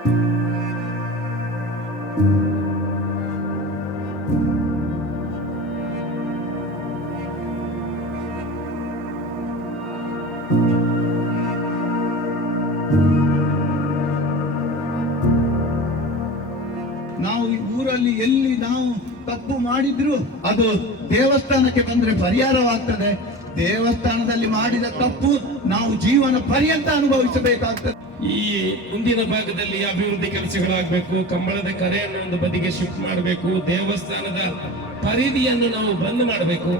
ನಾವು ಈ ಊರಲ್ಲಿ ಎಲ್ಲಿ ನಾವು ತಪ್ಪು ಮಾಡಿದ್ರು ಅದು ದೇವಸ್ಥಾನಕ್ಕೆ ಬಂದ್ರೆ ಪರಿಹಾರವಾಗ್ತದೆ. ದೇವಸ್ಥಾನದಲ್ಲಿ ಮಾಡಿದ ತಪ್ಪು ನಾವು ಜೀವನ ಪರ್ಯಂತ ಅನುಭವಿಸಬೇಕಾಗ್ತದೆ. ಈ ಮುಂದಿನ ಭಾಗದಲ್ಲಿ ಅಭಿವೃದ್ಧಿ ಕೆಲಸಗಳಾಗಬೇಕು. ಕಂಬಳದ ಕರೆಯನ್ನು ಒಂದು ಬದಿಗೆ ಶಿಫ್ಟ್ ಮಾಡಬೇಕು. ದೇವಸ್ಥಾನದ ಪರಿಧಿಯನ್ನು ನಾವು ಬಂದ್ ಮಾಡಬೇಕು.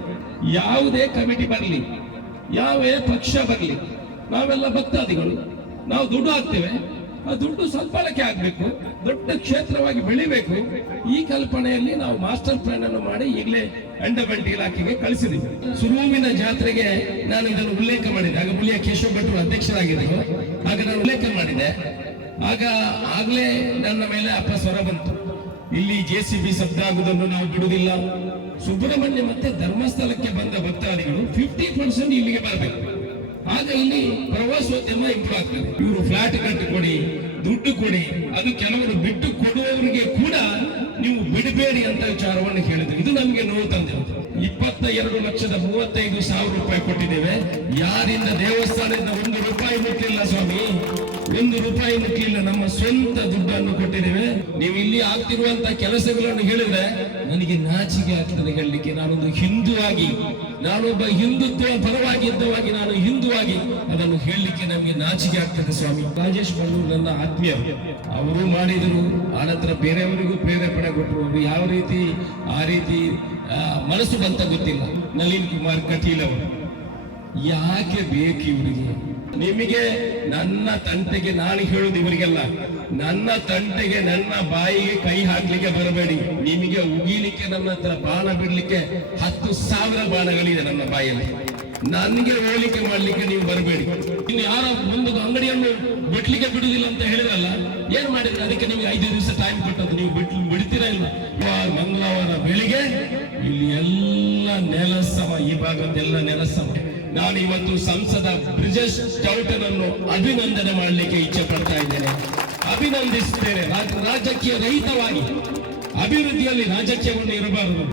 ಯಾವುದೇ ಕಮಿಟಿ ಬರಲಿ, ಯಾವೇ ಪಕ್ಷ ಬರಲಿ, ನಾವೆಲ್ಲ ಭಕ್ತಾದಿಗಳು, ನಾವು ದುಡ್ಡು ಹಾಕ್ತೇವೆ. ಆ ದುಡ್ಡು ಸದ್ಬಳಕೆ ಆಗ್ಬೇಕು, ದೊಡ್ಡ ಕ್ಷೇತ್ರವಾಗಿ ಬೆಳಿಬೇಕು. ಈ ಕಲ್ಪನೆಯಲ್ಲಿ ನಾವು ಮಾಸ್ಟರ್ ಪ್ಲಾನ್ ಅನ್ನು ಮಾಡಿ ಈಗಲೇ ಅಂಡಬಂಟಿ ಇಲಾಖೆಗೆ ಕಳಿಸಿದ್ದೀವಿ. ಸುರುವಿನ ಜಾತ್ರೆಗೆ ನಾನು ಇದನ್ನು ಉಲ್ಲೇಖ ಮಾಡಿದೆ. ಆಗ ಮುಳಿಯ ಕೇಶವ ಭಟ್ರು ಅಧ್ಯಕ್ಷರಾಗಿದ್ದರು. ಆಗ ನಾನು ಉಲ್ಲೇಖ ಮಾಡಿದೆ. ಆಗ್ಲೇ ನನ್ನ ಮೇಲೆ ಅಪಸ್ವರ ಬಂತು. ಇಲ್ಲಿ JCB ಶಬ್ದ ಆಗುವುದನ್ನು ನಾವು ಬಿಡುವುದಿಲ್ಲ. ಸುಬ್ರಹ್ಮಣ್ಯ ಮತ್ತೆ ಧರ್ಮಸ್ಥಳಕ್ಕೆ ಬಂದ ಭಕ್ತಾದಿಗಳು 50% ಇಲ್ಲಿಗೆ ಬರಬೇಕು. ಆಗ ಇಲ್ಲಿ ಪ್ರವಾಸೋದ್ಯಮ ಇಂಪ್ರೂವ್ ಆಗ್ತದೆ. ಇವರು ಫ್ಲಾಟ್ ಕಟ್ಟಿ ಕೊಡಿ, ದುಡ್ಡು ಕೊಡಿ, ಅದು ಕೆಲವರು ಬಿಟ್ಟು ಕೊಡುವವರಿಗೆ ಕೂಡ ನೀವು ಬಿಡಬೇಡಿ ಅಂತ ವಿಚಾರವನ್ನು ಹೇಳಿದ್ರು. ಇದು ನಮಗೆ ನೋವು ತಂದಿರೋದು. 22,35,000 ರೂಪಾಯಿ ಕೊಟ್ಟಿದ್ದೇವೆ. ಯಾರಿಂದ ದೇವಸ್ಥಾನದಿಂದ 1 ರೂಪಾಯಿ ಮುಟ್ಟಿಲ್ಲ ಸ್ವಾಮಿ, 1 ರೂಪಾಯಿ ಮುಟ್ಟಿಲ್ಲ. ನಮ್ಮ ಸ್ವಂತ ದುಡ್ಡನ್ನು ಕೊಟ್ಟಿದ್ದೇವೆ. ನೀವು ಇಲ್ಲಿ ಆಗ್ತಿರುವಂತ ಕೆಲಸಗಳನ್ನು ಹೇಳಿದ್ರೆ ನನಗೆ ನಾಚಿಕೆ ಆಗ್ತದೆ ಹೇಳಲಿಕ್ಕೆ. ನಾನೊಂದು ಹಿಂದುವಾಗಿ, ನಾನೊಬ್ಬ ಹಿಂದುತ್ವ ಪರವಾಗಿ ಇದ್ದವಾಗಿ, ನಾನು ಹಿಂದುವಾಗಿ ಅದನ್ನು ಹೇಳಲಿಕ್ಕೆ ನಮಗೆ ನಾಚಿಕೆ ಆಗ್ತದೆ ಸ್ವಾಮಿ. ರಾಜೇಶ್ ಬಳ್ಳೂರು ನನ್ನ ಆತ್ಮೀಯ, ಅವರು ಮಾಡಿದರು. ಆನಂತರ ಬೇರೆಯವರಿಗೂ ಪ್ರೇರೇಪಣೆ ಕೊಟ್ಟರು. ಯಾವ ರೀತಿ ಆ ರೀತಿ ಮನಸ್ಸು ಬಂತ ಗೊತ್ತಿಲ್ಲ. ನಳಿನ್ ಕುಮಾರ್ ಕಟೀಲ್ ಅವರು ಯಾಕೆ ಬೇಕು ಇವರಿಗೆ? ನಿಮಗೆ ನನ್ನ ತಂಟೆಗೆ ನಾನು ಹೇಳುದು ಇವರಿಗೆಲ್ಲ, ನನ್ನ ತಂಟೆಗೆ ನನ್ನ ಬಾಯಿಗೆ ಕೈ ಹಾಕ್ಲಿಕ್ಕೆ ಬರಬೇಡಿ. ನಿಮಗೆ ಉಗಿಲಿಕ್ಕೆ ನನ್ನ ಹತ್ರ ಬಾಣ ಬಿಡ್ಲಿಕ್ಕೆ 10,000 ಬಾಣಗಳಿದೆ ನನ್ನ ಬಾಯಲ್ಲಿ. ನನಗೆ ಹೋಲಿಕೆ ಮಾಡ್ಲಿಕ್ಕೆ ನೀವು ಬರಬೇಡಿ. ಇನ್ನು ಯಾರ ಒಂದು ಅಂಗಡಿಯನ್ನು ಬಿಡ್ಲಿಕ್ಕೆ ಬಿಡುದಿಲ್ಲ ಅಂತ ಹೇಳಿದ್ರಲ್ಲ, ಏನ್ ಮಾಡಿದ್ರೆ ಅದಕ್ಕೆ ನಿಮಗೆ 5 ದಿವಸ ಟೈಮ್ ಕೊಟ್ಟದ್ದು. ನೀವು ಬಿಡ್ತೀರಾ ಇಲ್ಲ? ಮಂಗಳವಾರ ಬೆಳಿಗ್ಗೆ ಇಲ್ಲಿ ಎಲ್ಲ ನೆಲಸಮ, ಈ ಭಾಗದೆಲ್ಲ ನೆಲಸಮ. ನಾನು ಇವತ್ತು ಸಂಸದ ಬ್ರಿಜೇಶ್ ಚೌಟನ್ ಅನ್ನು ಅಭಿನಂದನೆ ಮಾಡಲಿಕ್ಕೆ ಇಚ್ಛೆ ಪಡ್ತಾ ಇದ್ದೇನೆ. ಅಭಿನಂದಿಸುತ್ತೇನೆ. ರಾಜಕೀಯ ರಹಿತವಾಗಿ ಅಭಿವೃದ್ಧಿಯಲ್ಲಿ ರಾಜಕೀಯವನ್ನು ಇರಬಾರದು.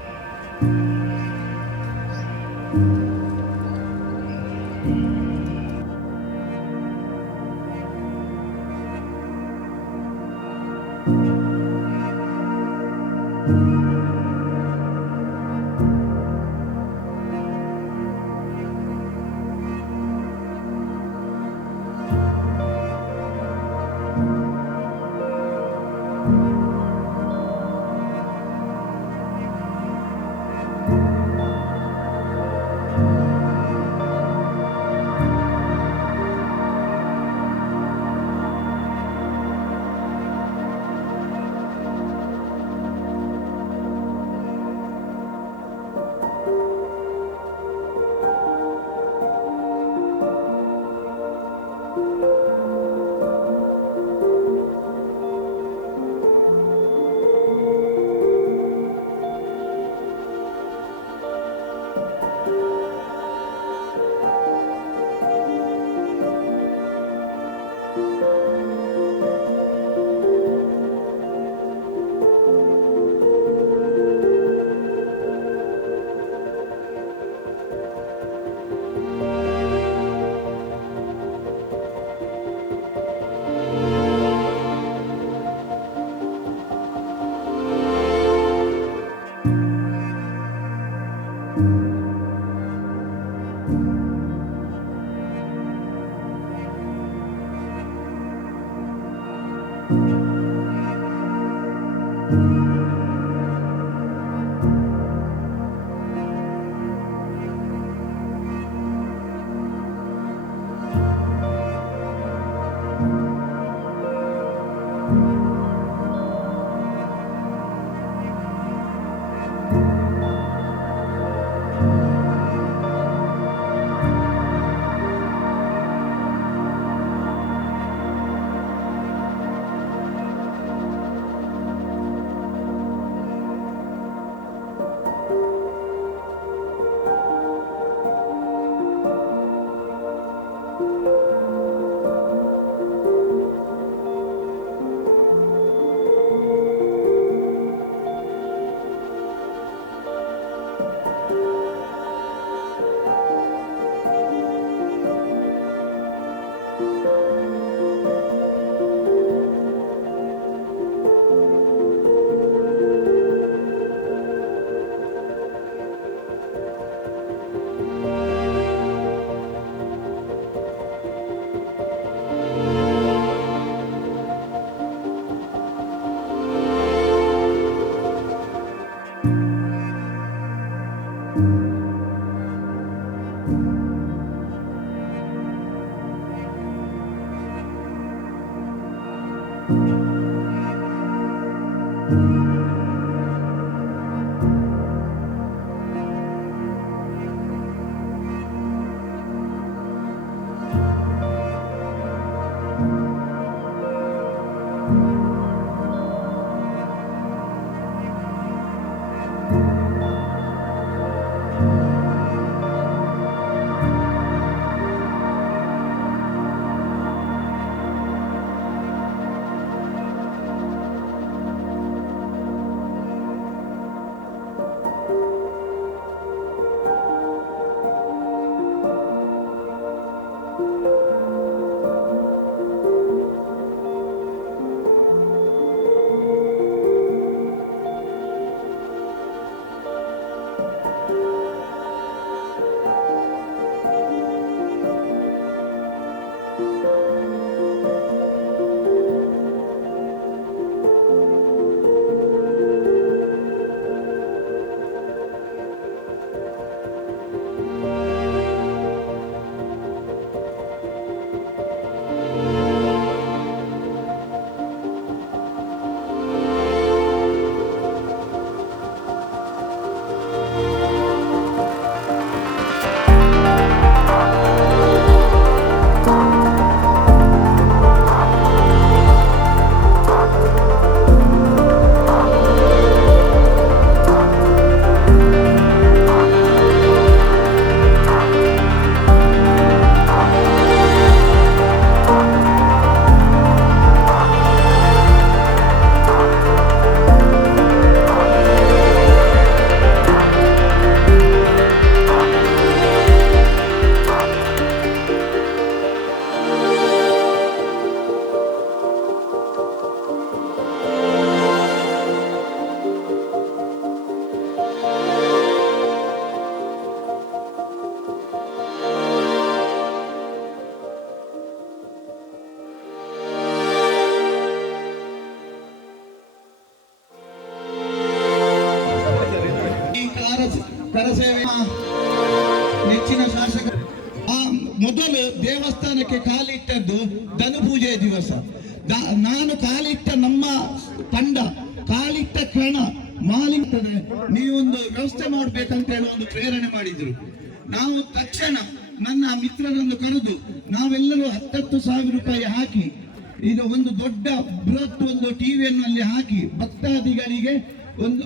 ಕರಸೇವೆ ನೆಚ್ಚಿನ ಶಾಸಕ ಮೊದಲು ದೇವಸ್ಥಾನಕ್ಕೆ ಕಾಲಿಟ್ಟದ್ದು ಧನುಪೂಜೆಯ ದಿವಸ. ನಾನು ಕಾಲಿಟ್ಟ ನಮ್ಮ ತಂಡ ಕಾಲಿಟ್ಟ ಕ್ಷಣ ಮಾಲಿಂಗ್ತದೆ, ನೀವೊಂದು ವ್ಯವಸ್ಥೆ ಮಾಡ್ಬೇಕಂತ ಹೇಳಿ ಒಂದು ಪ್ರೇರಣೆ ಮಾಡಿದ್ರು. ನಾವು ತಕ್ಷಣ ನನ್ನ ಮಿತ್ರರನ್ನು ಕರೆದು ನಾವೆಲ್ಲರೂ 10,000 ರೂಪಾಯಿ ಹಾಕಿ ಇದು ಒಂದು ದೊಡ್ಡ ಬೃಹತ್ ಒಂದು ಟಿವಿಯನ್ನು ಅಲ್ಲಿ ಹಾಕಿ ಭಕ್ತಾದಿಗಳಿಗೆ ಒಂದು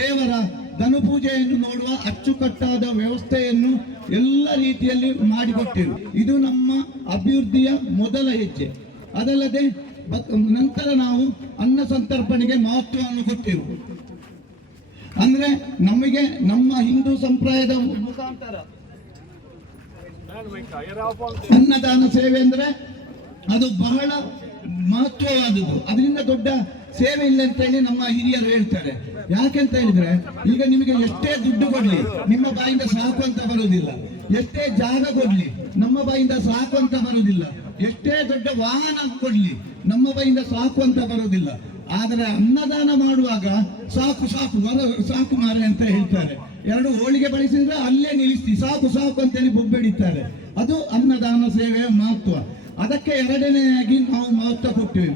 ದೇವರ ಧನುಪೂಜೆಯನ್ನು ನೋಡುವ ಅಚ್ಚುಕಟ್ಟಾದ ವ್ಯವಸ್ಥೆಯನ್ನು ಎಲ್ಲ ರೀತಿಯಲ್ಲಿ ಮಾಡಿಕೊಟ್ಟೆವು. ಇದು ನಮ್ಮ ಅಭಿವೃದ್ಧಿಯ ಮೊದಲ ಹೆಜ್ಜೆ. ಅದಲ್ಲದೆ ನಂತರ ನಾವು ಅನ್ನ ಸಂತರ್ಪಣೆಗೆ ಮಹತ್ವವನ್ನು ಕೊಟ್ಟೆವು. ಅಂದ್ರೆ ನಮಗೆ ನಮ್ಮ ಹಿಂದೂ ಸಂಪ್ರದಾಯದ ಮುಖಾಂತರ ಅನ್ನದಾನ ಸೇವೆ ಅಂದ್ರೆ ಅದು ಬಹಳ ಮಹತ್ವವಾದುದು. ಅದರಿಂದ ದೊಡ್ಡ ಸೇವೆ ಇಲ್ಲ ಅಂತ ಹೇಳಿ ನಮ್ಮ ಹಿರಿಯರು ಹೇಳ್ತಾರೆ. ಯಾಕೆಂತ ಹೇಳಿದ್ರೆ ಈಗ ನಿಮಗೆ ಎಷ್ಟೇ ದುಡ್ಡು ಕೊಡ್ಲಿ ನಿಮ್ಮ ಬಾಯಿಂದ ಸಾಕು ಅಂತ ಬರುವುದಿಲ್ಲ, ಎಷ್ಟೇ ಜಾಗ ಕೊಡ್ಲಿ ನಮ್ಮ ಬಾಯಿಂದ ಸಾಕು ಅಂತ ಬರುವುದಿಲ್ಲ, ಎಷ್ಟೇ ದೊಡ್ಡ ವಾಹನ ಕೊಡ್ಲಿ ನಮ್ಮ ಬಾಯಿಂದ ಸಾಕು ಅಂತ ಬರುವುದಿಲ್ಲ. ಆದರೆ ಅನ್ನದಾನ ಮಾಡುವಾಗ ಸಾಕು ಸಾಕು ಸಾಕು ಮಾರೆ ಅಂತ ಹೇಳ್ತಾರೆ. 2 ಹೋಳಿಗೆ ಬಳಸಿದ್ರೆ ಅಲ್ಲೇ ನಿಲ್ಲಿಸಿ ಸಾಕು ಸಾಕು ಅಂತೇಳಿ ಬೊಬ್ಬೆಡಿತಾರೆ. ಅದು ಅನ್ನದಾನ ಸೇವೆಯ ಮಹತ್ವ. ಅದಕ್ಕೆ ಎರಡನೆಯಾಗಿ ನಾವು ಮಹತ್ವ ಕೊಟ್ಟಿವಿ.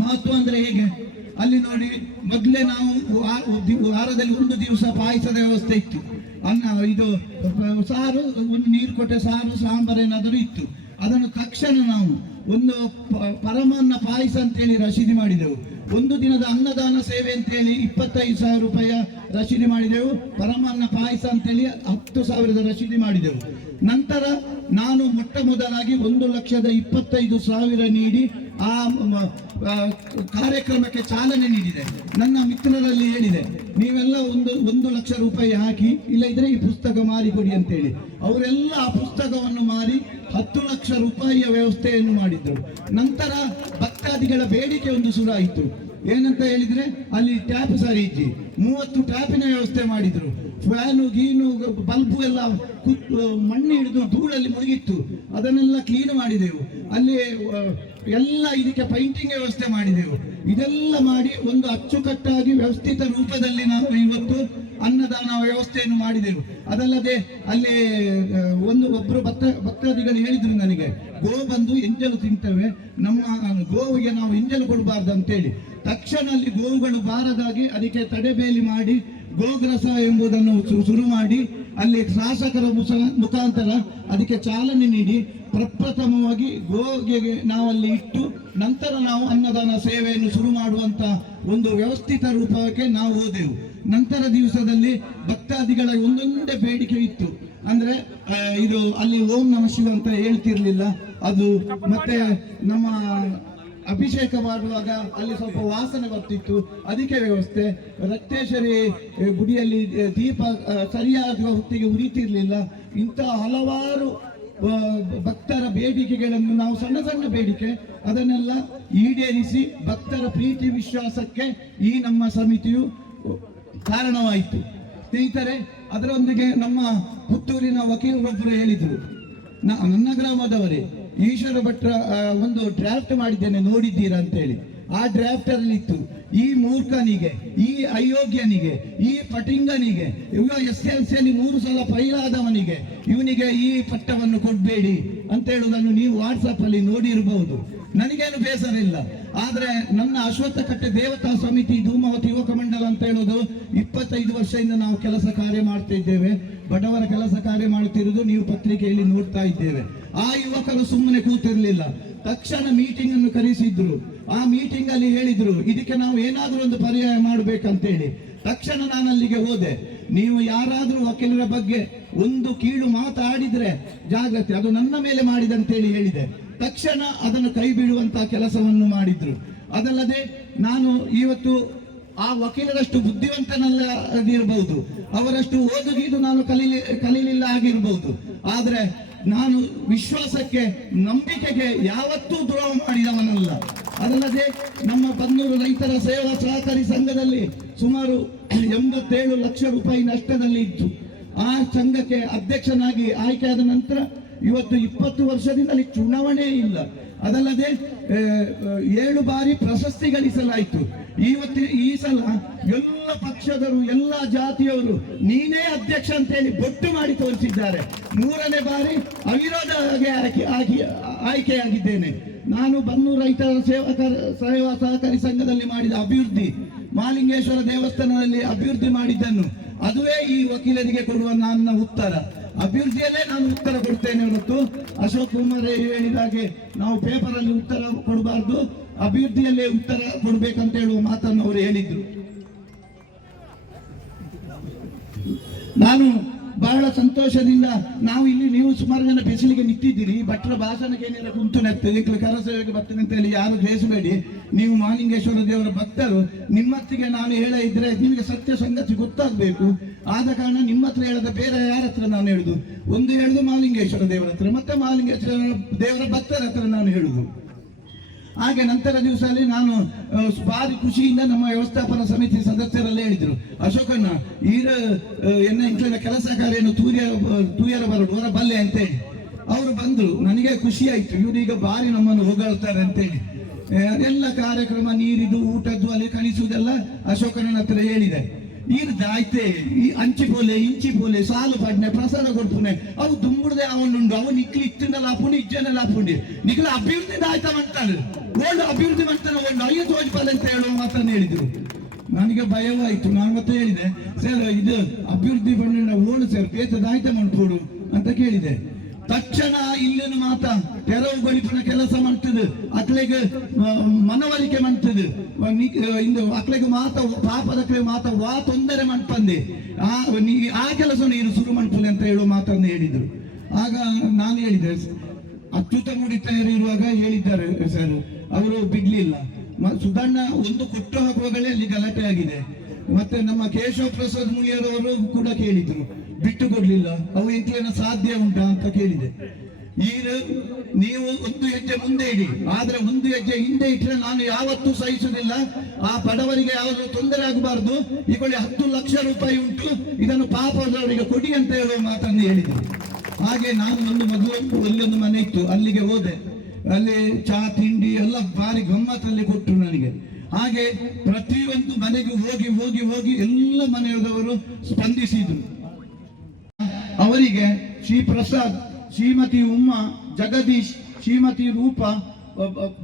ಮಹತ್ವ ಅಂದ್ರೆ ಹೇಗೆ, ಅಲ್ಲಿ ನೋಡಿ ಮೊದಲೇ ನಾವು ವಾರದಲ್ಲಿ 1 ದಿವಸ ಪಾಯಸದ ವ್ಯವಸ್ಥೆ ಇತ್ತು. ಇದು ಸಾರು, ಒಂದು ನೀರು ಕೊಟ್ಟೆ ಸಾರು ಸಾಂಬಾರು ಏನಾದರೂ ಇತ್ತು. ಅದನ್ನು ತಕ್ಷಣ ನಾವು ಒಂದು ಪರಮಾನ್ನ ಪಾಯಸ ಅಂತೇಳಿ ರಶೀದಿ ಮಾಡಿದೆವು. ಒಂದು ದಿನದ ಅನ್ನದಾನ ಸೇವೆ ಅಂತೇಳಿ 25,000 ರೂಪಾಯಿ ರಶೀದಿ ಮಾಡಿದೆವು. ಪರಮಾನ್ನ ಪಾಯಸ ಅಂತೇಳಿ 10,000 ರಶೀದಿ ಮಾಡಿದೆವು. ನಂತರ ನಾನು ಮೊಟ್ಟ ಮೊದಲಾಗಿ 1,25,000 ನೀಡಿ ಆ ಕಾರ್ಯಕ್ರಮಕ್ಕೆ ಚಾಲನೆ ನೀಡಿದೆ. ನನ್ನ ಮಿತ್ರರಲ್ಲಿ ಹೇಳಿದೆ, ನೀವೆಲ್ಲ 1 ಲಕ್ಷ ರೂಪಾಯಿ ಹಾಕಿ, ಇಲ್ಲ ಇದ್ರೆ ಈ ಪುಸ್ತಕ ಮಾರಿಕೊಡಿ ಅಂತೇಳಿ. ಅವರೆಲ್ಲ ಆ ಪುಸ್ತಕವನ್ನು ಮಾರಿ 10 ಲಕ್ಷ ರೂಪಾಯಿಯ ವ್ಯವಸ್ಥೆಯನ್ನು ಮಾಡಿದ್ರು. ನಂತರ ಭಕ್ತಾದಿಗಳ ಬೇಡಿಕೆ ಒಂದು ಶುರುವಾಯಿತು. ಏನಂತ ಹೇಳಿದ್ರೆ ಅಲ್ಲಿ ಟ್ಯಾಪ್ ಸರಿ ಇತ್ತು, 30 ಟ್ಯಾಪಿನ ವ್ಯವಸ್ಥೆ ಮಾಡಿದ್ರು. ಫ್ಯಾನು ಗೀನು ಬಲ್ಬು ಎಲ್ಲ ಮಣ್ಣು ಹಿಡಿದು ಧೂಳಲ್ಲಿ ಮುಳುಗಿತ್ತು, ಅದನ್ನೆಲ್ಲ ಕ್ಲೀನ್ ಮಾಡಿದೆವು. ಅಲ್ಲಿ ಎಲ್ಲ ಇದಕ್ಕೆ ಪೈಂಟಿಂಗ್ ವ್ಯವಸ್ಥೆ ಮಾಡಿದೆವು. ಇದೆಲ್ಲ ಮಾಡಿ ಒಂದು ಅಚ್ಚುಕಟ್ಟಾಗಿ ವ್ಯವಸ್ಥಿತ ರೂಪದಲ್ಲಿ ನಾವು ಇವತ್ತು ಅನ್ನದಾನ ವ್ಯವಸ್ಥೆಯನ್ನು ಮಾಡಿದೆವು. ಅದಲ್ಲದೆ ಅಲ್ಲಿ ಒಬ್ಬರು ಭಕ್ತಾದಿಗಳು ಹೇಳಿದ್ರು ನನಗೆ, ಗೋ ಬಂದು ಎಂಜಲು ತಿಂತವೆ, ನಮ್ಮ ಗೋವಿಗೆ ನಾವು ಎಂಜಲು ಕೊಡಬಾರ್ದು ಅಂತೇಳಿ. ತಕ್ಷಣ ಅಲ್ಲಿ ಗೋವುಗಳು ಬಾರದಾಗಿ ಅದಕ್ಕೆ ತಡೆಬೇಲಿ ಮಾಡಿ ಗೋಗ್ರಸ ಎಂಬುದನ್ನು ಶುರು ಮಾಡಿ ಅಲ್ಲಿ ಶಾಸಕರ ಮುಖಾಂತರ ಅದಕ್ಕೆ ಚಾಲನೆ ನೀಡಿ ಪ್ರಪ್ರಥಮವಾಗಿ ಗೋಗೆ ನಾವಲ್ಲಿ ಇಟ್ಟು ನಂತರ ನಾವು ಅನ್ನದಾನ ಸೇವೆಯನ್ನು ಶುರು ಮಾಡುವಂತ ಒಂದು ವ್ಯವಸ್ಥಿತ ರೂಪಕ್ಕೆ ನಾವು ಹೋದೆವು. ನಂತರ ದಿವಸದಲ್ಲಿ ಭಕ್ತಾದಿಗಳ ಒಂದೊಂದೇ ಬೇಡಿಕೆ ಇತ್ತು. ಅಂದ್ರೆ ಇದು ಅಲ್ಲಿ ಓಂ ನಮಃ ಶಿವ ಅಂತ ಹೇಳ್ತಿರ್ಲಿಲ್ಲ ಅದು, ಮತ್ತೆ ನಮ್ಮ ಅಭಿಷೇಕ ಮಾಡುವಾಗ ಅಲ್ಲಿ ಸ್ವಲ್ಪ ವಾಸನೆ ಬರ್ತಿತ್ತು, ಅದಕ್ಕೆ ವ್ಯವಸ್ಥೆ. ರಕ್ತೇಶ್ವರಿ ಗುಡಿಯಲ್ಲಿ ದೀಪ ಸರಿಯಾದ ಹೊತ್ತಿಗೆ ಉರಿತಿರ್ಲಿಲ್ಲ. ಇಂತಹ ಹಲವಾರು ಭಕ್ತರ ಬೇಡಿಕೆಗಳನ್ನು ನಾವು ಸಣ್ಣ ಸಣ್ಣ ಬೇಡಿಕೆ ಅದನ್ನೆಲ್ಲ ಈಡೇರಿಸಿ ಭಕ್ತರ ಪ್ರೀತಿ ವಿಶ್ವಾಸಕ್ಕೆ ಈ ನಮ್ಮ ಸಮಿತಿಯು ಕಾರಣವಾಯಿತು. ಸ್ನೇಹಿತರೆ, ಅದರೊಂದಿಗೆ ನಮ್ಮ ಪುತ್ತೂರಿನ ವಕೀಲರೊಬ್ಬರು ಹೇಳಿದ್ರು, ನನ್ನ ಗ್ರಾಮದವರೇ, ಈಶ್ವರ ಭಟ್ರ ಒಂದು ಡ್ರಾಫ್ಟ್ ಮಾಡಿದ್ದೇನೆ ನೋಡಿದ್ದೀರಾ ಅಂತೇಳಿ. ಆ ಡ್ರಾಫ್ಟ್ ಅಲ್ಲಿ ಇತ್ತು, ಈ ಮೂರ್ಖನಿಗೆ, ಈ ಅಯೋಗ್ಯನಿಗೆ, ಈ ಪಟಿಂಗನಿಗೆ, ಇವ SLC 3 ಸಲ ಫೈಲಾದವನಿಗೆ ಇವನಿಗೆ ಈ ಪಟ್ಟವನ್ನು ಕೊಡಬೇಡಿ ಅಂತ ಹೇಳುವುದನ್ನು ನೀವು ವಾಟ್ಸಪ್ ಅಲ್ಲಿ ನೋಡಿರಬಹುದು. ನನಗೇನು ಬೇಸರ ಇಲ್ಲ. ಆದ್ರೆ ನನ್ನ ಅಶ್ವತ್ಥಕಟ್ಟೆ ದೇವತಾ ಸಮಿತಿ ಧೂಮಾವತಿ ಯುವಕ ಮಂಡಲ ಅಂತ ಹೇಳೋದು 25 ವರ್ಷದಿಂದ ನಾವು ಕೆಲಸ ಕಾರ್ಯ ಮಾಡ್ತಾ ಇದ್ದೇವೆ. ಬಡವರ ಕೆಲಸ ಕಾರ್ಯ ಮಾಡುತ್ತಿರುವುದು ನೀವು ಪತ್ರಿಕೆಯಲ್ಲಿ ನೋಡ್ತಾ ಇದ್ದೇವೆ. ಆ ಯುವಕರು ಸುಮ್ಮನೆ ಕೂತಿರ್ಲಿಲ್ಲ, ತಕ್ಷಣ ಮೀಟಿಂಗ್ ಅನ್ನು ಕರೆಸಿದ್ರು. ಆ ಮೀಟಿಂಗ್ ಅಲ್ಲಿ ಹೇಳಿದ್ರು, ಇದಕ್ಕೆ ನಾವು ಏನಾದ್ರೂ ಒಂದು ಪರ್ಯಾಯ ಮಾಡ್ಬೇಕಂತೇಳಿ. ತಕ್ಷಣ ನಾನು ಅಲ್ಲಿಗೆ ಹೋದೆ. ನೀವು ಯಾರಾದ್ರೂ ವಕೀಲರ ಬಗ್ಗೆ ಒಂದು ಕೀಳು ಮಾತಾಡಿದ್ರೆ ಜಾಗ್ರತೆ, ಅದು ನನ್ನ ಮೇಲೆ ಮಾಡಿದಂತೇಳಿ ಹೇಳಿದೆ. ತಕ್ಷಣ ಅದನ್ನು ಕೈ ಬಿಡುವಂತಹ ಕೆಲಸವನ್ನು ಮಾಡಿದ್ರು. ಅದಲ್ಲದೆ ನಾನು ಇವತ್ತು ಆ ವಕೀಲರಷ್ಟು ಬುದ್ಧಿವಂತನಲ್ಲ ಆಗಿರ್ಬಹುದು, ಅವರಷ್ಟು ಓದುಗೀದು ನಾನು ಕಲೀಲಿಲ್ಲ ಆಗಿರ್ಬಹುದು, ಆದ್ರೆ ನಾನು ವಿಶ್ವಾಸಕ್ಕೆ ನಂಬಿಕೆಗೆ ಯಾವತ್ತೂ ದ್ರೋಹ ಮಾಡಿದವನಲ್ಲ. ಅದಲ್ಲದೆ ನಮ್ಮ ಬನ್ನೂರು ರೈತರ ಸೇವಾ ಸಹಕಾರಿ ಸಂಘದಲ್ಲಿ ಸುಮಾರು 87 ಲಕ್ಷ ರೂಪಾಯಿ ನಷ್ಟದಲ್ಲಿ ಇತ್ತು. ಆ ಸಂಘಕ್ಕೆ ಅಧ್ಯಕ್ಷನಾಗಿ ಆಯ್ಕೆಯಾದ ನಂತರ ಇವತ್ತು 20 ವರ್ಷದಿಂದ ಅಲ್ಲಿ ಚುನಾವಣೆ ಇಲ್ಲ. ಅದಲ್ಲದೆ 7 ಬಾರಿ ಪ್ರಶಸ್ತಿ ಗಳಿಸಲಾಯಿತು. ಈ ಸಲ ಎಲ್ಲ ಪಕ್ಷದರು ಎಲ್ಲ ಜಾತಿಯವರು ನೀನೇ ಅಧ್ಯಕ್ಷ ಅಂತೇಳಿ ಬೊಟ್ಟು ಮಾಡಿ ತೋರಿಸಿದ್ದಾರೆ. 3ನೇ ಬಾರಿ ಅವಿರೋಧವಾಗಿ ಆಯ್ಕೆಯಾಗಿದ್ದೇನೆ. ನಾನು ಬನ್ನೂರು ರೈತರ ಸೇವಾ ಸಹಕಾರಿ ಸಂಘದಲ್ಲಿ ಮಾಡಿದ ಅಭಿವೃದ್ಧಿ, ಮಹಾಲಿಂಗೇಶ್ವರ ದೇವಸ್ಥಾನದಲ್ಲಿ ಅಭಿವೃದ್ಧಿ ಮಾಡಿದ್ದನ್ನು ಅದುವೇ ಈ ವಕೀಲರಿಗೆ ಕೊಡುವ ನನ್ನ ಉತ್ತರ. ಅಭಿವೃದ್ಧಿಯಲ್ಲೇ ನಾನು ಉತ್ತರ ಕೊಡ್ತೇನೆ ಹೊರತು ಅಶೋಕ್ ಕುಮಾರ್ ಹೇಳಿದಾಗೆ ನಾವು ಪೇಪರ್ ಅಲ್ಲಿ ಉತ್ತರ ಕೊಡಬಾರ್ದು, ಅಭಿವೃದ್ಧಿಯಲ್ಲೇ ಉತ್ತರ ಕೊಡ್ಬೇಕಂತ ಹೇಳುವ ಮಾತನ್ನು ಅವರು ಹೇಳಿದ್ರು. ನಾನು ಬಹಳ ಸಂತೋಷದಿಂದ ನಾವು ಇಲ್ಲಿ ನೀವು ಸುಮಾರು ಜನ ಬಿಸಿಲಿಗೆ ನಿಂತಿದ್ದೀರಿ, ಭಟ್ರ ಭಾಷಣಕ್ಕೆ ಏನೇನ ಕುಂತು ನೆತ್ತದೆ ಕರಸೇವೆಗೆ ಬರ್ತೇನೆ ಅಂತ ಹೇಳಿ ಯಾರು ಬೇಸಬೇಡಿ. ನೀವು ಮಹಾಲಿಂಗೇಶ್ವರ ದೇವರ ಭಕ್ತರು, ನಿಮ್ಮತ್ತಿಗೆ ನಾನು ಹೇಳ ಇದ್ರೆ ನಿಮಗೆ ಸತ್ಯ ಸಂಗತಿ ಗೊತ್ತಾಗಬೇಕು. ಆದ ಕಾರಣ ನಿಮ್ಮ ಹತ್ರ ಹೇಳದ ಬೇರೆ ಯಾರ ಹತ್ರ ನಾನು ಹೇಳುದು? ಒಂದು ಹೇಳುದು ಮಹಾಲಿಂಗೇಶ್ವರ ದೇವರ ಹತ್ರ, ಮತ್ತೆ ಮಹಾಲಿಂಗೇಶ್ವರ ದೇವರ ಭಕ್ತರ ಹತ್ರ ನಾನು ಹೇಳುದು. ಹಾಗೆ ನಂತರ ದಿವಸದಲ್ಲಿ ನಾನು ಭಾರಿ ಖುಷಿಯಿಂದ ನಮ್ಮ ವ್ಯವಸ್ಥಾಪನಾ ಸಮಿತಿ ಸದಸ್ಯರೆಲ್ಲ ಹೇಳಿದ್ರು, ಅಶೋಕಣ್ಣ ಇಂಟ್ಲಿನ ಕೆಲಸ ಕಾರ್ಯವನ್ನು ತೂಯರ ಬರಡು ಹೊರ ಬಲ್ಲೆ ಅಂತೇಳಿ ಅವರು ಬಂದ್ರು. ನನಗೆ ಖುಷಿ ಆಯ್ತು, ಇವರೀಗ ಭಾರಿ ನಮ್ಮನ್ನು ಹೊಗಳ್ತಾರೆ ಅಂತೇಳಿ. ಎಲ್ಲ ಕಾರ್ಯಕ್ರಮ ನೀರಿದು ಊಟದ್ದು ಅಲ್ಲಿ ಕಳಿಸುವುದೆಲ್ಲ ಅಶೋಕಣ್ಣನ ಹತ್ರ ಹೇಳಿದೆ. ಈರ್ದಾಯ್ತೆ ಈ ಅಂಚಿ ಪೋಲೆ ಇಂಚಿ ಪೋಲೆ ಸಾಲು ಪಡ್ನೆ ಪ್ರಸಾದ ಕೊಡ್ಪುನೆ ಅವು ದುಂಬುಡ್ದೆ ಅವನುಂಡು ಅವು ನಿಕ್ಲಿ ಇತ್ತಿಂದಲ್ಲ ಅಪ್ಪುಂಡು ಇಜ್ಜನೆಲ್ಲ ಅಪ್ಪುಂಡಿ ನಿಕ್ಲ ಅಭಿವೃದ್ಧಿ ಆಯ್ತಾ ಮಾಡ್ತಾಳೆ ಓಲ್ಡ್ ಅಭಿವೃದ್ಧಿ ಮಾಡ್ತಾನೆ ಒಂದು 5 ಹೋಜ್ಪಾಲ ಅಂತ ಹೇಳುವ ಮಾತನ್ನು ಹೇಳಿದ್ರು. ನನಗೆ ಭಯವಾಯ್ತು. ನಾನು ಮತ್ತೆ ಹೇಳಿದೆ, ಸರ್ ಇದು ಅಭಿವೃದ್ಧಿ ಬಂಡ ಓಡು ಸರ್ ಬೇತದಾಯ್ತ ಮಾಡ್ಕೊಡು ಅಂತ ಕೇಳಿದೆ. ತಕ್ಷಣ ಇಲ್ಲಿನ ಮಾತ ತೆರವು ಗೊಳಿಪಿನ ಕೆಲಸ ಮಾಡ್ತದೆ, ಅಕ್ಲೆಗೆ ಮನವರಿಕೆ ಮಾಡ್ತದೆ, ಅಕ್ಲೆಗೆ ಮಾತ ಪಾಪದಕ್ಲೆ ಮಾತ ವಾ ತೊಂದರೆ ಮಾಡ್ಪಂದೆ ಆ ಕೆಲಸ ನೀನು ಶುರು ಮಾಡ್ಕೊಳ್ಳಿ ಅಂತ ಹೇಳುವ ಮಾತನ್ನು ಹೇಳಿದ್ರು. ಆಗ ನಾನು ಹೇಳಿದೆ, ಅಚ್ಯುತ ಮೂಡಿ ಇರುವಾಗ ಹೇಳಿದ್ದಾರೆ ಸರ್, ಅವರು ಬಿಡ್ಲಿಲ್ಲ. ಸುಧಣ್ಣ ಒಂದು ಕೊಟ್ಟು ಹಾಕುವಾಗಲೇ ಅಲ್ಲಿ ಗಲಾಟೆ ಆಗಿದೆ. ಮತ್ತೆ ನಮ್ಮ ಕೇಶವ ಪ್ರಸಾದ್ ಮುನಿಯರವರು ಕೂಡ ಕೇಳಿದ್ರು, ಬಿಟ್ಟು ಕೊಡ್ಲಿಲ್ಲ. ಅವು ಎಂತೇನ ಸಾಧ್ಯ ಉಂಟಾ ಅಂತ ಕೇಳಿದೆ. ಈಗ ನೀವು ಒಂದು ಹೆಜ್ಜೆ ಮುಂದೆ ಇಡಿ, ಆದ್ರೆ ಒಂದು ಹೆಜ್ಜೆ ಹಿಂದೆ ಇಟ್ಟರೆ ನಾನು ಯಾವತ್ತೂ ಸಹಿಸುವುದಿಲ್ಲ. ಆ ಬಡವರಿಗೆ ಯಾವುದು ತೊಂದರೆ ಆಗಬಾರ್ದು. ಈ ಕಡೆ 10 ಲಕ್ಷ ರೂಪಾಯಿ ಉಂಟು, ಇದನ್ನು ಪಾಪದವರಿಗೆ ಕೊಡಿ ಅಂತ ಹೇಳುವ ಮಾತನ್ನು ಹೇಳಿದೆ. ಹಾಗೆ ನಾನು ಅಲ್ಲೊಂದು ಮನೆ ಇತ್ತು, ಅಲ್ಲಿಗೆ ಹೋದೆ. ಅಲ್ಲಿ ಚಾ ತಿಂಡಿ ಎಲ್ಲ ಭಾರಿ ಗಮ್ಮತ್ತಲ್ಲಿ ಕೊಟ್ಟರು ನನಗೆ. ಹಾಗೆ ಪ್ರತಿಯೊಂದು ಮನೆಗೂ ಹೋಗಿ ಹೋಗಿ ಹೋಗಿ ಎಲ್ಲ ಮನೆಯವರು ಸ್ಪಂದಿಸಿದ್ರು. ಅವರಿಗೆ ಶ್ರೀ ಪ್ರಸಾದ್, ಶ್ರೀಮತಿ ಉಮ್ಮಾ, ಜಗದೀಶ್, ಶ್ರೀಮತಿ ರೂಪ,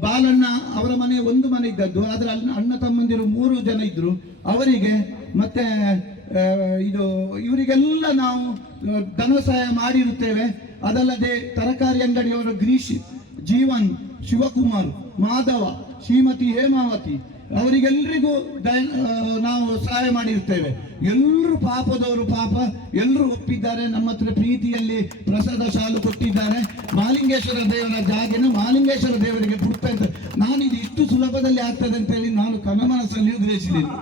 ಬಾಲಣ್ಣ ಅವರ ಮನೆ ಒಂದು ಮನೆ ಇದ್ದದ್ದು, ಆದ್ರೆ ಅಣ್ಣ ತಮ್ಮಂದಿರು 3 ಜನ ಇದ್ರು. ಅವರಿಗೆ ಮತ್ತೆ ಇವರಿಗೆಲ್ಲ ನಾವು ಧನ ಸಹಾಯ ಮಾಡಿರುತ್ತೇವೆ. ಅದಲ್ಲದೆ ತರಕಾರಿ ಅಂಗಡಿಯವರು ಗಿರೀಶ್, ಜೀವನ್, ಶಿವಕುಮಾರ್, ಮಾಧವ, ಶ್ರೀಮತಿ ಹೇಮಾವತಿ ಅವರಿಗೆಲ್ಲರಿಗೂ ನಾವು ಸಹಾಯ ಮಾಡಿರ್ತೇವೆ. ಎಲ್ಲರೂ ಪಾಪದವರು ಪಾಪ ಎಲ್ಲರೂ ಒಪ್ಪಿದ್ದಾರೆ. ನಮ್ಮ ಹತ್ರ ಪ್ರೀತಿಯಲ್ಲಿ ಪ್ರಸಾದ ಶಾಲು ಕೊಟ್ಟಿದ್ದಾರೆ. ಮಹಾಲಿಂಗೇಶ್ವರ ದೇವರ ಜಾಗಿನ ಮಹಾಲಿಂಗೇಶ್ವರ ದೇವರಿಗೆ ಕೊಡ್ತಾ ಇದ್ದಾರೆ. ನಾನು ಇದು ಇಷ್ಟು ಸುಲಭದಲ್ಲಿ ಆಗ್ತದೆ ಅಂತ ಹೇಳಿ ನಾನು ಕನಮನಸ್ಸಲ್ಲಿ ಉದ್ದೇಶಿಸಿದ್ದೀನಿ.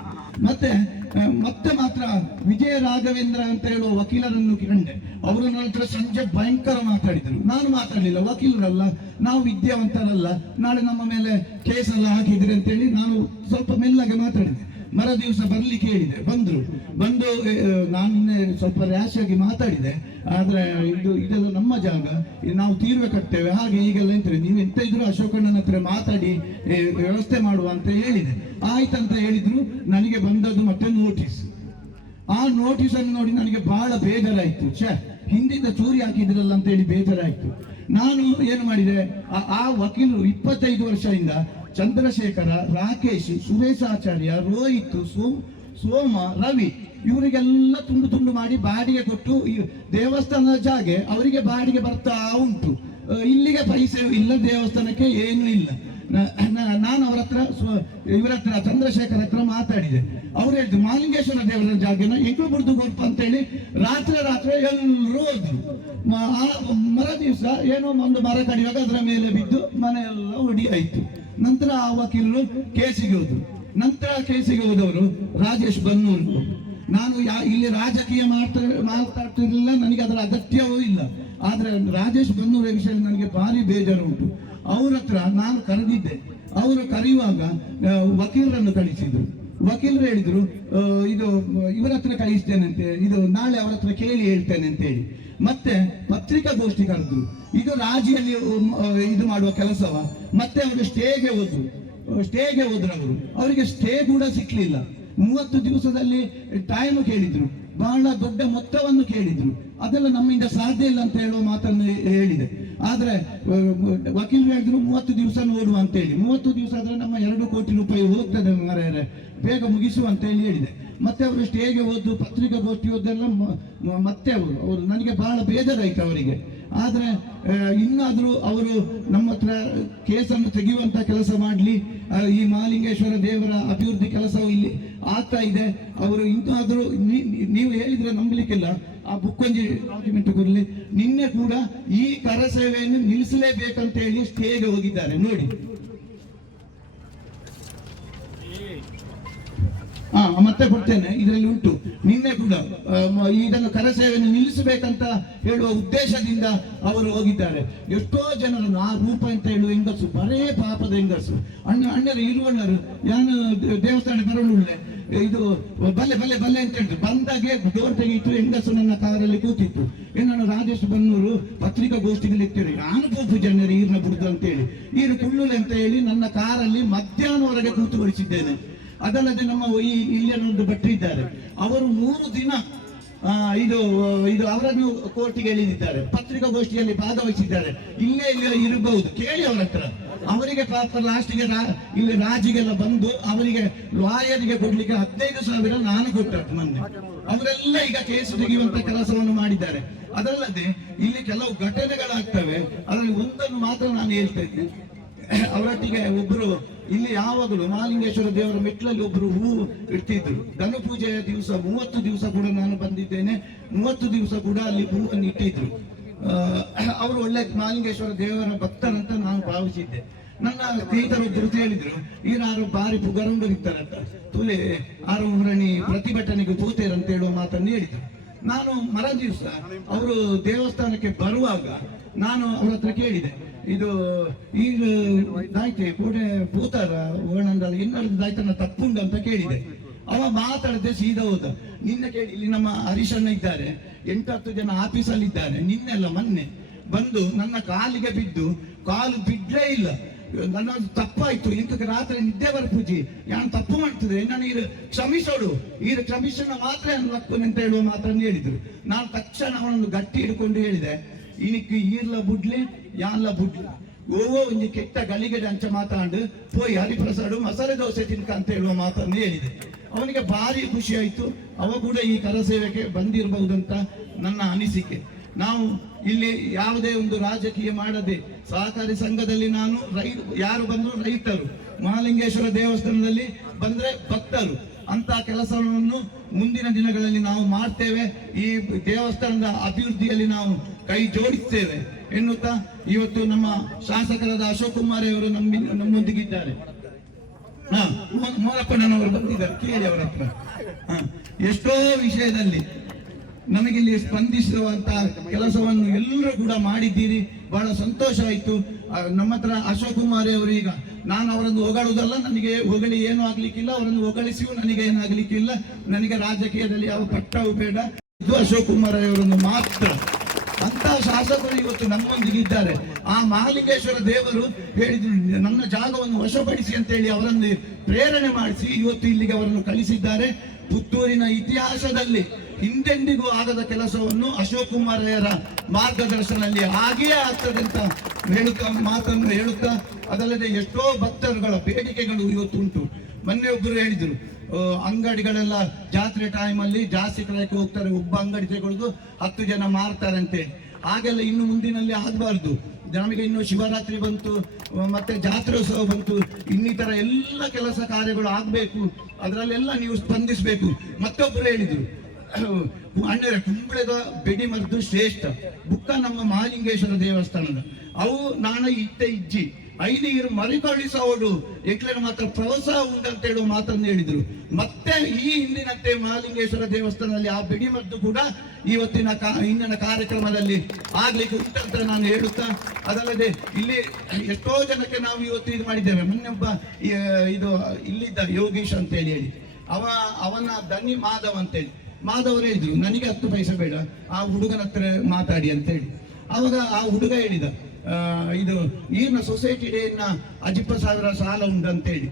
ಮತ್ತೆ ಮಾತ್ರ ವಿಜಯ ರಾಘವೇಂದ್ರ ಅಂತ ಹೇಳುವ ವಕೀಲರನ್ನು ಕಂಡೆ. ಅವರು ನನ್ನ ಹತ್ರ ಸಂಜೆ ಭಯಂಕರ ಮಾತಾಡಿದರು. ನಾನು ಮಾತಾಡಲಿಲ್ಲ, ವಕೀಲರಲ್ಲ ನಾವು, ವಿದ್ಯಾವಂತರಲ್ಲ, ನಾಳೆ ನಮ್ಮ ಮೇಲೆ ಕೇಸೆಲ್ಲ ಹಾಕಿದ್ರೆ ಅಂತೇಳಿ ನಾನು ಸ್ವಲ್ಪ ಮೆಲ್ಲಗೆ ಮಾತಾಡಿದೆ. ಮರ ದಿವಸ ಬರ್ಲಿಕ್ಕೆ ಹೇಳಿದೆ, ಬಂದು ನಾನು ಸ್ವಲ್ಪ ರ್ಯಾಶ್ ಆಗಿ ಮಾತಾಡಿದೆ. ಆದ್ರೆ ಇದೆಲ್ಲ ನಮ್ಮ ಜಾಗ, ನಾವು ತೀರ್ವೆ ಕಟ್ತೇವೆ ಹಾಗೆ ಈಗೆಲ್ಲ ಎಂತಾರೆ, ನೀವು ಎಂತ ಇದ್ರು ಅಶೋಕಣ್ಣನ ಹತ್ರ ಮಾತಾಡಿ ವ್ಯವಸ್ಥೆ ಮಾಡುವ ಅಂತ ಹೇಳಿದೆ. ಆಯ್ತಂತ ಹೇಳಿದ್ರು. ನನಗೆ ಬಂದದ್ದು ಮತ್ತೆ ನೋಟಿಸ್. ಆ ನೋಟಿಸ್ ಅನ್ನು ನೋಡಿ ನನಗೆ ಬಹಳ ಬೇಜಾರಾಯ್ತು. ಹಿಂದಿಂದ ಚೂರಿ ಹಾಕಿದ್ರಲ್ಲ ಅಂತ ಹೇಳಿ ಬೇಜಾರಾಯ್ತು. ನಾನು ಏನು ಮಾಡಿದೆ, ಆ ವಕೀಲರು 25 ವರ್ಷದಿಂದ ಚಂದ್ರಶೇಖರ, ರಾಕೇಶ್, ಸುರೇಶಾಚಾರ್ಯ, ರೋಹಿತ್, ಸೋಮ, ರವಿ ಇವರಿಗೆಲ್ಲ ತುಂಡು ಮಾಡಿ ಬಾಡಿಗೆ ಕೊಟ್ಟು ದೇವಸ್ಥಾನದ ಜಾಗೆ ಅವರಿಗೆ ಬಾಡಿಗೆ ಬರ್ತಾ ಉಂಟು. ಇಲ್ಲಿಗೆ ಪೈಸೆ ಇಲ್ಲ, ದೇವಸ್ಥಾನಕ್ಕೆ ಏನೂ ಇಲ್ಲ. ನಾನು ಇವರ ಹತ್ರ ಚಂದ್ರಶೇಖರ್ ಹತ್ರ ಮಾತಾಡಿದೆ. ಅವ್ರು ಹೇಳಿದ್ರು, ಮಹಾಲಿಂಗೇಶ್ವರ ದೇವರ ಜಾಗನ ಎಂಕ್ಳು ಬಿಡ್ದು ಗೊಪ್ಪ ಅಂತೇಳಿ ರಾತ್ರಿ ಎಲ್ಲರೂ ಹೋದ್ರು. ಮರ ದಿವಸ ಏನೋ ಒಂದು ಮರ ಕಡಿಯುವಾಗ ಅದರ ಮೇಲೆ ಬಿದ್ದು ಮನೆಯೆಲ್ಲ ಒಡಿ ಆಯ್ತು. ನಂತರ ಆ ವಕೀಲರು ಕೇಸಿಗೆ ಹೋದವರು ರಾಜೇಶ್ ಬನ್ನೂರು. ನಾನು ಇಲ್ಲಿ ರಾಜಕೀಯ ಮಾತಾಡ್ತಿರ್ಲಿಲ್ಲ, ನನಗೆ ಅದರ ಅಗತ್ಯವೂ ಇಲ್ಲ. ಆದ್ರೆ ರಾಜೇಶ್ ಬನ್ನೂರ ವಿಷಯ ನನಗೆ ಭಾರಿ ಬೇಜಾರು ಉಂಟು. ಅವ್ರ ಹತ್ರ ನಾನು ಕರೆದಿದ್ದೆ. ಅವರು ಕರೆಯುವಾಗ ವಕೀಲರನ್ನು ಕಳಿಸಿದ್ರು. ವಕೀಲರು ಹೇಳಿದ್ರು, ಇದು ಇವರ ಹತ್ರ ಕಳಿಸ್ತೇನೆ ಅಂತ, ಇದು ನಾಳೆ ಅವರ ಹತ್ರ ಕೇಳಿ ಹೇಳ್ತೇನೆ ಅಂತ ಹೇಳಿ. ಮತ್ತೆ ಪತ್ರಿಕಾಗೋಷ್ಠಿ ಕರೆದ್ರು. ಇದು ರಾಜಿಯಲ್ಲಿ ಇದು ಮಾಡುವ ಕೆಲಸವ. ಮತ್ತೆ ಅವರು ಸ್ಟೇಗೆ ಹೋದ್ರು ಅವರಿಗೆ ಸ್ಟೇ ಕೂಡ ಸಿಕ್ಲಿಲ್ಲ. 30 ದಿವಸದಲ್ಲಿ ಟೈಮ್ ಕೇಳಿದ್ರು, ಬಹಳ ದೊಡ್ಡ ಮೊತ್ತವನ್ನು ಕೇಳಿದ್ರು. ಅದೆಲ್ಲ ನಮ್ಮಿಂದ ಸಾಧ್ಯ ಇಲ್ಲ ಅಂತ ಹೇಳುವ ಮಾತನ್ನು ಹೇಳಿದೆ. ಆದ್ರೆ ವಕೀಲರು ಹೇಳಿದ್ರು 30 ದಿವಸ ನೋಡುವ ಅಂತ ಹೇಳಿ. 30 ದಿವಸ ಆದ್ರೆ ನಮ್ಮ 2 ಕೋಟಿ ರೂಪಾಯಿ ಹೋಗ್ತದೆ ಮಾರಾಯರೆ, ಬೇಗ ಮುಗಿಸುವ ಅಂತ ಹೇಳಿ ಹೇಳಿದೆ. ಮತ್ತೆ ಅವರು ಸ್ಟೇಗೆ ಹೋದ್ದು, ಪತ್ರಿಕಾಗೋಷ್ಠಿ ಹೋದ್ದೆಲ್ಲ ಮತ್ತೆ ಅವರು ನನಗೆ ಬಹಳ ಬೇಜಾರಾಯ್ತು ಅವರಿಗೆ. ಆದ್ರೆ ಇನ್ನಾದ್ರೂ ಅವರು ನಮ್ಮ ಹತ್ರ ಕೇಸನ್ನು ತೆಗೆಯುವಂತ ಕೆಲಸ ಮಾಡಲಿ. ಈ ಮಹಾಲಿಂಗೇಶ್ವರ ದೇವರ ಅಭಿವೃದ್ಧಿ ಕೆಲಸವು ಇಲ್ಲಿ ಆಗ್ತಾ ಇದೆ. ಅವರು ಇನ್ನಾದ್ರೂ ನೀವು ಹೇಳಿದ್ರೆ ನಂಬಲಿಕ್ಕಿಲ್ಲ. ಆ ಬುಕ್ಕೊಂಜಿ ಡಾಕ್ಯುಮೆಂಟ್ ಕೊಡಲಿ. ನಿನ್ನೆ ಕೂಡ ಈ ಕರಸೇವೆಯನ್ನು ನಿಲ್ಲಿಸಲೇಬೇಕಂತ ಹೇಳಿ ಸ್ಟೇಗೆ ಹೋಗಿದ್ದಾರೆ ನೋಡಿ. ಮತ್ತೆ ಕೊಡ್ತೇನೆ, ಇದರಲ್ಲಿ ಉಂಟು. ನಿನ್ನೆ ಕೂಡ ಇದನ್ನು ಕರಸೇವೆಯನ್ನು ನಿಲ್ಲಿಸಬೇಕಂತ ಹೇಳುವ ಉದ್ದೇಶದಿಂದ ಅವರು ಹೋಗಿದ್ದಾರೆ. ಎಷ್ಟೋ ಜನರು ರೂಪ ಅಂತ ಹೇಳುವ ಹೆಂಗಸು, ಬರೇ ಪಾಪದ ಹೆಂಗಸು, ಅಣ್ಣರು ಇರುವಣ್ಣರು ಯಾನು ದೇವಸ್ಥಾನ ಬರೋಳುಳ್ಳೆ ಇದು ಬಲ್ಲೆ ಬಲ್ಲೆ ಬಲ್ಲೆ ಅಂತ ಹೇಳಿದ್ರು. ಬಂದಾಗೆ ಡೋರ್ ತೆಗೀತು, ಹೆಂಗಸು ನನ್ನ ಕಾರಲ್ಲಿ ಕೂತಿತ್ತು. ನಾನು ರಾಜೇಶ್ ಬನ್ನೂರು ಪತ್ರಿಕಾಗೋಷ್ಠಿಗೆ ಇರ್ತೀರಿ, ನಾನು ಪೂಪು ಜನರು ಈರ್ನ ಬಿಡುದು ಅಂತೇಳಿ ಈರು ಕುಳ್ಳುಲೆ ಅಂತ ಹೇಳಿ ನನ್ನ ಕಾರಲ್ಲಿ ಮಧ್ಯಾಹ್ನವರೆಗೆ ಕೂತುಗೊಳಿಸಿದ್ದೇನೆ. ಅದಲ್ಲದೆ ನಮ್ಮ ಇಲ್ಲಿಯನ್ನೊಂದು ಭಟ್ರು ಇದ್ದಾರೆ, ಅವರು 3 ದಿನ ಇದು ಅವರನ್ನು ಕೋರ್ಟಿಗೆ ಎಳೆದಿದ್ದಾರೆ, ಪತ್ರಿಕಾಗೋಷ್ಠಿಯಲ್ಲಿ ಭಾಗವಹಿಸಿದ್ದಾರೆ. ಇಲ್ಲೇ ಇರಬಹುದು, ಕೇಳಿ ಅವರ ಹತ್ರ. ಅವರಿಗೆ ಪಾಪ ಲಾಸ್ಟಿಗೆ ಇಲ್ಲಿ ರಾಜಿಗೆಲ್ಲ ಬಂದು ಅವರಿಗೆ ಲಾಯರಿಗೆ ಕೊಡ್ಲಿಕ್ಕೆ 15,000 ನಾನು ಕೊಟ್ಟದ್ದು ಮೊನ್ನೆ. ಅವರೆಲ್ಲ ಈಗ ಕೇಸು ತೆಗೆಯುವಂತ ಕೆಲಸವನ್ನು ಮಾಡಿದ್ದಾರೆ. ಅದಲ್ಲದೆ ಇಲ್ಲಿ ಕೆಲವು ಘಟನೆಗಳಾಗ್ತವೆ, ಅದರಲ್ಲಿ ಒಂದನ್ನು ಮಾತ್ರ ನಾನು ಹೇಳ್ತಾ ಇದ್ದೀನಿ. ಅವರೊಟ್ಟಿಗೆ ಒಬ್ರು ಇಲ್ಲಿ ಯಾವಾಗಲೂ ಮಹಾಲಿಂಗೇಶ್ವರ ದೇವರ ಮೆಟ್ಲಲ್ಲಿ ಒಬ್ರು ಹೂ ಇಡ್ತಿದ್ರು. ಧನು ಪೂಜೆಯ ದಿವಸ 30 ದಿವಸ ಕೂಡ ನಾನು ಬಂದಿದ್ದೇನೆ, 30 ದಿವಸ ಕೂಡ ಅಲ್ಲಿ ಹೂವನ್ನು ಇಟ್ಟಿದ್ರು. ಅವರು ಒಳ್ಳೆ ಮಹಾಲಿಂಗೇಶ್ವರ ದೇವರ ಭಕ್ತರಂತ ನಾನು ಭಾವಿಸಿದ್ದೆ. ನನ್ನ ಸ್ನೇಹಿತರೊಬ್ಬರು ಹೇಳಿದ್ರು, ಈನಾರು ಬಾರಿ ಪುಗರಂಡು ಇರ್ತಾರಂತ, ತುಲೆ ಆರು ಮುರಣಿ ಪ್ರತಿಭಟನೆಗೆ ಪೂತೇರಂತ ಹೇಳುವ ಮಾತನ್ನು ಹೇಳಿದ್ರು. ನಾನು ಮರ ದಿವಸ ಅವರು ದೇವಸ್ಥಾನಕ್ಕೆ ಬರುವಾಗ ನಾನು ಅವ್ರ ಹತ್ರ ಕೇಳಿದೆ, ಇದು ಈಗ ದಾಯ್ತೆ ಕೂಡೆ ಪೂತಾರ ಓಣಂದಲ್ಲ ಇನ್ನೊಂದು ದಾಯ್ತನ ತಪ್ಪುಂಡು ಅಂತ ಕೇಳಿದೆ. ಅವ ಮಾತಾಡದೆ ಸೀದಾ ಹೋದ. ನಿನ್ನೆ ಕೇಳಿ, ಇಲ್ಲಿ ನಮ್ಮ ಹರೀಶಣ್ಣ ಇದ್ದಾರೆ, 8-10 ಜನ ಆಫೀಸಲ್ಲಿ ಇದ್ದಾರೆ. ನಿನ್ನೆಲ್ಲ ಮೊನ್ನೆ ಬಂದು ನನ್ನ ಕಾಲಿಗೆ ಬಿದ್ದು, ಕಾಲು ಬಿಡ್ಲೇ ಇಲ್ಲ. ನನ್ನದು ತಪ್ಪಾಯ್ತು, ಇಂತಕ್ಕೆ ರಾತ್ರಿ ನಿದ್ದೆ ಬರ್ಪೂಜಿ ಯಾನು ತಪ್ಪು ಮಾಡ್ತಿದ್ರೆ ನಾನು ಕ್ಷಮಿಸೋಡು, ಕ್ಷಮಿಸೋಣ ಮಾತ್ರ ಲಕ್ಕುನೆ ಅಂತ ಹೇಳುವ ಮಾತನ್ನು ಹೇಳಿದ್ರು. ನಾನು ತಕ್ಷಣ ಅವನನ್ನು ಗಟ್ಟಿ ಹಿಡ್ಕೊಂಡು ಹೇಳಿದೆ, ಇನಿಕ್ಕೆ ಈರ್ಲ ಬುಡ್ಲಿ ಯಾನ್ಲ ಬುಡ್ಲಿ ಓವೋ ಒಂಜಿ ಕೆಟ್ಟ ಗಳಿಗೆಡೆ ಅಂಚ ಮಾತಾಂಡು ಪೋಯಿ ಹರಿಪ್ರಸಾಡು ಮಸಾಲೆ ದೋಸೆ ತಿನ್ಕ ಅಂತ ಹೇಳುವ ಮಾತನ್ನು ಹೇಳಿದೆ. ಅವನಿಗೆ ಭಾರಿ ಖುಷಿ ಆಯ್ತು. ಅವ ಕೂಡ ಈ ಕರಸೇವೆಗೆ ಬಂದಿರಬಹುದಂತ ನನ್ನ ಅನಿಸಿಕೆ. ನಾವು ಇಲ್ಲಿ ಯಾವುದೇ ಒಂದು ರಾಜಕೀಯ ಮಾಡದೆ ಸಹಕಾರಿ ಸಂಘದಲ್ಲಿ ನಾನು ಯಾರು ಬಂದ್ರು ರೈತರು, ಮಹಾಲಿಂಗೇಶ್ವರ ದೇವಸ್ಥಾನದಲ್ಲಿ ಬಂದ್ರೆ ಭಕ್ತರು ಅಂತ ಕೆಲಸವನ್ನು ಮುಂದಿನ ದಿನಗಳಲ್ಲಿ ನಾವು ಮಾಡ್ತೇವೆ. ಈ ದೇವಸ್ಥಾನದ ಅಭಿವೃದ್ಧಿಯಲ್ಲಿ ನಾವು ಕೈ ಜೋಡಿಸ್ತೇವೆ ಎನ್ನುತ್ತಾ ಇವತ್ತು ನಮ್ಮ ಶಾಸಕರಾದ ಅಶೋಕ್ ಕುಮಾರ್ ಅವರು ನಮ್ಮೊಂದಿಗಿದ್ದಾರೆ. ಮೋರಪ್ಪನವರು ಬಂದಿದ್ದಾರೆ, ಕೇಳಿ ಅವರ ಹತ್ರ. ಎಷ್ಟೋ ವಿಷಯದಲ್ಲಿ ನಮಗೆ ಇಲ್ಲಿ ಸ್ಪಂದಿಸುವಂತಹ ಕೆಲಸವನ್ನು ಎಲ್ಲರೂ ಕೂಡ ಮಾಡಿದ್ದೀರಿ, ಬಹಳ ಸಂತೋಷ ಆಯ್ತು. ನಮ್ಮ ಹತ್ರ ಅಶೋಕ್ ಕುಮಾರ್ ಅವರು, ಈಗ ನಾನು ಅವರನ್ನು ಹೊಗಳುವುದಲ್ಲ, ನನಗೆ ಹೊಗಳಿ ಏನು ಆಗ್ಲಿಕ್ಕಿಲ್ಲ, ಅವರನ್ನು ಹೊಗಳಿಸಿಯೂ ನನಗೆ ಏನಾಗ್ಲಿಕ್ಕಿಲ್ಲ, ನನಗೆ ರಾಜಕೀಯದಲ್ಲಿ ಯಾವ ಪಟ್ಟವು ಬೇಡ. ಇದು ಅಶೋಕ್ ಕುಮಾರ್ ಅವರನ್ನು ಮಾತ್ರ. ಅಂತ ಶಾಸಕರು ಇವತ್ತು ನಮ್ಮೊಂದಿಗೆ ಇದ್ದಾರೆ. ಆ ಮಹಾಲಿಂಗೇಶ್ವರ ದೇವರು ಹೇಳಿದ್ರು, ನನ್ನ ಜಾಗವನ್ನು ವಶಪಡಿಸಿ ಅಂತ ಹೇಳಿ ಅವರನ್ನು ಪ್ರೇರಣೆ ಮಾಡಿಸಿ ಇವತ್ತು ಇಲ್ಲಿಗೆ ಅವರನ್ನು ಕಳಿಸಿದ್ದಾರೆ. ಪುತ್ತೂರಿನ ಇತಿಹಾಸದಲ್ಲಿ ಹಿಂದೆಂದಿಗೂ ಆಗದ ಕೆಲಸವನ್ನು ಅಶೋಕ್ ಕುಮಾರಯ್ಯರ ಮಾರ್ಗದರ್ಶನದಲ್ಲಿ ಹಾಗೆಯೇ ಆಗ್ತದೆ ಅಂತ ಮಾತನ್ನು ಹೇಳುತ್ತಾ, ಅದಲ್ಲದೆ ಎಷ್ಟೋ ಭಕ್ತರುಗಳ ಬೇಡಿಕೆಗಳು ಇವತ್ತು ಉಂಟು. ಮೊನ್ನೆ ಒಬ್ಬರು ಹೇಳಿದ್ರು, ಅಂಗಡಿಗಳೆಲ್ಲ ಜಾತ್ರೆ ಟೈಮಲ್ಲಿ ಜಾಸ್ತಿ ಕ್ರಯಕ್ಕೆ ಹೋಗ್ತಾರೆ, ಒಬ್ಬ ಅಂಗಡಿ ತಗೊಳ್ಳೋದು 10 ಜನ ಮಾರ್ತಾರೆ ಅಂತೇಳಿ. ಹಾಗೆಲ್ಲ ಇನ್ನು ಮುಂದಿನಲ್ಲಿ ಆಗಬಾರ್ದು. ನಮಗೆ ಇನ್ನು ಶಿವರಾತ್ರಿ ಬಂತು, ಮತ್ತೆ ಜಾತ್ರೋತ್ಸವ ಬಂತು, ಇನ್ನಿತರ ಎಲ್ಲ ಕೆಲಸ ಕಾರ್ಯಗಳು ಆಗ್ಬೇಕು, ಅದರಲ್ಲೆಲ್ಲ ನೀವು ಸ್ಪಂದಿಸಬೇಕು. ಮತ್ತೊಬ್ಬರು ಹೇಳಿದ್ರು, ಅಣ್ಣರ ಕುಂಬಳದ ಬೆಡಿ ಮರದು ಶ್ರೇಷ್ಠ ಬುಕ್ಕ ನಮ್ಮ ಮಹಾಲಿಂಗೇಶ್ವರ ದೇವಸ್ಥಾನದ ಅವು ನಾಳೆ ಇಜ್ಜಿ 5 ಇರು ಮರಿಕಳಿಸೋಡು ಎಕ್ಲರ ಮಾತ್ರ ಪ್ರೋತ್ಸಾಹ ಉಂಟಂತ ಹೇಳುವ ಮಾತನ್ನು ಹೇಳಿದ್ರು. ಮತ್ತೆ ಈ ಹಿಂದಿನಂತೆ ಮಹಾಲಿಂಗೇಶ್ವರ ದೇವಸ್ಥಾನದಲ್ಲಿ ಆ ಬೆಡಿ ಮದ್ದು ಕೂಡ ಇವತ್ತಿನ ಇಂದಿನ ಕಾರ್ಯಕ್ರಮದಲ್ಲಿ ಆಗ್ಲಿಕ್ಕೆ ಉಂಟಂತ ನಾನು ಹೇಳುತ್ತಾ, ಅದಲ್ಲದೆ ಇಲ್ಲಿ ಎಷ್ಟೋ ಜನಕ್ಕೆ ನಾವು ಇವತ್ತು ಇದು ಮಾಡಿದ್ದೇವೆ. ಮೊನ್ನೆ ಒಬ್ಬ ಇದು ಇಲ್ಲಿದ್ದ ಯೋಗೀಶ್ ಅಂತ ಹೇಳಿ ಅವನ ದನಿ ಮಾಧವ್ ಅಂತೇಳಿ ಮಾಧವರು ಹೇಳಿದ್ರು ನನಗೆ 10 ಪೈಸೆ ಬೇಡ, ಆ ಹುಡುಗನ ಹತ್ರ ಮಾತಾಡಿ ಅಂತ ಹೇಳಿ. ಅವಾಗ ಆ ಹುಡುಗ ಹೇಳಿದ, ಇದು ಈಗಿನ ಸೊಸೈಟಿ ಡೇನ 10,000 ಸಾಲ ಉಂಟಂತ ಹೇಳಿ.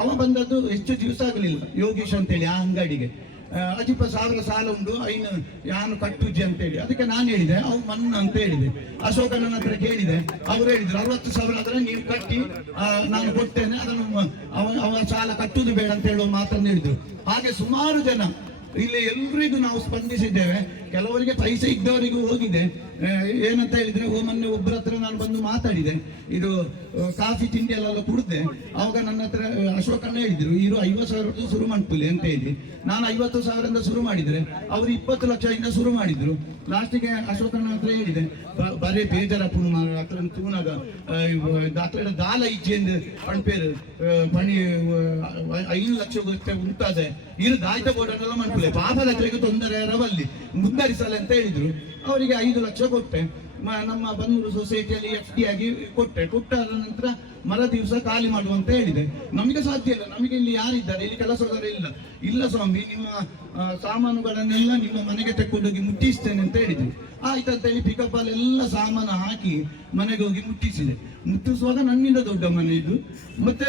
ಅವ ಬಂದದ್ದು ಹೆಚ್ಚು ದಿವಸ ಆಗಲಿಲ್ಲ, ಯೋಗೀಶ್ ಅಂತೇಳಿ ಆ ಅಂಗಡಿಗೆ 10,000 ಸಾಲ ಉಂಟು, ಐನು ಯಾನು ಕಟ್ಟುಜ್ಜಿ ಅಂತೇಳಿ. ಅದಕ್ಕೆ ನಾನು ಹೇಳಿದೆ ಅವು ಮಣ್ಣು ಅಂತ ಹೇಳಿದೆ. ಅಶೋಕನ ಹತ್ರ ಕೇಳಿದೆ, ಅವರು ಹೇಳಿದ್ರು 60,000 ಆದ್ರೆ ನೀವು ಕಟ್ಟಿ ನಾನು ಕೊಡ್ತೇನೆ, ಅದನ್ನು ಅವ ಸಾಲ ಕಟ್ಟುದು ಬೇಡ ಅಂತ ಹೇಳುವ ಮಾತನ್ನು ಹೇಳಿದ್ರು. ಹಾಗೆ ಸುಮಾರು ಜನ ಇಲ್ಲಿ ಎಲ್ರಿಗೂ ನಾವು ಸ್ಪಂದಿಸಿದ್ದೇವೆ. ಕೆಲವರಿಗೆ ಪೈಸೆ ಇದ್ದವರಿಗೂ ಹೋಗಿದೆ. ಏನಂತ ಹೇಳಿದ್ರೆ, ಮೊನ್ನೆ ಒಬ್ಬರ ಹತ್ರ ನಾನು ಬಂದು ಮಾತಾಡಿದೆ, ಇದು ಕಾಫಿ ತಿಂಡಿ ಎಲ್ಲ ಕುಡಿದೆ. ಅವಾಗ ನನ್ನ ಹತ್ರ ಅಶೋಕಣ್ಣ ಹೇಳಿದ್ರು, ಇರು 50,000 ಶುರು ಮಾಡ್ತೀವಿ ಅಂತ ಹೇಳಿ. ನಾನು 50,000 ಶುರು ಮಾಡಿದ್ರೆ ಅವರು 20 ಲಕ್ಷದಿಂದ ಶುರು ಮಾಡಿದ್ರು. ಲಾಸ್ಟಿಗೆ ಅಶೋಕಣ್ಣ ಹತ್ರ ಹೇಳಿದೆ, ಬರೇ ಬೇಜಾರ ಅಕ್ಲ ತೂನಾಗ ಅಕ್ಲ ದಾಲ ಇಜ್ಜೆ ಪಣ್ಪೇರು ಪಣಿ 5 ಲಕ್ಷ ಉಂಟಾದೆ ಇರು ದಾಯ್ತ ಬೋರ್ಡನ್ನೆಲ್ಲ ಮಾಡ್ಕೊಳ್ಳಿ, ಪಾಪದ ಹತ್ರಕ್ಕೆ ತೊಂದರೆ ರವಲ್ಲಿ ಮುಂದರಿಸಲ್ಲ ಅಂತ ಹೇಳಿದ್ರು. ಅವರಿಗೆ 5 ಲಕ್ಷ ಕೊಟ್ಟೆ. ನಮ್ಮ ಬನ್ನೂರು ಸೊಸೈಟಿಯಲ್ಲಿ FD ಆಗಿ ಕೊಟ್ಟಾದ ನಂತರ ಮರ ದಿವಸ ಖಾಲಿ ಮಾಡುವಂತ ಹೇಳಿದೆ. ನಮಗೆ ಸಾಧ್ಯ ಇಲ್ಲ, ನಮಗೆ ಇಲ್ಲಿ ಯಾರಿದ್ದಾರೆ, ಇಲ್ಲಿ ಕೆಲಸದವರು ಇಲ್ಲ ಸ್ವಾಮಿ, ನಿಮ್ಮ ಸಾಮಾನುಗಳನ್ನೆಲ್ಲ ನಿಮ್ಮ ಮನೆಗೆ ತೆಕ್ಕೊಂಡೋಗಿ ಮುಟ್ಟಿಸ್ತೇನೆ ಅಂತ ಹೇಳಿದ್ರು. ಆಯ್ತಂತ ಹೇಳಿ ಪಿಕಪ್ ಅಲ್ಲಿ ಎಲ್ಲ ಸಾಮಾನು ಹಾಕಿ ಮನೆಗೆ ಹೋಗಿ ಮುಟ್ಟಿಸಿದೆ. ಮುಟ್ಟಿಸುವಾಗ ನನ್ನಿಂದ ದೊಡ್ಡ ಮನೆ ಇದು, ಮತ್ತೆ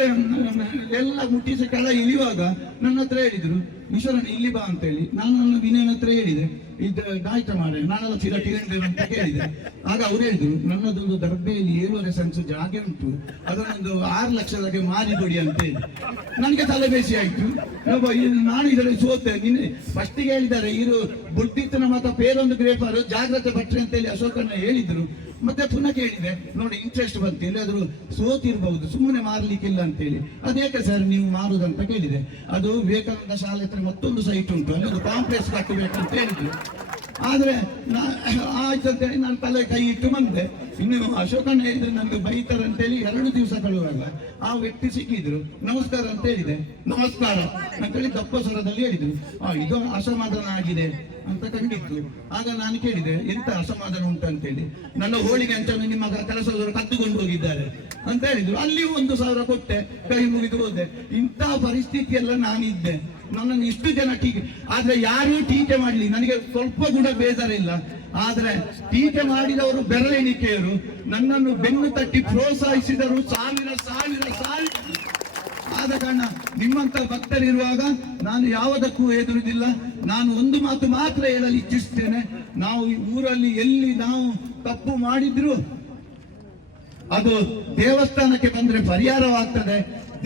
ಎಲ್ಲ ಮುಟ್ಟಿಸಿ ಕೆಳ ಇಳಿಯುವಾಗ ನನ್ನ ಹತ್ರ ಹೇಳಿದ್ರು, ಈಶ್ವರನ್ ಇಲ್ಲಿ ಬಾ ಅಂತ ಹೇಳಿ. ನಾನು ನನ್ನ ವಿನಯನ ಹತ್ರ ಹೇಳಿದೆ, ಇದು ಗಾಯ್ತ ಮಾಡೆ ನಾನೆಲ್ಲ ಚಿರಟಿಗೆ ಅಂತ ಕೇಳಿದೆ. ಆಗ ಅವ್ರು ಹೇಳಿದ್ರು, ನನ್ನದೊಂದು ದರ್ಬೆಯಲ್ಲಿ 7.5 ಸೆನ್ಸ್ ಜಾಗ ಉಂಟು, ಅದನ್ನೊಂದು 6 ಲಕ್ಷದಾಗೆ ಮಾರಿ ಕೊಡಿ ಅಂತ ಹೇಳಿ. ನನಗೆ ತಲೆ ಬೇಸಿ ಆಯ್ತು. ನಾನು ಇದರಲ್ಲಿ ಸೋತೆ. ನಿನ್ನೆ ಫಸ್ಟಿಗೆ ಹೇಳಿದ್ದಾರೆ ಇರು ಬುದ್ಧಿತ್ತನ ಮತ ಪೇರೊಂದು ಗ್ರೇಫರ್ ಜಾಗ್ರತೆ ಭಟ್ರೆ ಅಂತ ಹೇಳಿ ಅಶೋಕಣ್ಣ ಹೇಳಿದ್ರು. ಮತ್ತೆ ಪುನಃ ಕೇಳಿದೆ, ನೋಡಿ ಇಂಟ್ರೆಸ್ಟ್ ಬಂತು, ಎಲ್ಲಾದ್ರೂ ಸೋತಿರ್ಬಹುದು, ಸುಮ್ಮನೆ ಮಾರ್ಲಿಕ್ಕಿಲ್ಲ ಅಂತೇಳಿ. ಅದೇಕೆ ಸರ್ ನೀವು ಮಾರುದಂತ ಕೇಳಿದೆ. ಅದು ವಿವೇಕಾನಂದ ಶಾಲೆ ಹತ್ರ ಮತ್ತೊಂದು ಸೈಟ್ ಉಂಟು, ಅಲ್ಲಿ ಒಂದು ಕಾಂಪ್ಲೆಕ್ಸ್ ಕಟ್ಟಬೇಕಂತ ಹೇಳಿದ್ರು. ಆದ್ರೆ ಆಯ್ತು ಅಂತೇಳಿ ನಾನು ತಲೆ ಕೈ ಇಟ್ಟು ಬಂದೆ. ಇನ್ನು ಅಶೋಕಣ್ಣ ಹೇಳಿದ್ರೆ ನನಗೆ ಬೈತಾರೆ ಅಂತೇಳಿ 2 ದಿವಸ ಕಳುವಾಗ ಆ ವ್ಯಕ್ತಿ ಸಿಕ್ಕಿದ್ರು. ನಮಸ್ಕಾರ ಅಂತ ಹೇಳಿದೆ. ನಮಸ್ಕಾರ ಅಂತೇಳಿ ದಪ್ಪ ಸ್ವರದಲ್ಲಿ ಹೇಳಿದ್ರು, ಇದು ಅಸಮಾಧಾನ ಆಗಿದೆ ಅಂತ ಕಂಡಿತ್ತು. ಆಗ ನಾನು ಕೇಳಿದೆ, ಎಂತ ಅಸಮಾಧಾನ ಉಂಟು ಅಂತೇಳಿ. ನನ್ನ ಹೋಳಿಗೆ ಅಂಚನ್ನು ನಿಮ್ಮ ಕೆಲಸದವರು ಕತ್ತುಕೊಂಡು ಹೋಗಿದ್ದಾರೆ ಅಂತ ಹೇಳಿದ್ರು. ಅಲ್ಲಿಯೂ 1,000 ಕೊಟ್ಟೆ, ಕೈ ಮುಗಿದು ಹೋದೆ. ಇಂಥ ಪರಿಸ್ಥಿತಿಯೆಲ್ಲ ನಾನಿದ್ದೆ. ನನ್ನನ್ನು ಇಷ್ಟು ಜನ ಟೀಕೆ, ಆದ್ರೆ ಯಾರೂ ಟೀಕೆ ಮಾಡಲಿ ನನಗೆ ಸ್ವಲ್ಪ ಕೂಡ ಬೇಜಾರಿಲ್ಲ. ಆದ್ರೆ ಟೀಕೆ ಮಾಡಿದವರು ಬೆರಳೆಣಿಕೆಯರು, ನನ್ನನ್ನು ಬೆನ್ನು ತಟ್ಟಿ ಪ್ರೋತ್ಸಾಹಿಸಿದರು ಸಾವಿರ. ಆದ ಕಾರಣ ನಿಮ್ಮಂತ ಭಕ್ತರಿರುವಾಗ ನಾನು ಯಾವುದಕ್ಕೂ ಎದುರುದಿಲ್ಲ. ನಾನು ಒಂದು ಮಾತು ಮಾತ್ರ ಹೇಳಲು ಇಚ್ಛಿಸ್ತೇನೆ, ನಾವು ಈ ಊರಲ್ಲಿ ಎಲ್ಲಿ ನಾವು ತಪ್ಪು ಮಾಡಿದ್ರು ಅದು ದೇವಸ್ಥಾನಕ್ಕೆ ಬಂದ್ರೆ ಪರಿಹಾರವಾಗ್ತದೆ.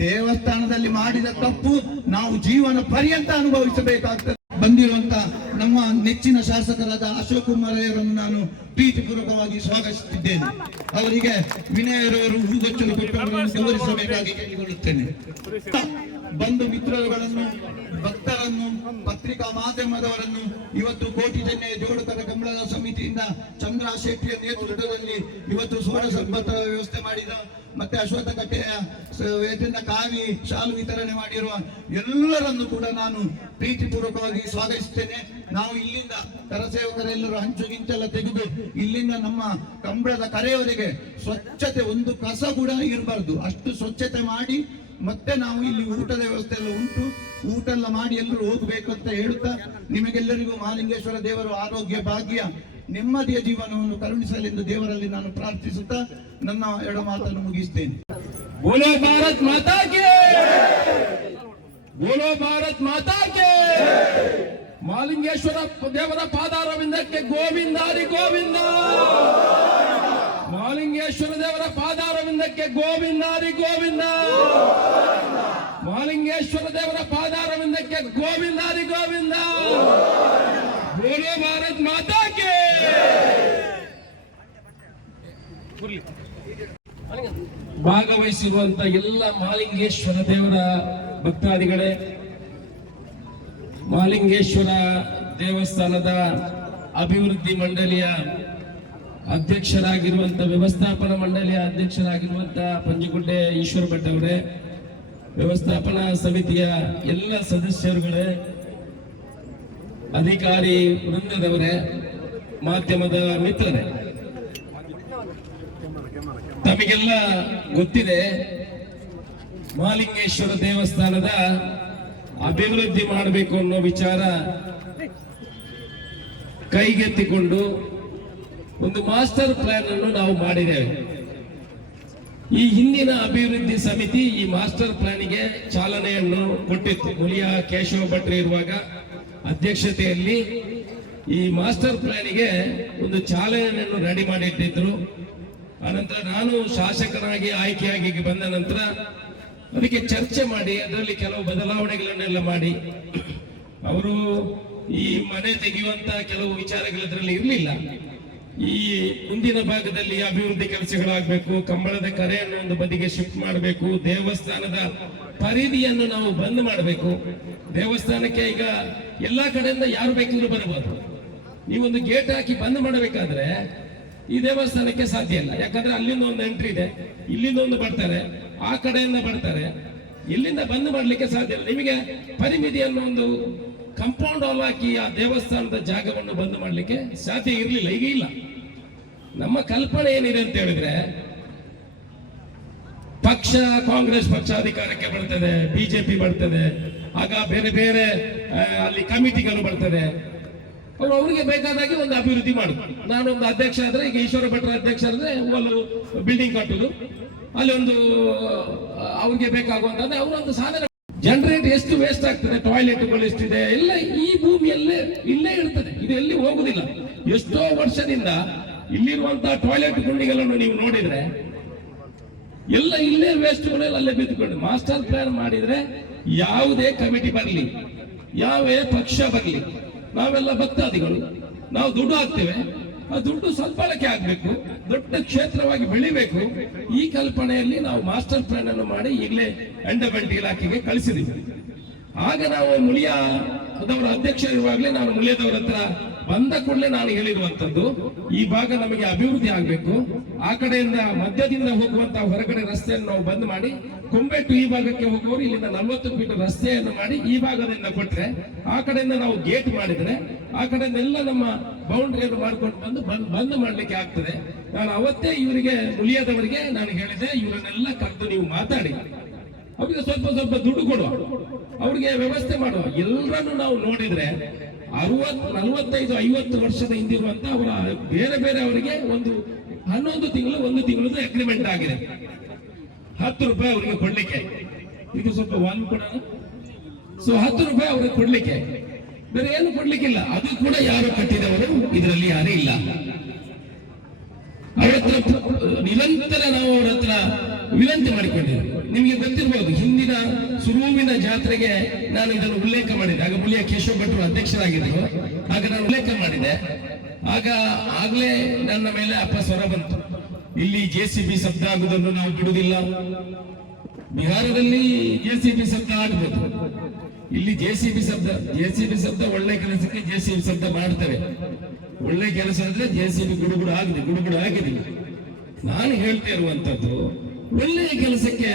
ದೇವಸ್ಥಾನದಲ್ಲಿ ಮಾಡಿದ ತಪ್ಪು ನಾವು ಜೀವನ ಪರ್ಯಂತ ಅನುಭವಿಸಬೇಕಾಗ್ತದೆ. ಬಂದಿರುವಂತ ನಮ್ಮ ನೆಚ್ಚಿನ ಶಾಸಕರಾದ ಅಶೋಕ್ ಕುಮಾರ್ ಅವರನ್ನು ನಾನು ಪ್ರೀತಿಪೂರ್ವಕವಾಗಿ ಸ್ವಾಗತಿಸುತ್ತಿದ್ದೇನೆ. ಅವರಿಗೆ ವಿನಯರವರು ಹೂಗೊಚ್ಚಲು ಕೊಟ್ಟವರನ್ನು ಗೌರವಿಸಬೇಕಾಗಿ ಕೇಳಿಕೊಳ್ಳುತ್ತೇನೆ. ಬಂಧು ಮಿತ್ರರುಗಳನ್ನು, ಭಕ್ತರನ್ನು, ಪತ್ರಿಕಾ ಮಾಧ್ಯಮದವರನ್ನು ಇವತ್ತು ಕೋಟಿ ಜನ ಜೋಡಕರ ಕಂಬಳದ ಸಮಿತಿಯಿಂದ ಚಂದ್ರ ಶೆಟ್ಟಿಯ ನೇತೃತ್ವದಲ್ಲಿ ಇವತ್ತು ಸೋಡ ಸಂಪತ್ತ ವ್ಯವಸ್ಥೆ ಮಾಡಿದ, ಮತ್ತೆ ಅಶ್ವತ್ಥ ಕಟ್ಟೆಯ ಕಾವಿ ಶಾಲು ವಿತರಣೆ ಮಾಡಿರುವ ಎಲ್ಲರನ್ನು ಕೂಡ ನಾನು ಪ್ರೀತಿಪೂರ್ವಕವಾಗಿ ಸ್ವಾಗತಿಸುತ್ತೇನೆ. ನಾವು ಇಲ್ಲಿಂದ ಕರಸೇವಕರೆಲ್ಲರೂ ಹಂಚುಗಿಂಚೆಲ್ಲ ತೆಗೆದು ಇಲ್ಲಿಂದ ನಮ್ಮ ಕಂಬಳದ ಕರೆಯವರೆಗೆ ಸ್ವಚ್ಛತೆ, ಒಂದು ಕಸ ಕೂಡ ಇರಬಾರ್ದು, ಅಷ್ಟು ಸ್ವಚ್ಛತೆ ಮಾಡಿ ಮತ್ತೆ ನಾವು ಇಲ್ಲಿ ಊಟದ ವ್ಯವಸ್ಥೆ ಎಲ್ಲ ಉಂಟು, ಊಟ ಎಲ್ಲ ಮಾಡಿ ಎಲ್ಲರೂ ಹೋಗ್ಬೇಕು ಅಂತ ಹೇಳುತ್ತಾ, ನಿಮಗೆಲ್ಲರಿಗೂ ಮಹಾಲಿಂಗೇಶ್ವರ ದೇವರು ಆರೋಗ್ಯ, ಭಾಗ್ಯ, ನೆಮ್ಮದಿಯ ಜೀವನವನ್ನು ಕರುಣಿಸಲೆಂದು ದೇವರಲ್ಲಿ ನಾನು ಪ್ರಾರ್ಥಿಸುತ್ತಾ ನನ್ನ 2 ಮಾತನ್ನು ಮುಗಿಸ್ತೇನೆ. ಬೋಲೋ ಭಾರತ್ ಮಾತಾ ಕಿ, ಬೋಲೋ ಭಾರತ್ ಮಾತಾ ಕಿ. ಮಹಾಲಿಂಗೇಶ್ವರ ದೇವರ ಪಾದಾರವಿಂದಕ್ಕೆ ಗೋವಿಂದಾರಿ ಗೋವಿಂದ. ಮಹಾಲಿಂಗೇಶ್ವರ ದೇವರ ಪಾದಾರವಿಂದಕ್ಕೆ ಗೋವಿಂದಾರಿ ಗೋವಿಂದ. ಮಹಾಲಿಂಗೇಶ್ವರ ದೇವರ ಪಾದಾರವಿಂದಕ್ಕೆ ಗೋವಿಂದಾರಿ ಗೋವಿಂದ. ಬೋಲೋ ಭಾರತ್ ಮಾತಾ ಕಿ. ಭಾಗವಹಿಸಿರುವಂತ ಎಲ್ಲ ಮಹಾಲಿಂಗೇಶ್ವರ ದೇವರ ಭಕ್ತಾದಿಗಳೇ, ಮಹಾಲಿಂಗೇಶ್ವರ ದೇವಸ್ಥಾನದ ಅಭಿವೃದ್ಧಿ ಮಂಡಳಿಯ ಅಧ್ಯಕ್ಷರಾಗಿರುವಂತ, ವ್ಯವಸ್ಥಾಪನಾ ಮಂಡಳಿಯ ಅಧ್ಯಕ್ಷರಾಗಿರುವಂತ ಪಂಜುಗುಡ್ಡೆ ಈಶ್ವರ ಭಟ್ ಅವರೇ, ವ್ಯವಸ್ಥಾಪನಾ ಸಮಿತಿಯ ಎಲ್ಲ ಸದಸ್ಯರುಗಳೇ, ಅಧಿಕಾರಿ ವೃಂದದವರೇ, ಮಾಧ್ಯಮದ ಮಿತ್ರರೇ, ತಮಗೆಲ್ಲ ಗೊತ್ತಿದೆ ಮಹಾಲಿಂಗೇಶ್ವರ ದೇವಸ್ಥಾನದ ಅಭಿವೃದ್ಧಿ ಮಾಡಬೇಕು ಅನ್ನೋ ವಿಚಾರ ಕೈಗೆತ್ತಿಕೊಂಡು ಒಂದು ಮಾಸ್ಟರ್ ಪ್ಲಾನ್ ಅನ್ನು ನಾವು ಮಾಡಿದ್ದೇವೆ. ಈ ಹಿಂದಿನ ಅಭಿವೃದ್ಧಿ ಸಮಿತಿ ಈ ಮಾಸ್ಟರ್ ಪ್ಲಾನ್ಗೆ ಚಾಲನೆಯನ್ನು ಕೊಟ್ಟಿತ್ತು. ಮುಳಿಯ ಕೇಶವ ಭಟ್ರು ಇರುವಾಗ ಅಧ್ಯಕ್ಷತೆಯಲ್ಲಿ ಈ ಮಾಸ್ಟರ್ ಪ್ಲಾನ್ಗೆ ಒಂದು ಚಾಲನೆಯನ್ನು ರೆಡಿ ಮಾಡಿಟ್ಟಿದ್ರು. ಅನಂತರ ನಾನು ಶಾಸಕನಾಗಿ ಆಯ್ಕೆಯಾಗಿ ಬಂದ ನಂತರ ಅದಕ್ಕೆ ಚರ್ಚೆ ಮಾಡಿ ಅದರಲ್ಲಿ ಕೆಲವು ಬದಲಾವಣೆಗಳನ್ನೆಲ್ಲ ಮಾಡಿ, ಅವರು ಈ ಮನೆ ತೆಗೆಯುವಂತ ಕೆಲವು ವಿಚಾರಗಳು ಅದರಲ್ಲಿ ಇರಲಿಲ್ಲ. ಈ ಮುಂದಿನ ಭಾಗದಲ್ಲಿ ಅಭಿವೃದ್ಧಿ ಕೆಲಸಗಳಾಗಬೇಕು, ಕಂಬಳದ ಕರೆಯನ್ನು ಒಂದು ಬದಿಗೆ ಶಿಫ್ಟ್ ಮಾಡಬೇಕು, ದೇವಸ್ಥಾನದ ಪರಿಧಿಯನ್ನು ನಾವು ಬಂದ್ ಮಾಡಬೇಕು. ದೇವಸ್ಥಾನಕ್ಕೆ ಈಗ ಎಲ್ಲಾ ಕಡೆಯಿಂದ ಯಾರು ಬೇಕಿದ್ರು ಬರಬಹುದು. ನೀವೊಂದು ಗೇಟ್ ಹಾಕಿ ಬಂದ್ ಮಾಡಬೇಕಾದ್ರೆ ಈ ದೇವಸ್ಥಾನಕ್ಕೆ ಸಾಧ್ಯ ಇಲ್ಲ. ಯಾಕಂದ್ರೆ ಅಲ್ಲಿಂದ ಒಂದು ಎಂಟ್ರಿ ಇದೆ, ಇಲ್ಲಿಂದ ಒಂದು ಬರ್ತಾರೆ, ಆ ಕಡೆಯಿಂದ ಬರ್ತಾರೆ, ಇಲ್ಲಿಂದ ಬಂದ್ ಮಾಡ್ಲಿಕ್ಕೆ ಸಾಧ್ಯ ಇಲ್ಲ. ನಿಮಗೆ ಪರಿಮಿತಿ ಅನ್ನೋ ಒಂದು ಕಂಪೌಂಡ್ ವಾಲ್ ಹಾಕಿ ಆ ದೇವಸ್ಥಾನದ ಜಾಗವನ್ನು ಬಂದ್ ಮಾಡ್ಲಿಕ್ಕೆ ಸಾಧ್ಯ ಇರಲಿಲ್ಲ, ಈಗ ಇಲ್ಲ. ನಮ್ಮ ಕಲ್ಪನೆ ಏನಿದೆ ಅಂತ ಹೇಳಿದ್ರೆ, ಪಕ್ಷ ಕಾಂಗ್ರೆಸ್ ಪಕ್ಷ ಅಧಿಕಾರಕ್ಕೆ ಬರ್ತದೆ, ಬಿಜೆಪಿ ಬರ್ತದೆ, ಆಗ ಬೇರೆ ಬೇರೆ ಅಲ್ಲಿ ಕಮಿಟಿಗಳು ಬರ್ತದೆ, ಅವ್ರಿಗೆ ಬೇಕಾದಾಗೆ ಒಂದು ಅಭಿವೃದ್ಧಿ ಮಾಡುದು. ನಾನೊಂದು ಅಧ್ಯಕ್ಷ ಆದ್ರೆ, ಈಗ ಈಶ್ವರ ಭಟ್ರ ಅಧ್ಯಕ್ಷ ಆದ್ರೆ ಒಂದು ಬಿಲ್ಡಿಂಗ್ ಕಟ್ಟುದು, ಅಲ್ಲಿ ಒಂದು ಅವ್ರಿಗೆ ಬೇಕಾಗುವಂತಂದ್ರೆ ಅವರೊಂದು ಸಾಧನೆ. ಜನರೇಟ್ ಎಷ್ಟು ವೇಸ್ಟ್ ಆಗ್ತದೆ, ಟಾಯ್ಲೆಟ್ಗಳು ಎಷ್ಟಿದೆ ಎಲ್ಲ ಈ ಭೂಮಿಯಲ್ಲೇ ಇಲ್ಲೇ ಇರ್ತದೆ, ಇದು ಎಲ್ಲಿ ಹೋಗುದಿಲ್ಲ. ಎಷ್ಟೋ ವರ್ಷದಿಂದ ಇಲ್ಲಿರುವಂತಹ ಟಾಯ್ಲೆಟ್ ಗುಂಡಿಗಳನ್ನು ನೀವು ನೋಡಿದ್ರೆ ಎಲ್ಲ ಇಲ್ಲೇ ವೇಸ್ಟ್ಗಳೆಲ್ಲ ಅಲ್ಲೇ ಬಿದ್ದುಕೊಂಡು. ಮಾಸ್ಟರ್ ಪ್ಲಾನ್ ಮಾಡಿದ್ರೆ ಯಾವುದೇ ಕಮಿಟಿ ಬರಲಿ, ಯಾವೇ ಪಕ್ಷ ಬರಲಿ, ನಾವೆಲ್ಲ ಭಕ್ತಾದಿಗಳು, ನಾವು ದುಡ್ಡು ಹಾಕ್ತೇವೆ, ಆ ದುಡ್ಡು ಸದ್ಬಳಕೆ ಆಗ್ಬೇಕು, ದೊಡ್ಡ ಕ್ಷೇತ್ರವಾಗಿ ಬೆಳಿಬೇಕು. ಈ ಕಲ್ಪನೆಯಲ್ಲಿ ನಾವು ಮಾಸ್ಟರ್ ಪ್ಲಾನ್ ಅನ್ನು ಮಾಡಿ ಈಗಲೇ ಎಂಡಮೆಂಟ್ ಇಲಾಖೆಗೆ ಕಳಿಸಿದ್ದೀವಿ. ಆಗ ನಾವು ಮುಳಿಯದವರ ಅಧ್ಯಕ್ಷರಿರುವಾಗಲೇ ನಾನು ಮುಳಿಯದವರ ಹತ್ರ ಬಂದ ಕೂಡಲೇ ನಾನು ಹೇಳಿರುವಂತದ್ದು, ಈ ಭಾಗ ನಮಗೆ ಅಭಿವೃದ್ಧಿ ಆಗಬೇಕು, ಆ ಕಡೆಯಿಂದ ಮಧ್ಯದಿಂದ ಹೋಗುವಂತಹ ಹೊರಗಡೆ ರಸ್ತೆಯನ್ನು ನಾವು ಬಂದ್ ಮಾಡಿ, ಕೊಂಬೆಟ್ಟು ಈ ಭಾಗಕ್ಕೆ ಹೋಗುವವರು ಇಲ್ಲಿಂದ 40 ಫೀಟ್ ರಸ್ತೆಯನ್ನು ಮಾಡಿ ಈ ಭಾಗದಿಂದ ಕೊಟ್ರೆ, ಆ ಕಡೆಯಿಂದ ನಾವು ಗೇಟ್ ಮಾಡಿದ್ರೆ ಆ ಕಡೆಯಿಂದೆಲ್ಲ ನಮ್ಮ ಬೌಂಡ್ರಿಯನ್ನು ಮಾಡ್ಕೊಂಡು ಬಂದ್ ಮಾಡ್ಲಿಕ್ಕೆ ಆಗ್ತದೆ. ನಾನು ಅವತ್ತೇ ಇವರಿಗೆ ಮುಳಿಯದವರಿಗೆ ನಾನು ಹೇಳಿದೆ, ಇವರನ್ನೆಲ್ಲ ಕರೆದು ನೀವು ಮಾತಾಡಿ, ಅವರಿಗೆ ಸ್ವಲ್ಪ ಸ್ವಲ್ಪ ದುಡ್ಡು ಕೊಡುವ, ಅವ್ರಿಗೆ ವ್ಯವಸ್ಥೆ ಮಾಡುವ. ಎಲ್ಲರನ್ನು ನಾವು ನೋಡಿದ್ರೆ 60, 45, 50 ವರ್ಷದ ಹಿಂದಿರುವಂತ ಅವರ ಬೇರೆ ಬೇರೆ ಅವರಿಗೆ ಒಂದು 11 ತಿಂಗಳು 1 ತಿಂಗಳದ್ದು ಅಗ್ರಿಮೆಂಟ್ ಆಗಿದೆ. 10 ರೂಪಾಯಿ ಅವರಿಗೆ ಕೊಡ್ಲಿಕ್ಕೆ, ಇದು ಸ್ವಲ್ಪ ವಾಲ್ವ್ ಕೊಡೋಣ. ಸೊ 10 ರೂಪಾಯಿ ಅವ್ರಿಗೆ ಕೊಡ್ಲಿಕ್ಕೆ, ಬೇರೆ ಏನು ಕೊಡ್ಲಿಕ್ಕಿಲ್ಲ. ಅದು ಕೂಡ ಯಾರು ಕಟ್ಟಿದವರು ಇದರಲ್ಲಿ ಯಾರೇ ಇಲ್ಲ. ಅವ್ರ ಹತ್ರ ನಿರಂತರ ನಾವು ಅವ್ರ ಹತ್ರ ವಿನಂತಿ ಮಾಡಿಕೊಂಡಿದ್ದೇವೆ. ನಿಮಗೆ ಗೊತ್ತಿರಬಹುದು, ಹಿಂದಿನ ಸುರುವಿನ ಜಾತ್ರೆಗೆ ನಾನು ಇದನ್ನು ಉಲ್ಲೇಖ ಮಾಡಿದ್ದೆ. ಆಗ ಮುಳಿಯ ಕೇಶವ ಭಟ್ರು ಅಧ್ಯಕ್ಷರಾಗಿದ್ದರು. ಆಗ ನಾನು ಉಲ್ಲೇಖ ಮಾಡಿದೆ. ಆಗ್ಲೇ ನನ್ನ ಮೇಲೆ ಅಪಸ್ವರ ಬಂತು, ಇಲ್ಲಿ JCB ಶಬ್ದ ಆಗುವುದನ್ನು ನಾವು ಬಿಡುವುದಿಲ್ಲ. ಬಿಹಾರದಲ್ಲಿ JCB ಶಬ್ದ ಆಗಬಹುದು, ಇಲ್ಲಿ JCB ಶಬ್ದ ಒಳ್ಳೆ ಕೆಲಸಕ್ಕೆ JCB ಶಬ್ದ ಮಾಡ್ತೇವೆ. ಒಳ್ಳೆ ಕೆಲಸ ಅಂದ್ರೆ JCB ಗುಡುಗುಡು ಆಗಿದೆ. ನಾನು ಹೇಳ್ತಾ ಇರುವಂತದ್ದು, ಒಳ್ಳೆಯ ಕೆಲಸಕ್ಕೆ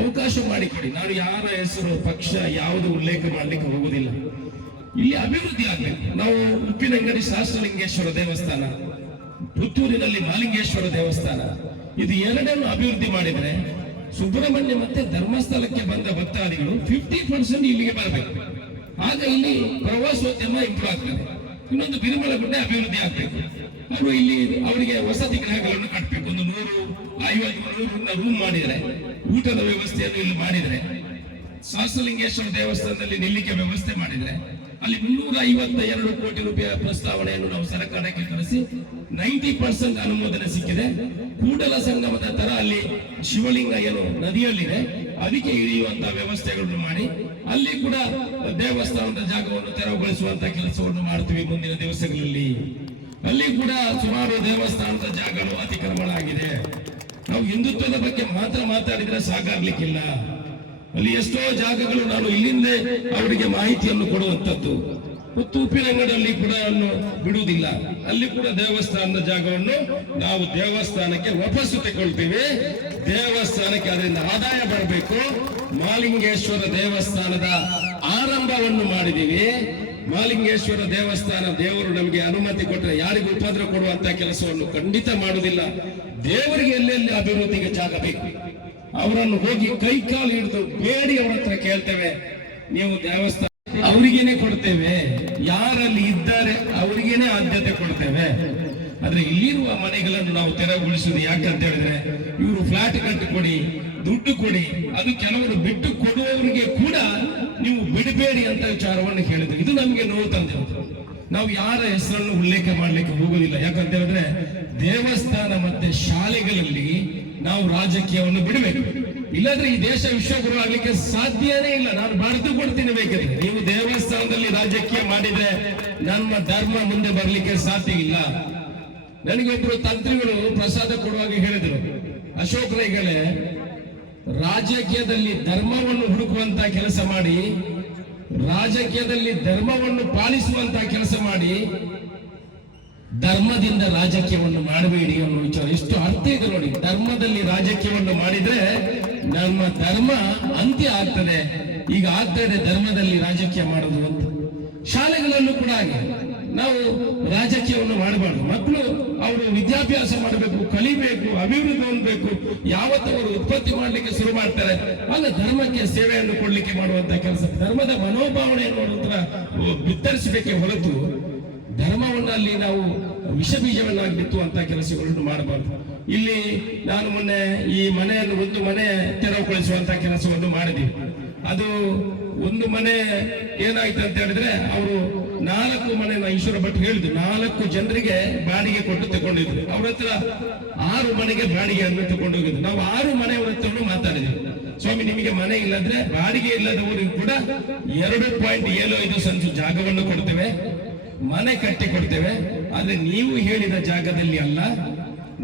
ಅವಕಾಶ ಮಾಡಿಕೊಡಿ. ನಾನು ಯಾರ ಹೆಸರು ಪಕ್ಷ ಯಾವುದು ಉಲ್ಲೇಖ ಮಾಡ್ಲಿಕ್ಕೆ ಹೋಗುದಿಲ್ಲ. ಇಲ್ಲಿ ಅಭಿವೃದ್ಧಿ ಆಗ್ಬೇಕು. ನಾವು ಉಪ್ಪಿನಂಗಡಿ ಶಾಸ್ತ್ರಲಿಂಗೇಶ್ವರ ದೇವಸ್ಥಾನ, ಪುತ್ತೂರಿನಲ್ಲಿ ಮಹಾಲಿಂಗೇಶ್ವರ ದೇವಸ್ಥಾನ, ಇದು ಎರಡನ್ನು ಅಭಿವೃದ್ಧಿ ಮಾಡಿದ್ರೆ ಸುಬ್ರಹ್ಮಣ್ಯ ಮತ್ತೆ ಧರ್ಮಸ್ಥಳಕ್ಕೆ ಬಂದ ಭಕ್ತಾದಿಗಳು 50% ಇಲ್ಲಿಗೆ ಬರಬೇಕು. ಆಗ ಇಲ್ಲಿ ಪ್ರವಾಸೋದ್ಯಮ ಇಂಪ್ರೂವ್ ಆಗ್ತದೆ. ಇನ್ನೊಂದು ಬಿರುಮಲ ಗುಡ್ಡೆ ಅಭಿವೃದ್ಧಿ ಆಗ್ಬೇಕು. ಅವರು ಇಲ್ಲಿ ಅವರಿಗೆ ವಸತಿ ಗೃಹಗಳನ್ನು ಕಟ್ಟಬೇಕು. ಒಂದು 150 ರೂಮ್ ಮಾಡಿದ್ರೆ, ಊಟದ ವ್ಯವಸ್ಥೆಯನ್ನು ಇಲ್ಲಿ ಮಾಡಿದ್ರೆ, ಶಾಸ್ತ್ರಲಿಂಗೇಶ್ವರ ದೇವಸ್ಥಾನದಲ್ಲಿ ನಿಲ್ಲಿಕೆ ವ್ಯವಸ್ಥೆ ಮಾಡಿದ್ರೆ, ಅಲ್ಲಿ 352 ಕೋಟಿ ರೂಪಾಯಿ ಪ್ರಸ್ತಾವನೆಯನ್ನು ನಾವು ಸರ್ಕಾರಕ್ಕೆ ಕಳಿಸಿ 90% ಅನುಮೋದನೆ ಸಿಕ್ಕಿದೆ. ಕೂಡಲ ಸಂಗಮದ ತರ ಅಲ್ಲಿ ಶಿವಲಿಂಗ ಏನು ನದಿಯಲ್ಲಿದೆ, ಅದಕ್ಕೆ ಇಳಿಯುವಂತಹ ವ್ಯವಸ್ಥೆಗಳನ್ನು ಮಾಡಿ ಅಲ್ಲಿ ಕೂಡ ದೇವಸ್ಥಾನದ ಜಾಗವನ್ನು ತೆರವುಗೊಳಿಸುವಂತ ಕೆಲಸವನ್ನು ಮಾಡ್ತೀವಿ ಮುಂದಿನ ದಿವಸಗಳಲ್ಲಿ. ಅಲ್ಲಿ ಕೂಡ ಸುಮಾರು ದೇವಸ್ಥಾನದ ಜಾಗಗಳು ಅತಿಕ್ರಮಣ ಆಗಿದೆ. ನಾವು ಹಿಂದುತ್ವದ ಬಗ್ಗೆ ಮಾತ್ರ ಮಾತಾಡಿದ್ರೆ ಸಾಕಾಗ್ಲಿಕ್ಕಿಲ್ಲ. ಅಲ್ಲಿ ಎಷ್ಟೋ ಜಾಗಗಳು ನಾನು ಇಲ್ಲಿಂದ ಅವರಿಗೆ ಮಾಹಿತಿಯನ್ನು ಕೊಡುವಂತದ್ದು. ಮತ್ತು ಉಪ್ಪಿನಂಗಡಲ್ಲಿ ಕೂಡ ಬಿಡುವುದಿಲ್ಲ. ಅಲ್ಲಿ ಕೂಡ ದೇವಸ್ಥಾನದ ಜಾಗವನ್ನು ನಾವು ದೇವಸ್ಥಾನಕ್ಕೆ ವಾಪಸ್ಸು ತಗೊಳ್ತೀವಿ. ದೇವಸ್ಥಾನಕ್ಕೆ ಅದರಿಂದ ಆದಾಯ ಬರಬೇಕು. ಮಹಾಲಿಂಗೇಶ್ವರ ದೇವಸ್ಥಾನದ ಆರಂಭವನ್ನು ಮಾಡಿದೀವಿ. ಮಹಾಲಿಂಗೇಶ್ವರ ದೇವಸ್ಥಾನ ದೇವರು ನಮಗೆ ಅನುಮತಿ ಕೊಟ್ಟರೆ ಯಾರಿಗೂ ಉಪದ್ರ ಕೊಡುವಂತ ಕೆಲಸವನ್ನು ಖಂಡಿತ ಮಾಡುವುದಿಲ್ಲ. ದೇವರಿಗೆ ಎಲ್ಲೆಲ್ಲಿ ಅಭಿವೃದ್ಧಿಗೆ ಜಾಗ ಬೇಕು ಅವರನ್ನು ಹೋಗಿ ಕೈ ಕಾಲು ಹಿಡಿದು ಬೇಡಿ ಅವರ ಹತ್ರ ಕೇಳ್ತೇವೆ. ನೀವು ದೇವಸ್ಥಾನ ಅವರಿಗೇನೆ ಕೊಡ್ತೇವೆ, ಯಾರಲ್ಲಿ ಇದ್ದಾರೆ ಅವರಿಗೇನೆ ಆದ್ಯತೆ ಕೊಡ್ತೇವೆ. ಆದ್ರೆ ಇಲ್ಲಿರುವ ಮನೆಗಳನ್ನು ನಾವು ತೆರವುಗೊಳಿಸುವುದು ಯಾಕಂತ ಹೇಳಿದ್ರೆ, ಇವರು ಫ್ಲಾಟ್ ಕಟ್ಟಿಕೊಡಿ, ದುಡ್ಡು ಕೊಡಿ, ಅದು ಕೆಲವರು ಬಿಟ್ಟು ಕೊಡುವವರಿಗೆ ಕೂಡ ನೀವು ಬಿಡಬೇಡಿ ಅಂತ ವಿಚಾರವನ್ನು ಹೇಳಿದ್ರು. ಇದು ನಮಗೆ ನೋವು ತಂದಿರುತ್ತೆ. ನಾವು ಯಾರ ಹೆಸರನ್ನು ಉಲ್ಲೇಖ ಮಾಡ್ಲಿಕ್ಕೆ ಹೋಗುದಿಲ್ಲ. ಯಾಕಂತ ಹೇಳಿದ್ರೆ ದೇವಸ್ಥಾನ ಮತ್ತೆ ಶಾಲೆಗಳಲ್ಲಿ ನಾವು ರಾಜಕೀಯವನ್ನು ಬಿಡಬೇಕು. ಇಲ್ಲಾಂದ್ರೆ ಈ ದೇಶ ವಿಶ್ವಗುರು ಆಗ್ಲಿಕ್ಕೆ ಸಾಧ್ಯನೇ ಇಲ್ಲ. ನಾನು ಬರೆದು ಕೊಡ್ತೀನಿ ಬೇಕಿದ್ರೆ. ನೀವು ದೇವಸ್ಥಾನದಲ್ಲಿ ರಾಜಕೀಯ ಮಾಡಿದ್ರೆ ನಮ್ಮ ಧರ್ಮ ಮುಂದೆ ಬರ್ಲಿಕ್ಕೆ ಸಾಧ್ಯ ಇಲ್ಲ. ನನಗೊಬ್ರು ತಂತ್ರಿಗಳು ಪ್ರಸಾದ ಕೊಡುವಾಗ ಹೇಳಿದ್ರು, ಅಶೋಕ್ ರೈಗಳೇ, ರಾಜಕೀಯದಲ್ಲಿ ಧರ್ಮವನ್ನು ಹುಡುಕುವಂತ ಕೆಲಸ ಮಾಡಿ, ರಾಜಕೀಯದಲ್ಲಿ ಧರ್ಮವನ್ನು ಪಾಲಿಸುವಂತ ಕೆಲಸ ಮಾಡಿ, ಧರ್ಮದಿಂದ ರಾಜಕೀಯವನ್ನು ಮಾಡಬೇಡಿ ಅನ್ನೋ ವಿಚಾರ. ಎಷ್ಟು ಅರ್ಥ ಇದೆ ನೋಡಿ. ಧರ್ಮದಲ್ಲಿ ರಾಜಕೀಯವನ್ನು ಮಾಡಿದ್ರೆ ನಮ್ಮ ಧರ್ಮ ಅಂತ್ಯ ಆಗ್ತದೆ. ಈಗ ಆಗ್ತಾ ಇದೆ ಧರ್ಮದಲ್ಲಿ ರಾಜಕೀಯ ಮಾಡೋದು ಅಂತ. ಶಾಲೆಗಳಲ್ಲೂ ಕೂಡ ಹಾಗೆ ನಾವು ರಾಜಕೀಯವನ್ನು ಮಾಡಬಾರ್ದು. ಮಕ್ಕಳು ಅವರು ವಿದ್ಯಾಭ್ಯಾಸ ಮಾಡಬೇಕು, ಕಲಿಬೇಕು, ಅಭಿವೃದ್ಧಿ ಹೊಂದಬೇಕು. ಯಾವತ್ತವರು ಉತ್ಪತ್ತಿ ಮಾಡ್ಲಿಕ್ಕೆ ಶುರು ಮಾಡ್ತಾರೆ ಆಗ ಧರ್ಮಕ್ಕೆ ಸೇವೆಯನ್ನು ಕೊಡ್ಲಿಕ್ಕೆ ಮಾಡುವಂತ ಕೆಲಸ, ಧರ್ಮದ ಮನೋಭಾವನೆಯನ್ನು ಬಿತ್ತರಿಸಬೇಕೆ ಹೊರತು ಧರ್ಮವನ್ನು ಅಲ್ಲಿ ನಾವು ವಿಷ ಬೀಜವನ್ನಾಗಿ ಬಿತ್ತುವಂತ ಕೆಲಸಗಳನ್ನು ಮಾಡಬಾರ್ದು. ಇಲ್ಲಿ ನಾನು ಮೊನ್ನೆ ಈ ಮನೆಯನ್ನು ಒಂದು ಮನೆ ತೆರವುಗೊಳಿಸುವಂತ ಕೆಲಸವನ್ನು ಮಾಡಿದ್ದೀವಿ. ಅದು ಒಂದು ಮನೆ ಏನಾಯ್ತು ಅಂತ ಹೇಳಿದ್ರೆ, ಅವರು 4 ಮನೆ, ಈಶ್ವರ ಭಟ್ ಹೇಳಿದ್ರು, 4 ಜನರಿಗೆ ಬಾಡಿಗೆ ಕೊಟ್ಟು ತಗೊಂಡಿದ್ರು. ಅವ್ರ ಹತ್ರ 6 ಮನೆಗೆ ಬಾಡಿಗೆಯನ್ನು ತಗೊಂಡು ಹೋಗಿದ್ರು. ನಾವು 6 ಮನೆಯವರ ಹತ್ರ ಮಾತಾಡಿದ್ವಿ, ಸ್ವಾಮಿ ನಿಮಗೆ ಮನೆ ಇಲ್ಲದ್ರೆ ಬಾಡಿಗೆ ಇಲ್ಲದವರಿಗೂ ಕೂಡ 2.75 ಸೆಂಟ್ಸ್ ಜಾಗವನ್ನು ಕೊಡ್ತೇವೆ, ಮನೆ ಕಟ್ಟಿ ಕೊಡ್ತೇವೆ. ಆದ್ರೆ ನೀವು ಹೇಳಿದ ಜಾಗದಲ್ಲಿ ಅಲ್ಲ,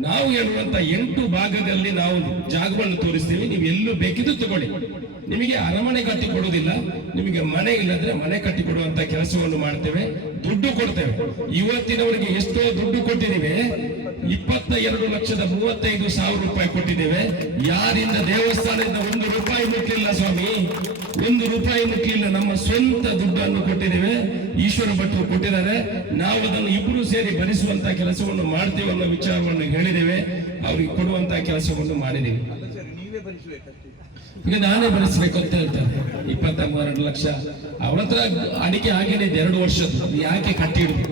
ನಾವು ಹೇಳುವಂತ 8 ಭಾಗದಲ್ಲಿ ನಾವು ಜಾಗವನ್ನು ತೋರಿಸ್ತೀವಿ, ನೀವು ಎಲ್ಲೂ ಬೇಕಿದ್ದು ತಗೊಳ್ಳಿ. ನಿಮಗೆ ಅರಮನೆ ಕಟ್ಟಿ ಕೊಡುವುದಿಲ್ಲ, ನಿಮಗೆ ಮನೆ ಇಲ್ಲದ್ರೆ ಮನೆ ಕಟ್ಟಿ ಕೊಡುವಂತ ಕೆಲಸವನ್ನು ಮಾಡ್ತೇವೆ, ದುಡ್ಡು ಕೊಡ್ತೇವೆ. ಇವತ್ತಿನವರಿಗೆ ಎಷ್ಟೋ ದುಡ್ಡು ಕೊಟ್ಟಿದ್ದೇವೆ, 22,35,000 ರೂಪಾಯಿ ಕೊಟ್ಟಿದ್ದೇವೆ. ಯಾರಿಂದ ದೇವಸ್ಥಾನದಿಂದ 1 ರೂಪಾಯಿ ಮುಟ್ಟಿಲ್ಲ ಸ್ವಾಮಿ, 1 ರೂಪಾಯಿ ಮುಟ್ಟಿಲ್ಲ. ನಮ್ಮ ಸ್ವಂತ ದುಡ್ಡನ್ನು ಕೊಟ್ಟಿದ್ದೇವೆ, ಈಶ್ವರ ಭಟ್ರು ಕೊಟ್ಟಿದ್ದಾರೆ. ನಾವು ಅದನ್ನು ಇಬ್ಬರು ಸೇರಿ ಭರಿಸುವಂತ ಕೆಲಸವನ್ನು ಮಾಡ್ತೇವೆ ಅನ್ನೋ ವಿಚಾರವನ್ನು ಹೇಳಿದ್ದೇವೆ. ಅವ್ರಿಗೆ ಕೊಡುವಂತ ಕೆಲಸವನ್ನು ಮಾಡಿದ್ದೇವೆ. ಈಗ ನಾನೇ ಭರಿಸಬೇಕು ಅಂತ ಹೇಳ್ತಾರೆ. 22 ಲಕ್ಷ ಅವ್ರ ಹತ್ರ ಅಡಿಕೆ ಹಾಗೇನೆ 2 ವರ್ಷದ್ದು, ಯಾಕೆ ಕಟ್ಟಿಡುದು?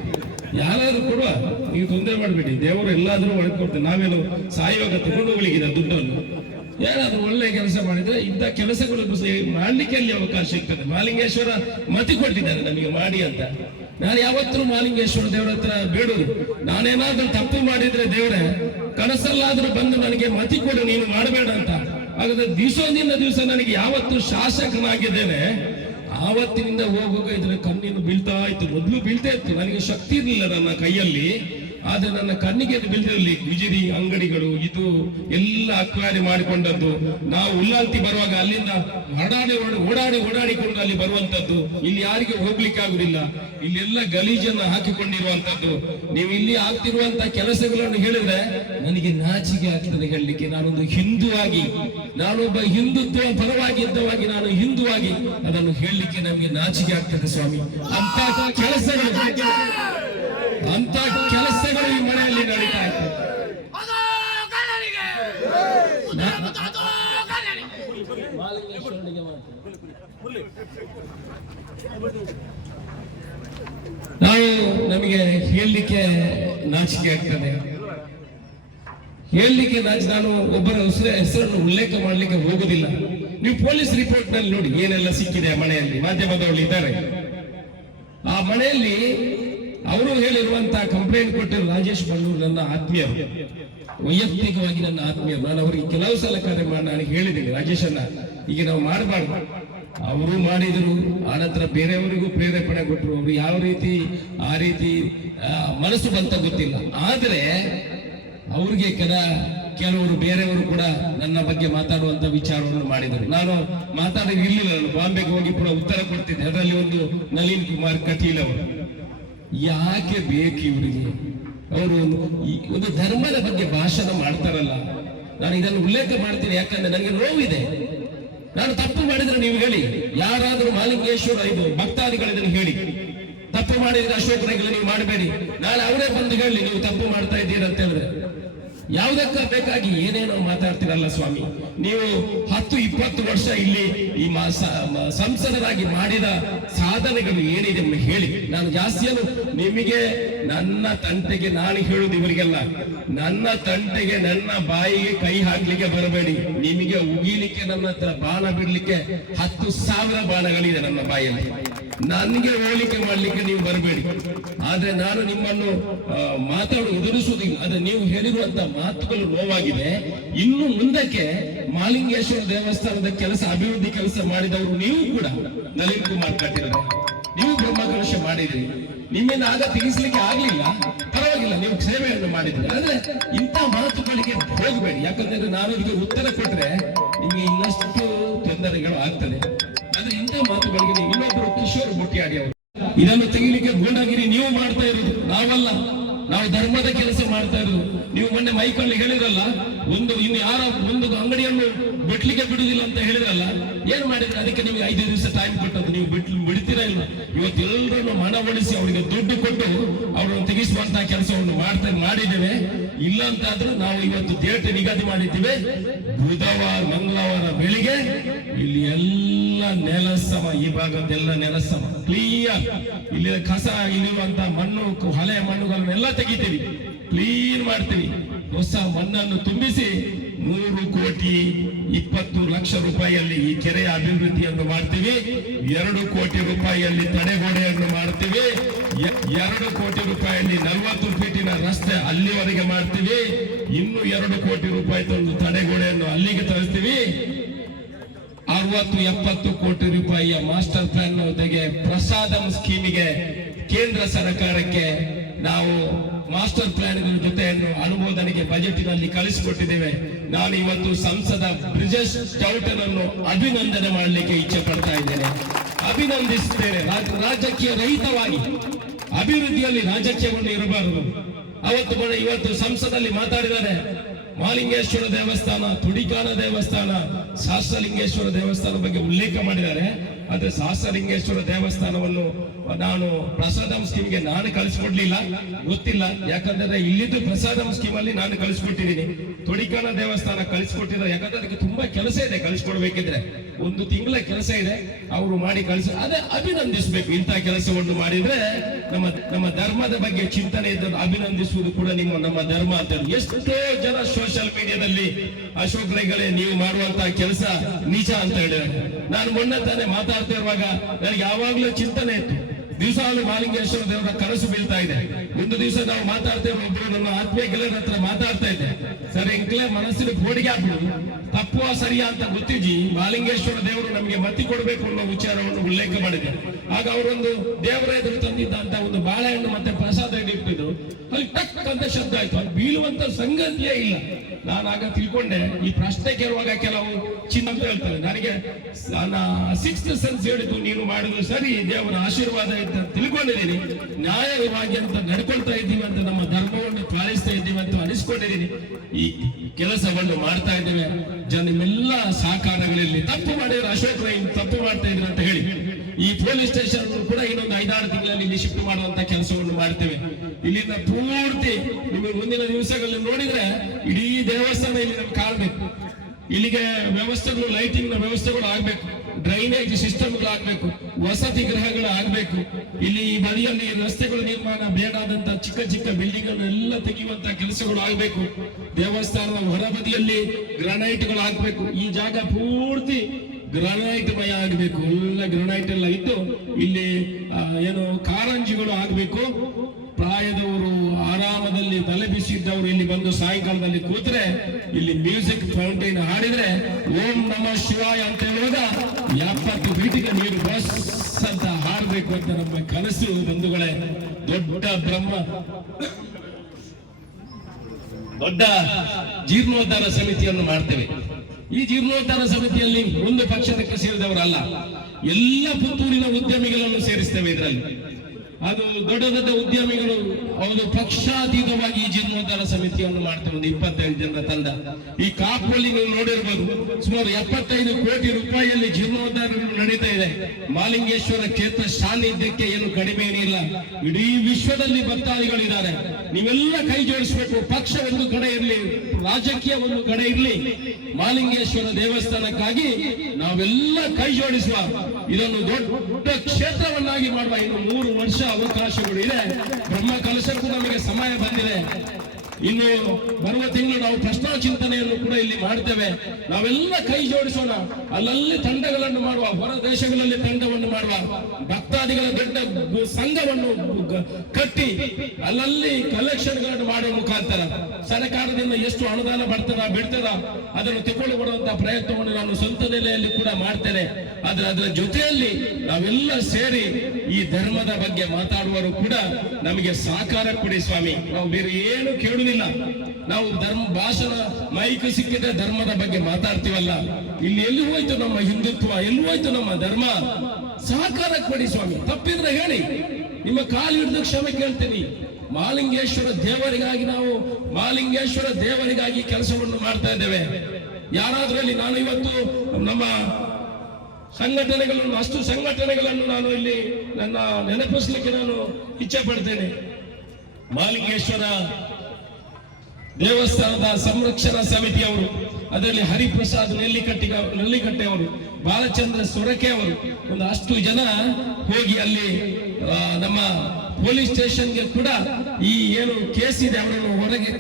ಯಾರಾದ್ರೂ ಕೊಡುವ, ನೀವು ತೊಂದರೆ ಮಾಡಬೇಡಿ, ದೇವರು ಎಲ್ಲಾದ್ರೂ ಒಳಕೊಡ್ತಾರೆ. ನಾವೇನು ಸಾಯುವಾಗ ತಗೊಂಡು ಹೋಗ್ಲಿಕ್ಕಿದೆ ದುಡ್ಡನ್ನು. ಯಾರಾದ್ರೂ ಒಳ್ಳೆ ಕೆಲಸ ಮಾಡಿದ್ರೆ ಇಂಥ ಕೆಲಸಗಳು ಮಾಡ್ಲಿಕ್ಕೆ ಅಲ್ಲಿ ಅವಕಾಶ ಸಿಗ್ತದೆ. ಮಾಲಿಂಗೇಶ್ವರ ಮತಿ ಕೊಟ್ಟಿದ್ದಾರೆ ನಮಗೆ ಮಾಡಿ ಅಂತ. ನಾನು ಯಾವತ್ತೂ ಮಾಲಿಂಗೇಶ್ವರ ದೇವರ ಹತ್ರ ಬೇಡುದು, ನಾನೇನಾದ್ರೂ ತಪ್ಪು ಮಾಡಿದ್ರೆ ದೇವರೇ ಕನಸಲ್ಲಾದ್ರೂ ಬಂದು ನನಗೆ ಮತಿ ಕೊಡು, ನೀನು ಮಾಡಬೇಡ ಅಂತ. ಹಾಗಾದ್ರೆ ದಿವಸದಿಂದ ದಿವಸ ನನಗೆ ಯಾವತ್ತು ಶಾಸಕನಾಗಿದ್ದೇನೆ, ಆವತ್ತಿನಿಂದ ಹೋಗುವಾಗ ಇದ್ರ ಕಣ್ಣಿನ ಬೀಳ್ತಾ ಇತ್ತು. ಮೊದಲು ಬೀಳ್ತಾ ಇತ್ತು, ನನಗೆ ಶಕ್ತಿ ಇರಲಿಲ್ಲ ನನ್ನ ಕೈಯಲ್ಲಿ. ಆದ್ರೆ ನನ್ನ ಕಣ್ಣಿಗೆ ಅದು ಬೀಳ್ತಿರಲಿ. ಗುಜರಿ ಅಂಗಡಿಗಳು ಇದು ಎಲ್ಲ ಅಕ್ವಾರಿ ಮಾಡಿಕೊಂಡದ್ದು. ನಾವು ಉಲ್ಲಾಂತಿ ಬರುವಾಗ ಅಲ್ಲಿಂದ ಓಡಾಡಿಕೊಂಡು ಅಲ್ಲಿ ಬರುವಂತದ್ದು. ಇಲ್ಲಿ ಯಾರಿಗೆ ಹೋಗ್ಲಿಕ್ಕೆ ಆಗುದಿಲ್ಲ, ಇಲ್ಲೆಲ್ಲ ಗಲೀಜನ್ನ ಹಾಕಿಕೊಂಡಿರುವಂತದ್ದು. ನೀವು ಇಲ್ಲಿ ಆಗ್ತಿರುವಂತ ಕೆಲಸಗಳನ್ನು ಹೇಳಿದ್ರೆ ನನಗೆ ನಾಚಿಕೆ ಆಗ್ತದೆ ಹೇಳಲಿಕ್ಕೆ. ನಾನೊಂದು ಹಿಂದೂವಾಗಿ, ನಾನೊಬ್ಬ ಹಿಂದುತ್ವ ಪರವಾಗಿದ್ದವಾಗಿ, ನಾನು ಹಿಂದೂವಾಗಿ ಅದನ್ನು ಹೇಳಲಿಕ್ಕೆ ನಮಗೆ ನಾಚಿಕೆ ಆಗ್ತದೆ ಸ್ವಾಮಿ. ಅಂತ ಕೆಲಸಗಳು ಈ ಮನೆಯಲ್ಲಿ ನಡೀತಾ ಇತ್ತು. ನಮಗೆ ಹೇಳಲಿಕ್ಕೆ ನಾಚಿಕೆ ಆಗ್ತದೆ, ಹೇಳಲಿಕ್ಕೆ ನಾನು ಒಬ್ಬರ ಹೆಸರನ್ನು ಉಲ್ಲೇಖ ಮಾಡಲಿಕ್ಕೆ ಹೋಗುದಿಲ್ಲ. ನೀವು ಪೊಲೀಸ್ ರಿಪೋರ್ಟ್ ನಲ್ಲಿ ನೋಡಿ ಏನೆಲ್ಲ ಸಿಕ್ಕಿದೆ ಮನೆಯಲ್ಲಿ. ಮಾಧ್ಯಮದವರು ಇದ್ದಾರೆ, ಆ ಮನೆಯಲ್ಲಿ ಅವರು ಹೇಳಿರುವಂತಹ ಕಂಪ್ಲೇಂಟ್ ಕೊಟ್ಟಿರೋ ರಾಜೇಶ್ ಬಳ್ಳೂರು ನನ್ನ ಆತ್ಮೀಯರು, ವೈಯಕ್ತಿಕವಾಗಿ ನನ್ನ ಆತ್ಮೀಯರು. ನಾನು ಅವರಿಗೆ ಕೆಲವು ಸಲ ಕರೆ ಮಾಡಿ ನಾನು ಹೇಳಿದ್ದೀನಿ, ರಾಜೇಶ್ ಅನ್ನ ಈಗ ನಾವು ಮಾಡಬಾರ್ದು. ಅವರು ಮಾಡಿದ್ರು, ಆನಂತರ ಬೇರೆಯವರಿಗೂ ಪ್ರೇರೇಪಣೆ ಕೊಟ್ಟರು. ಅವರು ಯಾವ ರೀತಿ ಆ ರೀತಿ ಮನಸ್ಸು ಬಂತ ಗೊತ್ತಿಲ್ಲ. ಆದ್ರೆ ಅವ್ರಿಗೆ ಕೆಲವರು ಬೇರೆಯವರು ಕೂಡ ನನ್ನ ಬಗ್ಗೆ ಮಾತಾಡುವಂತ ವಿಚಾರವನ್ನು ಮಾಡಿದರು. ನಾನು ಮಾತಾಡಿರ್ಲಿಲ್ಲ, ನಾನು ಬಾಂಬೆಗೆ ಹೋಗಿ ಕೂಡ ಉತ್ತರ ಕೊಡ್ತಿದ್ದೆ. ಅದರಲ್ಲಿ ಒಂದು ನಳಿನ್ ಕುಮಾರ್ ಕಟೀಲ್ ಅವರು, ಯಾಕೆ ಬೇಕು ಇವರಿಗೆ? ಅವರು ಒಂದು ಧರ್ಮದ ಬಗ್ಗೆ ಭಾಷಣ ಮಾಡ್ತಾರಲ್ಲ. ನಾನು ಇದನ್ನು ಉಲ್ಲೇಖ ಮಾಡ್ತೀನಿ ಯಾಕಂದ್ರೆ ನನಗೆ ನೋವಿದೆ. ನಾನು ತಪ್ಪು ಮಾಡಿದ್ರೆ ನೀವು ಹೇಳಿ, ಯಾರಾದ್ರೂ ಮಾಲಿಂಗೇಶ್ವರ ಇದು ಭಕ್ತಾದಿಗಳಿದನ್ನು ಹೇಳಿ. ತಪ್ಪು ಮಾಡಿದ್ರೆ ಅಶೋಕ್ ರೈಗಳು ನೀವು ಮಾಡಬೇಡಿ, ನಾಳೆ ಅವರೇ ಬಂದು ಹೇಳಿ ನೀವು ತಪ್ಪು ಮಾಡ್ತಾ ಇದ್ದೀರ ಅಂತ ಹೇಳಿದ್ರೆ. ಯಾವುದಕ್ಕ ಬೇಕಾಗಿ ಏನೇನೋ ಮಾತಾಡ್ತೀರಲ್ಲ ಸ್ವಾಮಿ. ನೀವು 10-20 ವರ್ಷ ಇಲ್ಲಿ ಈ ಸಂಸದರಾಗಿ ಮಾಡಿದ ಸಾಧನೆಗಳು ಏನಿದೆ ಹೇಳಿ. ನಾನು ಜಾಸ್ತಿಯನ್ನು ನಿಮಗೆ ನನ್ನ ತಂಟೆಗೆ ನಾನು ಹೇಳುದು ಇವರಿಗೆಲ್ಲ, ನನ್ನ ತಂಟೆಗೆ ನನ್ನ ಬಾಯಿಗೆ ಕೈ ಹಾಕ್ಲಿಕ್ಕೆ ಬರಬೇಡಿ. ನಿಮಗೆ ಉಗಿಲಿಕ್ಕೆ ನನ್ನ ಹತ್ರ ಬಾಣ ಬಿಡ್ಲಿಕ್ಕೆ 10,000 ಬಾಣಗಳಿದೆ ನನ್ನ ಬಾಯಲ್ಲಿ. ನನಗೆ ಹೋಲಿಕೆ ಮಾಡ್ಲಿಕ್ಕೆ ನೀವು ಬರಬೇಡಿ. ಆದ್ರೆ ನಾನು ನಿಮ್ಮನ್ನು ಎದುರಿಸುವುದಿಲ್ಲ. ಆದ್ರೆ ನೀವು ಹೇಳಿರುವಂತ ಮಾತುಗಳು ನೋವಾಗಿದೆ. ಇನ್ನು ಮುಂದಕ್ಕೆ ಮಹಾಲಿಂಗೇಶ್ವರ ದೇವಸ್ಥಾನದ ಕೆಲಸ, ಅಭಿವೃದ್ಧಿ ಕೆಲಸ ಮಾಡಿದವರು ನೀವು ಕೂಡ. ನಳಿನ್ ಕುಮಾರ್ ಕಟೀಲ್ ನೀವು ಬ್ರಹ್ಮಕಲಶ ಮಾಡಿದ್ರಿ, ನಿಮ್ಮಿಂದ ಆಗ ತಿಳಿಸ್ಲಿಕ್ಕೆ ಆಗ್ಲಿಲ್ಲ, ಪರವಾಗಿಲ್ಲ, ನೀವು ಸೇವೆಯನ್ನು ಮಾಡಿದ್ರಿ. ಆದ್ರೆ ಇಂಥ ಮಾತುಗಳಿಗೆ ಹೋಗಬೇಡಿ. ಯಾಕಂದ್ರೆ ನಾನು ಇದಕ್ಕೆ ಉತ್ತರ ಕೊಟ್ರೆ ನಿಮ್ಗೆ ಇನ್ನಷ್ಟು ತೊಂದರೆಗಳು ಆಗ್ತದೆ. ಆದ್ರೆ ಇಂಥ ಮಾತುಗಳಿಗೆ ನೀವು ಇನ್ನೊಬ್ಬರು ಕಿಶೋರ್ ಬೊಟ್ಟಿಯಾಡಿ ಅವರು ಇದನ್ನು ತೆಗಿಲಿಕ್ಕೆ ಗೂಂಡಾಗಿರಿ ನೀವು ಮಾಡ್ತಾ ಇರೋದು, ನಾವಲ್ಲ. ನಾವು ಧರ್ಮದ ಕೆಲಸ ಮಾಡ್ತಾ ಇರೋದು. ನೀವು ಮೊನ್ನೆ ಮೈಕಲ್ಲಿ ಹೇಳಿದ್ರಲ್ಲ, ಇನ್ನು ಯಾರ ಒಂದು ಅಂಗಡಿಯನ್ನು ಬಿಡ್ಲಿಕ್ಕೆ ಬಿಡುದಿಲ್ಲ ಅಂತ ಹೇಳಿದ್ರಲ್ಲ, ಏನ್ ಮಾಡಿದ್ರೆ ಅದಕ್ಕೆ ನಿಮಗೆ 5 ದಿವಸ ಟೈಮ್ ಕೊಟ್ಟದ್ದು. ನೀವು ಬಿಡ್ತೀರಾ ಇಲ್ಲ? ಇವತ್ತು ಎಲ್ಲರನ್ನು ಮನವೊಲಿಸಿ ಅವರಿಗೆ ದುಡ್ಡು ಕೊಟ್ಟು ಅವರನ್ನು ತೆಗಿಸುವಂತಹ ಕೆಲಸವನ್ನು ಮಾಡಿದ್ದೇವೆ. ಇಲ್ಲ ಅಂತಾದ್ರೂ ನಾವು ಇವತ್ತು ಡೇಟ್ ನಿಗದಿ ಮಾಡಿದ್ದೇವೆ. ಬುಧವಾರ ಮಂಗಳವಾರ ಬೆಳಿಗ್ಗೆ ಇಲ್ಲಿ ಎಲ್ಲ ನೆಲಸಮ, ಈ ಭಾಗದೆಲ್ಲ ನೆಲಸಮ ಕ್ಲಿಯರ್. ಇಲ್ಲಿ ಕಸ, ಇಲ್ಲಿರುವಂತಹ ಮಣ್ಣು, ಹಳೆ ಮಣ್ಣುಗಳನ್ನೆಲ್ಲ ತೆಗಿತೀವಿ, ಕ್ಲೀನ್ ಮಾಡ್ತೀವಿ. ಹೊಸ ಮಣ್ಣನ್ನು ತುಂಬಿಸಿ 3,20,00,000 ರೂಪಾಯಿಯಲ್ಲಿ ಈ ಕೆರೆಯ ಅಭಿವೃದ್ಧಿಯನ್ನು ಮಾಡ್ತೀವಿ. 2 ಕೋಟಿ ರೂಪಾಯಿಯಲ್ಲಿ ತಡೆಗೋಡೆಯನ್ನು ಮಾಡ್ತೀವಿ. 2 ಕೋಟಿ ರೂಪಾಯಿಯಲ್ಲಿ 40 ಫೀಟಿನ ರಸ್ತೆ ಅಲ್ಲಿವರೆಗೆ ಮಾಡ್ತೀವಿ. ಇನ್ನು 2 ಕೋಟಿ ರೂಪಾಯಿ ತಂದು ತಡೆಗೋಡೆಯನ್ನು ಅಲ್ಲಿಗೆ ತರಿಸ್ತೀವಿ. 60-70 ಕೋಟಿ ರೂಪಾಯಿಯ ಮಾಸ್ಟರ್ ಪ್ಲಾನ್ ಜೊತೆಗೆ ಪ್ರಸಾದಂ ಸ್ಕೀಮಿಗೆ ಕೇಂದ್ರ ಸರ್ಕಾರಕ್ಕೆ ನಾವು ಮಾಸ್ಟರ್ ಪ್ಲಾನ್ ಜೊತೆಯನ್ನು ಅನುಮೋದನೆಗೆ ಬಜೆಟ್ನಲ್ಲಿ ಕಳಿಸಿಕೊಟ್ಟಿದ್ದೇವೆ. ನಾನು ಇವತ್ತು ಸಂಸದ ಬ್ರಿಜೇಶ್ ಚೌಟನನ್ನು ಅಭಿನಂದನೆ ಮಾಡಲಿಕ್ಕೆ ಇಚ್ಛೆ ಪಡ್ತಾ ಇದ್ದೇನೆ, ಅಭಿನಂದಿಸುತ್ತೇನೆ. ರಾಜಕೀಯ ರಹಿತವಾಗಿ ಅಭಿವೃದ್ಧಿಯಲ್ಲಿ ರಾಜಕೀಯವನ್ನು ಇರಬಾರದು. ಇವತ್ತು ಸಂಸದಲ್ಲಿ ಮಾತಾಡಿದ್ದಾರೆ. ಮಹಾಲಿಂಗೇಶ್ವರ ದೇವಸ್ಥಾನ, ತುಡಿಕಾನ ದೇವಸ್ಥಾನ, ಸಹಸ್ರಲಿಂಗೇಶ್ವರ ದೇವಸ್ಥಾನ ಬಗ್ಗೆ ಉಲ್ಲೇಖ ಮಾಡಿದ್ದಾರೆ. ಆದ್ರೆ ಸಹಸ್ರಲಿಂಗೇಶ್ವರ ದೇವಸ್ಥಾನವನ್ನು ನಾನು ಪ್ರಸಾದಂ ಸ್ಕೀಮ್ಗೆ ನಾನು ಕಳಿಸ್ಕೊಡ್ಲಿಲ್ಲ, ಗೊತ್ತಿಲ್ಲ. ಯಾಕಂದ್ರೆ ಇಲ್ಲಿದ್ದು ಪ್ರಸಾದಂ ಸ್ಕೀಮ್ ಅಲ್ಲಿ ನಾನು ಕಳಿಸ್ಕೊಟ್ಟಿದ್ದೀನಿ. ತುಡಿಕಾನ ದೇವಸ್ಥಾನ ಕಳಿಸ್ಕೊಟ್ಟಿದ್ದಾರೆ. ಯಾಕಂದ್ರೆ ಅದಕ್ಕೆ ತುಂಬಾ ಕೆಲಸ ಇದೆ, ಕಳಿಸ್ಕೊಡ್ಬೇಕಿದ್ರೆ 1 ತಿಂಗಳ ಕೆಲಸ ಇದೆ. ಅವರು ಮಾಡಿ ಅದೇ ಅಭಿನಂದಿಸಬೇಕು. ಇಂತಹ ಕೆಲಸವನ್ನು ಮಾಡಿದ್ರೆ ನಮ್ಮ ಧರ್ಮದ ಬಗ್ಗೆ ಚಿಂತನೆ ಇದ್ದರೆ ಅಭಿನಂದಿಸುವುದು ಕೂಡ ನಮ್ಮ ಧರ್ಮ ಅಂತ. ಎಷ್ಟೋ ಜನ ಸೋಷಿಯಲ್ ಮೀಡಿಯಾದಲ್ಲಿ ಅಶೋಕ್ ರೈಗಳೇ ನೀವು ಮಾಡುವಂತಹ ಕೆಲಸ ನಿಜ ಅಂತ ಹೇಳಿದ್ದಾರೆ. ನಾನು ಮೊನ್ನೆ ತಾನೇ ಮಾತಾಡ್ತಾ ಇರುವಾಗ ನನಗೆ ಯಾವಾಗ್ಲೂ ಚಿಂತನೆ ಇತ್ತು, ದಿವಸಾಲು ಮಹಾಲಿಂಗೇಶ್ವರ ದೇವರ ಕನಸು ಬೀಳ್ತಾ ಇದೆ. ಒಂದು ದಿವಸ ನಾವು ಮಾತಾಡ್ತೇವೆ, ಒಬ್ರು ನಮ್ಮ ಆತ್ಮೀಯ ಗೆಳೆಯರ ಹತ್ರ ಮಾತಾಡ್ತಾ ಇದ್ದೆ. ಸರಿ ಇಂಕ್ಲೇ ಮನಸ್ಸಿನ ಗೋಡಿಗೆ ಹಾಕ್ಬಿಡು, ತಪ್ಪುವ ಸರಿಯಾ ಅಂತ ಗೊತ್ತಿಜಿ ಮಹಾಲಿಂಗೇಶ್ವರ ದೇವರು ನಮಗೆ ಮತ್ತಿ ಕೊಡಬೇಕು ಅನ್ನೋ ವಿಚಾರವನ್ನು ಉಲ್ಲೇಖ ಮಾಡಿದೆ. ಆಗ ಅವರೊಂದು ದೇವರ ಎದುರು ತಂದಿದ್ದಂತ ಒಂದು ಬಾಳೆಹಣ್ಣು ಮತ್ತೆ ಪ್ರಸಾದ ಇಟ್ಟಿದ್ದು, ಅಲ್ಲಿ ಟಕ್ ಅಂತ ಶಬ್ದ ಆಯ್ತು. ಅಲ್ಲಿ ಬೀಳುವಂತ ಸಂಗತಿಯೇ ಇಲ್ಲ. ನಾನು ಆಗ ತಿಳ್ಕೊಂಡೆ, ಈ ಪ್ರಶ್ನೆ ಕೇಳುವಾಗ ಕೆಲವು ಚಿನ್ನ ಅಂತ ಹೇಳ್ತಾರೆ. ನನಗೆ 6th ಸೆನ್ಸ್ ಹೇಳಿದ್ದು, ನೀನು ಮಾಡುದು ಸರಿ, ದೇವರ ಆಶೀರ್ವಾದ ಅಂತ ತಿಳ್ಕೊಂಡಿದ್ದೀನಿ, ನ್ಯಾಯವಾಗಿ ಅಂತ ನಡ್ಕೊಳ್ತಾ ಇದ್ದೀವಿ ಅಂತ, ನಮ್ಮ ಧರ್ಮವನ್ನು ಪಾಲಿಸ್ತಾ ಇದ್ದೀವಿ ಅಂತ ಅನಿಸ್ಕೊಂಡಿದ್ದೀನಿ. ಈ ಕೆಲಸವನ್ನು ಮಾಡ್ತಾ ಇದ್ದೇವೆ. ನಿಮ್ಮೆಲ್ಲ ಸಹಕಾರಗಳಲ್ಲಿ ತಪ್ಪು ಮಾಡಿದ್ರೆ ಅಶೋಕ್ ರೈ ತಪ್ಪು ಮಾಡ್ತಾ ಇದ್ರು ಅಂತ ಹೇಳಿ ಈ ಪೊಲೀಸ್ ಸ್ಟೇಷನ್ ಕೂಡ ಇನ್ನೊಂದು 5-6 ತಿಂಗಳಲ್ಲಿ ಇಲ್ಲಿ ಶಿಫ್ಟ್ ಮಾಡುವಂತ ಕೆಲಸವನ್ನು ಮಾಡ್ತೇವೆ. ಇಲ್ಲಿಂದ ಪೂರ್ತಿ ನಿಮಗೆ ಮುಂದಿನ ದಿವಸಗಳಲ್ಲಿ ನೋಡಿದ್ರೆ ಇಡೀ ದೇವಸ್ಥಾನ ಇಲ್ಲಿ ನಮ್ಗೆ ಕಾಣಬೇಕು. ಇಲ್ಲಿಗೆ ವ್ಯವಸ್ಥೆಗಳು, ಲೈಟಿಂಗ್ ನ ವ್ಯವಸ್ಥೆಗಳು ಆಗ್ಬೇಕು, ಡ್ರೈನೇಜ್ ಸಿಸ್ಟಮ್ಗಳು ಆಗ್ಬೇಕು, ವಸತಿ ಗೃಹಗಳು ಆಗ್ಬೇಕು. ಇಲ್ಲಿ ಈ ಬದಿಯಲ್ಲಿ ರಸ್ತೆಗಳು ನಿರ್ಮಾಣ ಬೇಡಾದಂತ ಚಿಕ್ಕ ಚಿಕ್ಕ ಬಿಲ್ಡಿಂಗ್ ಎಲ್ಲ ತೆಗೆಯುವಂತ ಕೆಲಸಗಳು ಆಗ್ಬೇಕು. ದೇವಸ್ಥಾನದ ಹೊರಬದಿಯಲ್ಲಿ ಗ್ರಾನೈಟ್ಗಳು ಆಗ್ಬೇಕು. ಈ ಜಾಗ ಪೂರ್ತಿ ಗ್ರಾನೈಟ್ ಮಯ ಆಗ್ಬೇಕು. ಎಲ್ಲ ಗ್ರಾನೈಟ್ ಎಲ್ಲ ಇದ್ದು ಇಲ್ಲಿ ಏನು ಕಾರಂಜಿಗಳು ಆಗ್ಬೇಕು. ಪ್ರಾಯದವರು, ಆರಾಮದಲ್ಲಿ ತಲೆ ಬಿಸಿದ್ದವರು ಇಲ್ಲಿ ಬಂದು ಸಾಯಂಕಾಲದಲ್ಲಿ ಕೂತ್ರೆ ಇಲ್ಲಿ ಮ್ಯೂಸಿಕ್ ಫೌಂಟೈನ್ ಹಾಡಿದ್ರೆ ಓಂ ನಮಃ ಶಿವಾಯ ಅಂತ ಹೇಳುವಾಗ 70 ಫೀಟಿಗೆ ನೀರು ಬಸ್ ಅಂತ ಹಾಡಬೇಕು ಅಂತ ನಮ್ಮ ಕನಸು ಬಂಧುಗಳೇ. ದೊಡ್ಡ ಜೀರ್ಣೋದ್ಧಾರ ಸಮಿತಿಯನ್ನು ಮಾಡ್ತೇವೆ. ಈ ಜೀರ್ಣೋದ್ಧಾರ ಸಮಿತಿಯಲ್ಲಿ ಒಂದು ಪಕ್ಷಕ್ಕೆ ಸೇರಿದವರಲ್ಲ, ಎಲ್ಲ ಪುತ್ತೂರಿನ ಉದ್ಯಮಿಗಳನ್ನು ಸೇರಿಸ್ತೇವೆ. ಇದರಲ್ಲಿ ಅದು ದೊಡ್ಡ ದೊಡ್ಡ ಉದ್ಯಮಿಗಳು ಅವರು ಪಕ್ಷಾತೀತವಾಗಿ ಈ ಜೀರ್ಣೋದ್ಧಾರ ಸಮಿತಿಯನ್ನು ಮಾಡ್ತಾರೆ. ಒಂದು 28 ಜನರ ತಂಡ. ಈ ಕಾಪುವಲ್ಲಿ ನೀವು ನೋಡಿರ್ಬೋದು, ಸುಮಾರು 75 ಕೋಟಿ ರೂಪಾಯಿಯಲ್ಲಿ ಜೀರ್ಣೋದ್ಧಾರಗಳು ನಡೀತಾ ಇದೆ. ಮಾಲಿಂಗೇಶ್ವರ ಕ್ಷೇತ್ರ ಸಾನ್ನಿಧ್ಯಕ್ಕೆ ಏನು ಕಡಿಮೆ ಏನಿಲ್ಲ. ಇಡೀ ವಿಶ್ವದಲ್ಲಿ ಭಕ್ತಾದಿಗಳಿದ್ದಾರೆ. ನೀವೆಲ್ಲ ಕೈ ಜೋಡಿಸಬೇಕು. ಪಕ್ಷ ಒಂದು ಕಡೆ ಇರಲಿ, ರಾಜಕೀಯ ಒಂದು ಕಡೆ ಇರಲಿ, ಮಾಲಿಂಗೇಶ್ವರ ದೇವಸ್ಥಾನಕ್ಕಾಗಿ ನಾವೆಲ್ಲ ಕೈ ಜೋಡಿಸುವ. ಇದನ್ನು ದೊಡ್ಡ ಕ್ಷೇತ್ರವನ್ನಾಗಿ ಮಾಡುವ. ಇನ್ನು 3 ವರ್ಷ ಅವಕಾಶಗಳು ಇದೆ. ಬ್ರಹ್ಮ ಕಲಶಕ್ಕೂ ನಮಗೆ ಸಮಯ ಬಂದಿದೆ. ಇನ್ನು ಬರುವ ತಿಂಗಳು ನಾವು ಪ್ರಶ್ನಾ ಚಿಂತನೆಯನ್ನು ಕೂಡ ಇಲ್ಲಿ ಮಾಡ್ತೇವೆ. ನಾವೆಲ್ಲ ಕೈ ಜೋಡಿಸೋಣ. ಅಲ್ಲಲ್ಲಿ ತಂಡಗಳನ್ನು ಮಾಡುವ, ಹೊರ ದೇಶಗಳಲ್ಲಿ ತಂಡವನ್ನು ಮಾಡುವ, ಭಕ್ತಾದಿಗಳ ದೊಡ್ಡ ಸಂಘವನ್ನು ಕಟ್ಟಿ ಅಲ್ಲಲ್ಲಿ ಕಲೆಕ್ಷನ್ಗಳನ್ನು ಮಾಡುವ ಮುಖಾಂತರ ಸರ್ಕಾರದಿಂದ ಎಷ್ಟು ಅನುದಾನ ಬಿಡ್ತಾರ ಅದನ್ನು ತಗೊಳ್ಳುವಂತಹ ಪ್ರಯತ್ನವನ್ನು ನಾನು ಸ್ವಂತ ನೆಲೆಯಲ್ಲಿ ಕೂಡ ಮಾಡ್ತೇನೆ. ಆದ್ರೆ ಅದರ ಜೊತೆಯಲ್ಲಿ ನಾವೆಲ್ಲ ಸೇರಿ ಈ ಧರ್ಮದ ಬಗ್ಗೆ ಮಾತಾಡುವರು ಕೂಡ ನಮಗೆ ಸಹಕಾರ ಕೊಡಿ ಸ್ವಾಮಿ. ನಾವು ಬೇರೆ ಏನು ಕೇಳುವುದಿಲ್ಲ. ನಾವು ಧರ್ಮ ಭಾಷಣ ಮೈಕ್ ಸಿಕ್ಕಿದ್ರೆ ಧರ್ಮದ ಬಗ್ಗೆ ಮಾತಾಡ್ತೀವಲ್ಲ. ಇಲ್ಲಿ ಎಲ್ಲಿ ಹೋಯ್ತು ನಮ್ಮ ಹಿಂದುತ್ವ, ಎಲ್ಲಿ ಹೋಯ್ತು ನಮ್ಮ ಧರ್ಮ? ಸಹಕಾರ ಕೊಡಿ ಸ್ವಾಮಿ. ತಪ್ಪಿದ್ರೆ ಹೇಳಿ, ನಿಮ್ಮ ಕಾಲು ಹಿಡಿದು ಕ್ಷಮೆ ಕೇಳ್ತೀನಿ. ಮಾಲಿಂಗೇಶ್ವರ ದೇವರಿಗಾಗಿ ನಾವು ಮಾಲಿಂಗೇಶ್ವರ ದೇವರಿಗಾಗಿ ಕೆಲಸವನ್ನು ಮಾಡ್ತಾ ಇದ್ದೇವೆ. ಯಾರಾದ್ರಲ್ಲಿ ನಾನು ಇವತ್ತು ನಮ್ಮ ಸಂಘಟನೆಗಳನ್ನು, ಅಷ್ಟು ಸಂಘಟನೆಗಳನ್ನು ನಾನು ಇಲ್ಲಿ ನನ್ನ ನೆನಪಿಸಲಿಕ್ಕೆ ನಾನು ಇಚ್ಛೆ ಪಡ್ತೇನೆ. ಮಾಲಿಂಗೇಶ್ವರ ದೇವಸ್ಥಾನದ ಸಂರಕ್ಷಣಾ ಸಮಿತಿಯವರು, ಅದರಲ್ಲಿ ಹರಿಪ್ರಸಾದ್ ನೆಲ್ಲಿಕಟ್ಟೆ ಅವರು, ಬಾಲಚಂದ್ರ ಸೊರಕೆ ಅವರು, ಒಂದು ಅಷ್ಟು ಜನ ಹೋಗಿ ಅಲ್ಲಿ ನಮ್ಮ ಪೊಲೀಸ್ ಸ್ಟೇಷನ್ಗೆ ಕೂಡ ಈ ಏನು ಕೇಸ್ ಇದೆ ಅವರನ್ನು ಹೊರಗೆ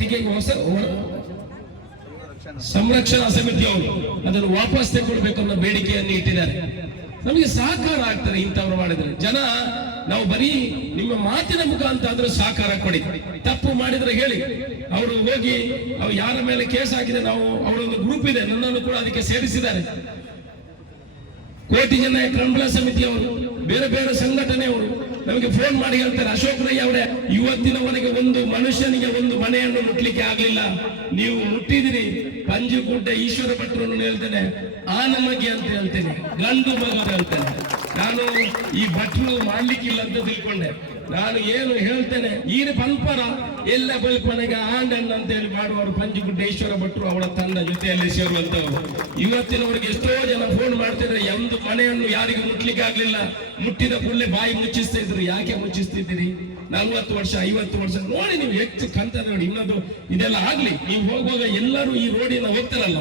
ಸಂರಕ್ಷಣಾ ಸಮಿತಿಯವರು ಅದನ್ನು ವಾಪಸ್ ತೆಗೆದುಕೊಳ್ಬೇಕು ಅನ್ನೋ ಬೇಡಿಕೆಯನ್ನು ಇಟ್ಟಿದ್ದಾರೆ. ನಮಗೆ ಸಹಕಾರ ಆಗ್ತದೆ ಇಂಥವ್ರು ಮಾಡಿದ್ರೆ. ಜನ ನಾವು ಬರೀ ನಿಮ್ಮ ಮಾತಿನ ಮುಖಾಂತರ ಆದ್ರೂ ಸಹಕಾರ ಕೊಡಿ. ತಪ್ಪು ಮಾಡಿದ್ರೆ ಹೇಳಿ. ಅವರು ಹೋಗಿ ಅವ್ರು ಯಾರ ಮೇಲೆ ಕೇಸ್ ಹಾಕಿದೆ, ನಾವು ಅವರೊಂದು ಗ್ರೂಪ್ ಇದೆ, ನನ್ನನ್ನು ಕೂಡ ಅದಕ್ಕೆ ಸೇರಿಸಿದ್ದಾರೆ. ಕೋಟಿ ಜನ ಕಂಬಳ ಸಮಿತಿಯವರು, ಬೇರೆ ಬೇರೆ ಸಂಘಟನೆಯವರು ನಮಗೆ ಫೋನ್ ಮಾಡಿ ಹೇಳ್ತಾರೆ, ಅಶೋಕ್ ರೈ ಅವರೇ, ಇವತ್ತಿನವರೆಗೆ ಒಂದು ಮನುಷ್ಯನಿಗೆ ಒಂದು ಮನೆಯನ್ನು ಮುಟ್ಲಿಕ್ಕೆ ಆಗ್ಲಿಲ್ಲ, ನೀವು ಮುಟ್ಟಿದಿರಿ. ಪಂಜುಗುಡ್ಡ ಈಶ್ವರ ಭಟ್ರನ್ನು ಹೇಳ್ತೇನೆ, ಆ ನಮಗೆ ಅಂತ ಹೇಳ್ತೇನೆ, ಗಂಡು ಮಗ ಹೇಳ್ತೇನೆ. ನಾನು ಈ ಭಟ್ರು ಮಾಡ್ಲಿಕ್ಕಿಲ್ಲ ಅಂತ ತಿಳ್ಕೊಂಡೆ. ನಾನು ಏನು ಹೇಳ್ತೇನೆ, ಈರ ಪಂಪರ ಎಲ್ಲ ಬಲ್ಪನೆಗೆ ಆಂಡನ್ ಅಂತ ಹೇಳಿ ಮಾಡುವವರು ಪಂಜುಗುಡ್ಡ ಈಶ್ವರ ಭಟ್ರು ಅವಳ ತಂಡ ಜೊತೆಯಲ್ಲಿ ಸೇರುವಂತವರು. ಇವತ್ತಿನವರೆಗೆ ಎಷ್ಟೋ ಜನ ಫೋನ್ ಮಾಡ್ತಿದ್ರೆ, ಒಂದು ಮನೆಯನ್ನು ಯಾರಿಗೂ ಮುಟ್ಲಿಕ್ಕೆ ಆಗ್ಲಿಲ್ಲ, ಮುಟ್ಟಿದ ಕೂಡಲೇ ಬಾಯಿ ಮುಚ್ಚಿಸ್ತಾ ಇದ್ರು. ಯಾಕೆ ಮುಚ್ಚಿಸ್ತಿದ್ದೀರಿ? 40 ವರ್ಷ 50 ವರ್ಷ ನೋಡಿ, ನೀವು ಹೆಚ್ಚು ಕಂತ ನೋಡಿ. ಇನ್ನೊಂದು ಇದೆಲ್ಲ ಆಗ್ಲಿ, ನೀವು ಹೋಗುವಾಗ ಎಲ್ಲರೂ ಈ ರೋಡಿನ ಹೋಗ್ತಾರಲ್ಲ,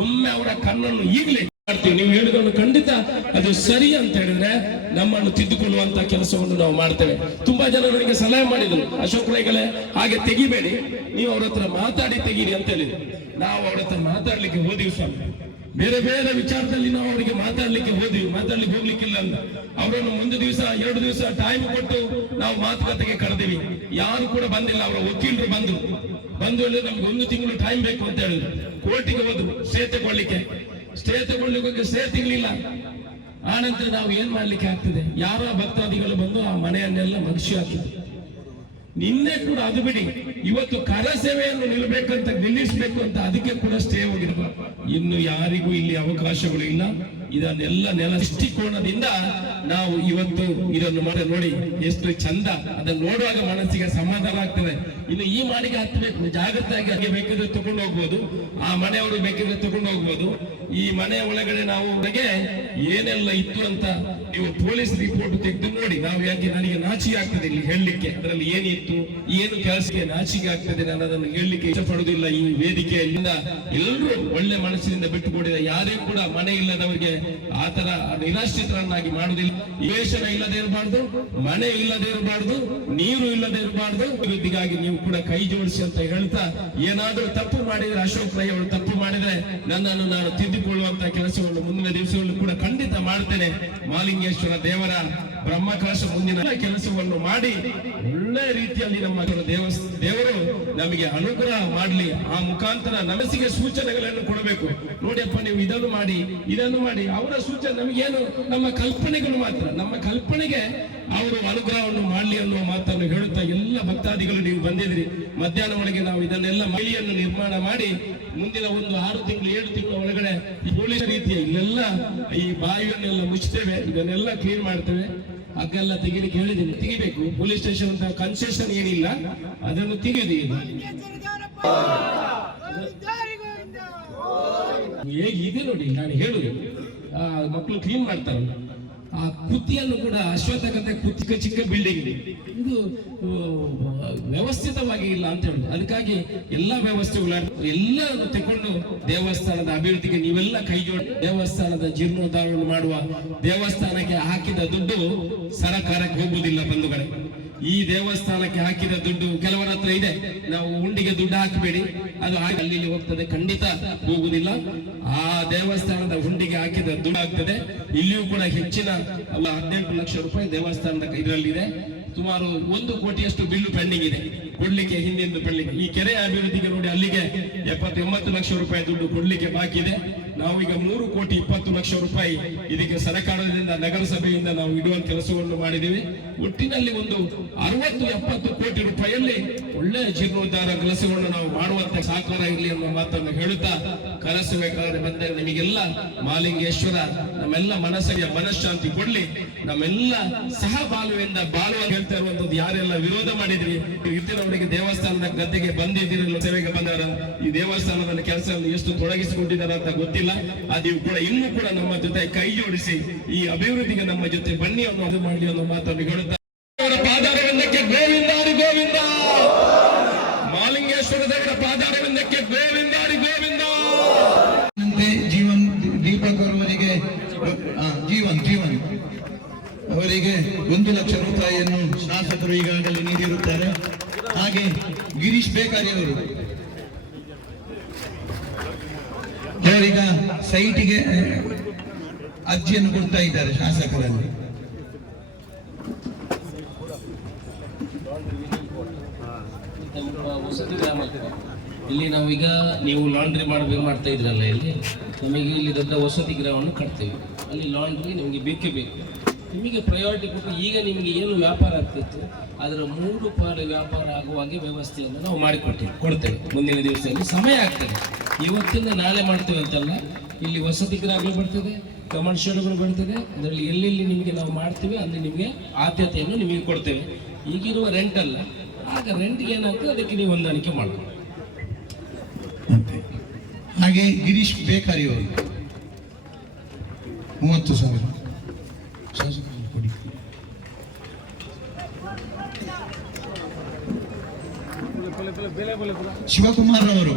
ಒಮ್ಮೆ ಅವರ ಕಣ್ಣನ್ನು ಈಗಲೇ ಮಾಡ್ತೀವಿ. ನೀವು ಹೇಳಿದನ್ನು ಖಂಡಿತ ಅದು ಸರಿ ಅಂತ ಹೇಳಿದ್ರೆ ನಮ್ಮನ್ನು ತಿದ್ದುಕೊಳ್ಳುವಂತ ಕೆಲಸವನ್ನು ನಾವು ಮಾಡ್ತೇವೆ. ತುಂಬಾ ಜನ ನನಗೆ ಸಲಹೆ ಮಾಡಿದ್ರು, ಅಶೋಕ್ ರೈಗಳೇ ಹಾಗೆ ತೆಗಿಬೇಡಿ, ನೀವು ಅವ್ರ ಹತ್ರ ಮಾತಾಡಿ ತೆಗೀರಿ ಅಂತ ಹೇಳಿದ್ರು. ನಾವು ಅವ್ರ ಹತ್ರ ಮಾತಾಡ್ಲಿಕ್ಕೆ ಹೋದಿವಿ ಸ್ವಾಮಿ. ಬೇರೆ ಬೇರೆ ವಿಚಾರದಲ್ಲಿ ನಾವು ಅವರಿಗೆ ಮಾತಾಡ್ಲಿಕ್ಕೆ ಹೋಗ್ಲಿಕ್ಕಿಲ್ಲ ಅಂತ ಅವರನ್ನು 1 ದಿವಸ 2 ದಿವಸ ಟೈಮ್ ಕೊಟ್ಟು ನಾವು ಮಾತುಕತೆಗೆ ಕರೆದಿವಿ. ಯಾರು ಕೂಡ ಬಂದಿಲ್ಲ. ಅವರ ವಕೀಲರು ಬಂದು ಹೇಳಿದ್ರೆ ನಮ್ಗೆ 1 ತಿಂಗಳು ಟೈಮ್ ಬೇಕು ಅಂತ ಹೇಳಿದ್ರು. ಕೋರ್ಟಿಗೆ ಹೋದ್ರು ಸ್ಟೇ ತಗೊಳ್ಳಿಕ್ಕೆ ಸ್ಟೇ ತಿಗ್ಲಿಲ್ಲ. ಆನಂತರ ನಾವು ಏನ್ ಮಾಡ್ಲಿಕ್ಕೆ ಆಗ್ತದೆ? ಯಾರೋ ಭಕ್ತಾದಿಗಳು ಬಂದು ಆ ಮನೆಯನ್ನೆಲ್ಲ ಮನುಷ್ಯ ಹಾಕಿದ್ರು. ನಿನ್ನೆ ಕೂಡ ಅದು ಬಿಡಿ, ಇವತ್ತು ಕರ ಸೇವೆಯನ್ನು ನಿಲ್ಲಿಸಬೇಕು ಅಂತ ಅದಕ್ಕೆ ಕೂಡ ಸ್ಟೇ ಹೋಗಿರುವ. ಇನ್ನು ಯಾರಿಗೂ ಇಲ್ಲಿ ಅವಕಾಶಗಳು ಇಲ್ಲ. ಇದನ್ನೆಲ್ಲ ದೃಷ್ಟಿಕೋನದಿಂದ ನಾವು ಇವತ್ತು ಇದನ್ನು ನೋಡಿ ಎಷ್ಟು ಚಂದ, ಅದನ್ನು ನೋಡುವಾಗ ಮನಸ್ಸಿಗೆ ಸಮಾಧಾನ ಆಗ್ತದೆ. ಇನ್ನು ಈ ಮಾಡಿಗೆ ಹತ್ತಬೇಕು, ಜಾಗ್ರತೆಯಾಗಿ ಬೇಕಾದ್ರೆ ತಗೊಂಡು ಹೋಗ್ಬೋದು, ಆ ಮನೆಯವರು ಬೇಕಾದ್ರೆ ತಗೊಂಡು ಹೋಗ್ಬೋದು. ಈ ಮನೆಯ ಒಳಗಡೆ ನಾವು ಏನೆಲ್ಲ ಇತ್ತು ಅಂತ ನೀವು ಪೊಲೀಸ್ ರಿಪೋರ್ಟ್ ತೆಗೆದು ನೋಡಿ. ನಾವು ಯಾಕೆ, ನನಗೆ ನಾಚಿಕೆ ಆಗ್ತದೆ ಇಲ್ಲಿ ಹೇಳಲಿಕ್ಕೆ, ಅದರಲ್ಲಿ ಏನಿತ್ತು ಏನು ಕೆಲಸಕ್ಕೆ ನಾಚಿಕೆ ಆಗ್ತದೆ. ನಾನು ಅದನ್ನು ಹೇಳಲಿಕ್ಕೆ ಇಷ್ಟಪಡುವುದಿಲ್ಲ. ಈ ವೇದಿಕೆಯಿಂದ ಎಲ್ಲರೂ ಒಳ್ಳೆ ಮನಸ್ಸಿನಿಂದ ಬಿಟ್ಟುಕೊಡಿದ, ಯಾರೇ ಕೂಡ ಮನೆ ಇಲ್ಲದವರಿಗೆ ಆತರ ನಿರಾಶ್ರಿತರನ್ನಾಗಿ ಮಾಡುವುದಿಲ್ಲ. ವೇಷಣ ಇಲ್ಲದೆ ಇರಬಾರ್ದು, ಮನೆ ಇಲ್ಲದೆ ಇರಬಾರ್ದು, ನೀರು ಇಲ್ಲದೆ ಇರಬಾರ್ದು. ಅಭಿವೃದ್ಧಿಗಾಗಿ ನೀವು ಕೂಡ ಕೈ ಜೋಡಿಸಿ ಅಂತ ಹೇಳ್ತಾ, ಏನಾದ್ರೂ ತಪ್ಪು ಮಾಡಿದ್ರೆ, ಅಶೋಕ್ ರೈ ಅವರು ತಪ್ಪು ಮಾಡಿದ್ರೆ ನನ್ನನ್ನು ನಾನು ತಿದ್ದುಕೊಳ್ಳುವಂತ ಕೆಲಸವನ್ನು ಮುಂದಿನ ದಿವಸಗಳು ಕೂಡ ಖಂಡಿತ ಮಾಡ್ತೇನೆ. ಮಾಲಿಂಗೇಶ್ವರ ದೇವರ ಬ್ರಹ್ಮಕಲಶ ಮುಂದಿನ ಕೆಲಸವನ್ನು ಮಾಡಿ ಒಳ್ಳೆ ರೀತಿಯಲ್ಲಿ ನಮ್ಮ ದೇವರು ನಮಗೆ ಅನುಗ್ರಹ ಮಾಡಲಿ. ಆ ಮುಖಾಂತರ ನಮಸಿಗೆ ಸೂಚನೆಗಳನ್ನು ಕೊಡಬೇಕು. ನೋಡಿಯಪ್ಪ, ನೀವು ಇದನ್ನು ಮಾಡಿ ಅವರ ಸೂಚನೆ ನಮಗೇನು, ನಮ್ಮ ಕಲ್ಪನೆಗಳು ಮಾತ್ರ, ನಮ್ಮ ಕಲ್ಪನೆಗೆ ಅವರು ಅನುಗ್ರಹವನ್ನು ಮಾಡಲಿ ಅನ್ನುವ ಮಾತನ್ನು ಹೇಳುತ್ತಾ, ಎಲ್ಲ ಭಕ್ತಾದಿಗಳು ನೀವು ಬಂದಿದ್ರಿ. ಮಧ್ಯಾಹ್ನ ಒಳಗೆ ನಾವು ಇದನ್ನೆಲ್ಲ ಮೈಲಿಯನ್ನು ನಿರ್ಮಾಣ ಮಾಡಿ ಮುಂದಿನ ಒಂದು 6 ತಿಂಗಳು 7 ತಿಂಗಳ ಒಳಗಡೆ ಈ ಪೊಲೀಸ್ ರೀತಿಯ ಇಲ್ಲೆಲ್ಲ ಈ ಬಾವಿಯನ್ನೆಲ್ಲ ಮುಚ್ಚುತ್ತೇವೆ, ಇದನ್ನೆಲ್ಲ ಕ್ಲೀನ್ ಮಾಡ್ತೇವೆ. ಹಗ್ಗೆಲ್ಲ ತೆಗಿಲಿಕ್ಕೆ ಹೇಳಿದ್ದೀನಿ, ತೆಗಿಬೇಕು. ಪೊಲೀಸ್ ಸ್ಟೇಷನ್ ಅಂತ ಕನ್ಸೆಷನ್ ಏನಿಲ್ಲ, ಅದನ್ನು ತೆಗೆಯುವುದು. ಹೇಗಿದೆ ನೋಡಿ, ನಾನು ಹೇಳುದು ಮಕ್ಕಳು ಕ್ಲೀನ್ ಮಾಡ್ತಾರಲ್ಲ, ಆ ಕುತ್ತಿಯನ್ನು ಕೂಡ ಅಶ್ವತ್ಥಕತೆ ಚಿಕ್ಕ ಚಿಕ್ಕ ಬಿಲ್ಡಿಂಗ್ ಇದೆ, ಇದು ವ್ಯವಸ್ಥಿತವಾಗಿ ಇಲ್ಲ ಅಂತ ಹೇಳುದು. ಅದಕ್ಕಾಗಿ ಎಲ್ಲಾ ವ್ಯವಸ್ಥೆಗಳು ಎಲ್ಲ ತಗೊಂಡು ದೇವಸ್ಥಾನದ ಅಭಿವೃದ್ಧಿಗೆ ನೀವೆಲ್ಲ ಕೈ ಜೋಡಿ. ದೇವಸ್ಥಾನದ ಜೀರ್ಣೋದ್ಧಾರ ಮಾಡುವ, ದೇವಸ್ಥಾನಕ್ಕೆ ಹಾಕಿದ ದುಡ್ಡು ಸರಕಾರಕ್ಕೆ ಹೋಗುವುದಿಲ್ಲ ಬಂಧುಗಳೇ. ಈ ದೇವಸ್ಥಾನಕ್ಕೆ ಹಾಕಿದ ದುಡ್ಡು ಕೆಲವರ ಹತ್ರ ಇದೆ, ನಾವು ಉಂಡಿಗೆ ದುಡ್ಡು ಹಾಕಬೇಡಿ, ಅದು ಅಲ್ಲಿ ಹೋಗ್ತದೆ, ಖಂಡಿತ ಹೋಗುದಿಲ್ಲ. ಆ ದೇವಸ್ಥಾನದ ಹುಂಡಿಗೆ ಹಾಕಿದ ದುಡ್ಡು ಆಗ್ತದೆ. ಇಲ್ಲಿಯೂ ಕೂಡ ಹೆಚ್ಚಿನ 18 ಲಕ್ಷ ರೂಪಾಯಿ ದೇವಸ್ಥಾನದ ಇದರಲ್ಲಿದೆ. ಸುಮಾರು 1 ಕೋಟಿಯಷ್ಟು ಬಿಲ್ಲು ಪೆಂಡಿಂಗ್ ಇದೆ ಕೊಡ್ಲಿಕ್ಕೆ, ಹಿಂದಿನ ಪೆಂಡಿಂಗ್. ಈ ಕೆರೆ ಅಭಿವೃದ್ಧಿಗೆ ನೋಡಿ ಅಲ್ಲಿಗೆ 70-80 ಲಕ್ಷ ರೂಪಾಯಿ ದುಡ್ಡು ಕೊಡ್ಲಿಕ್ಕೆ ಬಾಕಿ ಇದೆ. ನಾವೀಗ 3,20,00,000 ರೂಪಾಯಿ ಇದಕ್ಕೆ ಸರ್ಕಾರದಿಂದ, ನಗರಸಭೆಯಿಂದ ನಾವು ಇಡುವ ಕೆಲಸವನ್ನು ಮಾಡಿದ್ದೀವಿ. ಒಟ್ಟಿನಲ್ಲಿ ಒಂದು 60-70 ಕೋಟಿ ರೂಪಾಯಿಯಲ್ಲಿ ಒಳ್ಳೆಯ ಜೀರ್ಣೋದ್ಧಾರ ಕೆಲಸವನ್ನು ನಾವು ಮಾಡುವಂತ ಸಹಕಾರ ಇರಲಿ ಅನ್ನೋ ಮಾತನ್ನು ಹೇಳುತ್ತಾ, ಕನಸುಬೇಕಾದ್ರೆ ಬಂದ ನಿಮಗೆಲ್ಲ ಮಾಲಿಂಗೇಶ್ವರ ನಮ್ಮೆಲ್ಲ ಮನಸ್ಸಿಗೆ ಮನಃಶಾಂತಿ ಕೊಡ್ಲಿ, ನಮ್ಮೆಲ್ಲ ಸಹ ಬಾಳುವೆಂದ ಬಾಳುವ ಹೇಳ್ತಾ ಇರುವಂತದ್ದು. ಯಾರೆಲ್ಲ ವಿರೋಧ ಮಾಡಿದ್ರಿ, ಇದ್ದಿನವರಿಗೆ ದೇವಸ್ಥಾನದ ಗದ್ದೆಗೆ ಬಂದಿದ್ದೀರಲ್ಲ, ಸೇವೆಗೆ ಬಂದಾರ, ಈ ದೇವಸ್ಥಾನದ ಕೆಲಸವನ್ನು ಎಷ್ಟು ತೊಡಗಿಸಿಕೊಂಡಿದ್ದಾರೆ ಅಂತ ಗೊತ್ತಿಲ್ಲ. ಅದು ಕೂಡ ಇನ್ನೂ ಕೂಡ ನಮ್ಮ ಜೊತೆ ಕೈ ಜೋಡಿಸಿ ಈ ಅಭಿವೃದ್ಧಿಗೆ ನಮ್ಮ ಜೊತೆ ಬನ್ನಿ ಅನ್ನೋ ಅದು ಮಾಡಲಿ ಅನ್ನೋ ಮಾತನ್ನು ಹೇಳುತ್ತಾ, ಅವರ ಪಾದಾರವಿಂದಕ್ಕೆ ಗೋವಿಂದಾರಿ ಗೋವಿಂದ, ಮಾಲಿಂಗೇಶ್ವರ ದೇವರ ಪಾದಾರವಿಂದಕ್ಕೆ ಗೋವಿಂದಾರಿ ಗೋವಿಂದ. ಜೀವನ್ ದೀಪಕ್ ಅವರಿಗೆ ಜೀವನ್ ಅವರಿಗೆ 1 ಲಕ್ಷ ರೂಪಾಯಿಯನ್ನು ಶಾಸಕರು ಈಗಾಗಲೇ ನೀಡಿರುತ್ತಾರೆ. ಹಾಗೆ ಗಿರೀಶ್ ಬೇಕಾರಿ ಅವರು ಅವರೀಗ ಸೈಟಿಗೆ ಅರ್ಜಿಯನ್ನು ಕೊಡ್ತಾ ಇದ್ದಾರೆ ಶಾಸಕರಲ್ಲಿ. ವಸತಿ ಗ್ರಾಮ ಇಲ್ಲಿ ನಾವೀಗ ನೀವು ಲಾಂಡ್ರಿ ಮಾಡ್ತಾ ಇದ್ರಲ್ಲ, ಇಲ್ಲಿ ನಮಗೆ ಇಲ್ಲಿ ದೊಡ್ಡ ವಸತಿ ಗ್ರಾಮವನ್ನು ಕಟ್ತೇವೆ. ಅಲ್ಲಿ ಲಾಂಡ್ರಿ ನಿಮಗೆ ಬೇಕೇ ಬೇಕು. ನಿಮಗೆ ಪ್ರಯಾರಿಟಿ ಕೊಟ್ಟು ಈಗ ನಿಮಗೆ ಏನು ವ್ಯಾಪಾರ ಆಗ್ತಿತ್ತು ಅದರ 3 ಪಾಲು ವ್ಯಾಪಾರ ಆಗುವಾಗೆ ವ್ಯವಸ್ಥೆಯನ್ನು ನಾವು ಕೊಡ್ತೇವೆ. ಮುಂದಿನ ದಿವಸದಲ್ಲಿ ಸಮಯ ಆಗ್ತದೆ, ಇವತ್ತಿಂದ ನಾಳೆ ಮಾಡ್ತೇವೆ ಅಂತಲ್ಲ. ಇಲ್ಲಿ ವಸತಿ ಗೃಹಗಳು ಬರ್ತದೆ, ಕಮರ್ಷಿಯಲ್ಗಳು ಬರ್ತದೆ. ಅದರಲ್ಲಿ ಎಲ್ಲೆಲ್ಲಿ ನಿಮಗೆ ನಾವು ಮಾಡ್ತೇವೆ ಅಲ್ಲಿ ನಿಮಗೆ ಆದ್ಯತೆಯನ್ನು ನಿಮಗೆ ಕೊಡ್ತೇವೆ. ಈಗಿರುವ ರೆಂಟ್ ಅಲ್ಲ, ಆಗ ರೆಂಟ್ಗೆ ಏನಾಗ್ತದೆ ಅದಕ್ಕೆ ನೀವು ಹೊಂದಾಣಿಕೆ ಮಾಡಬೇಕು. ಹಾಗೆ ಗಿರೀಶ್ ಬೇಕಾರಿ ಅವರು 30,000 ಕೊಡಿ. ಶಿವಕುಮಾರ್ ಅವರು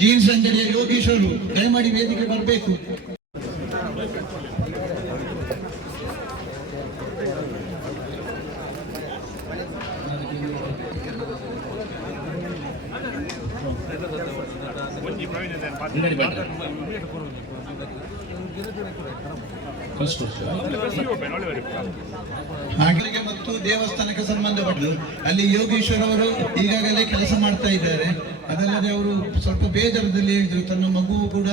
ಜೀನ್ಸ್ ಅಂಗಡಿಯ ಯೋಗೀಶ್ವರು ದಯಮಾಡಿ ವೇದಿಕೆ ಬರಬೇಕು. ಹಾಗೆ ಮತ್ತು ದೇವಸ್ಥಾನಕ್ಕೆ ಸಂಬಂಧಪಟ್ಟರು ಅಲ್ಲಿ ಯೋಗೇಶ್ವರ್ ಅವರು ಈಗಾಗಲೇ ಕೆಲಸ ಮಾಡ್ತಾ ಇದ್ದಾರೆ. ಅದಲ್ಲದೆ ಅವರು ಸ್ವಲ್ಪ ಬೇಜಾರದಲ್ಲಿ ಹೇಳಿದ್ರು, ತನ್ನ ಮಗು ಕೂಡ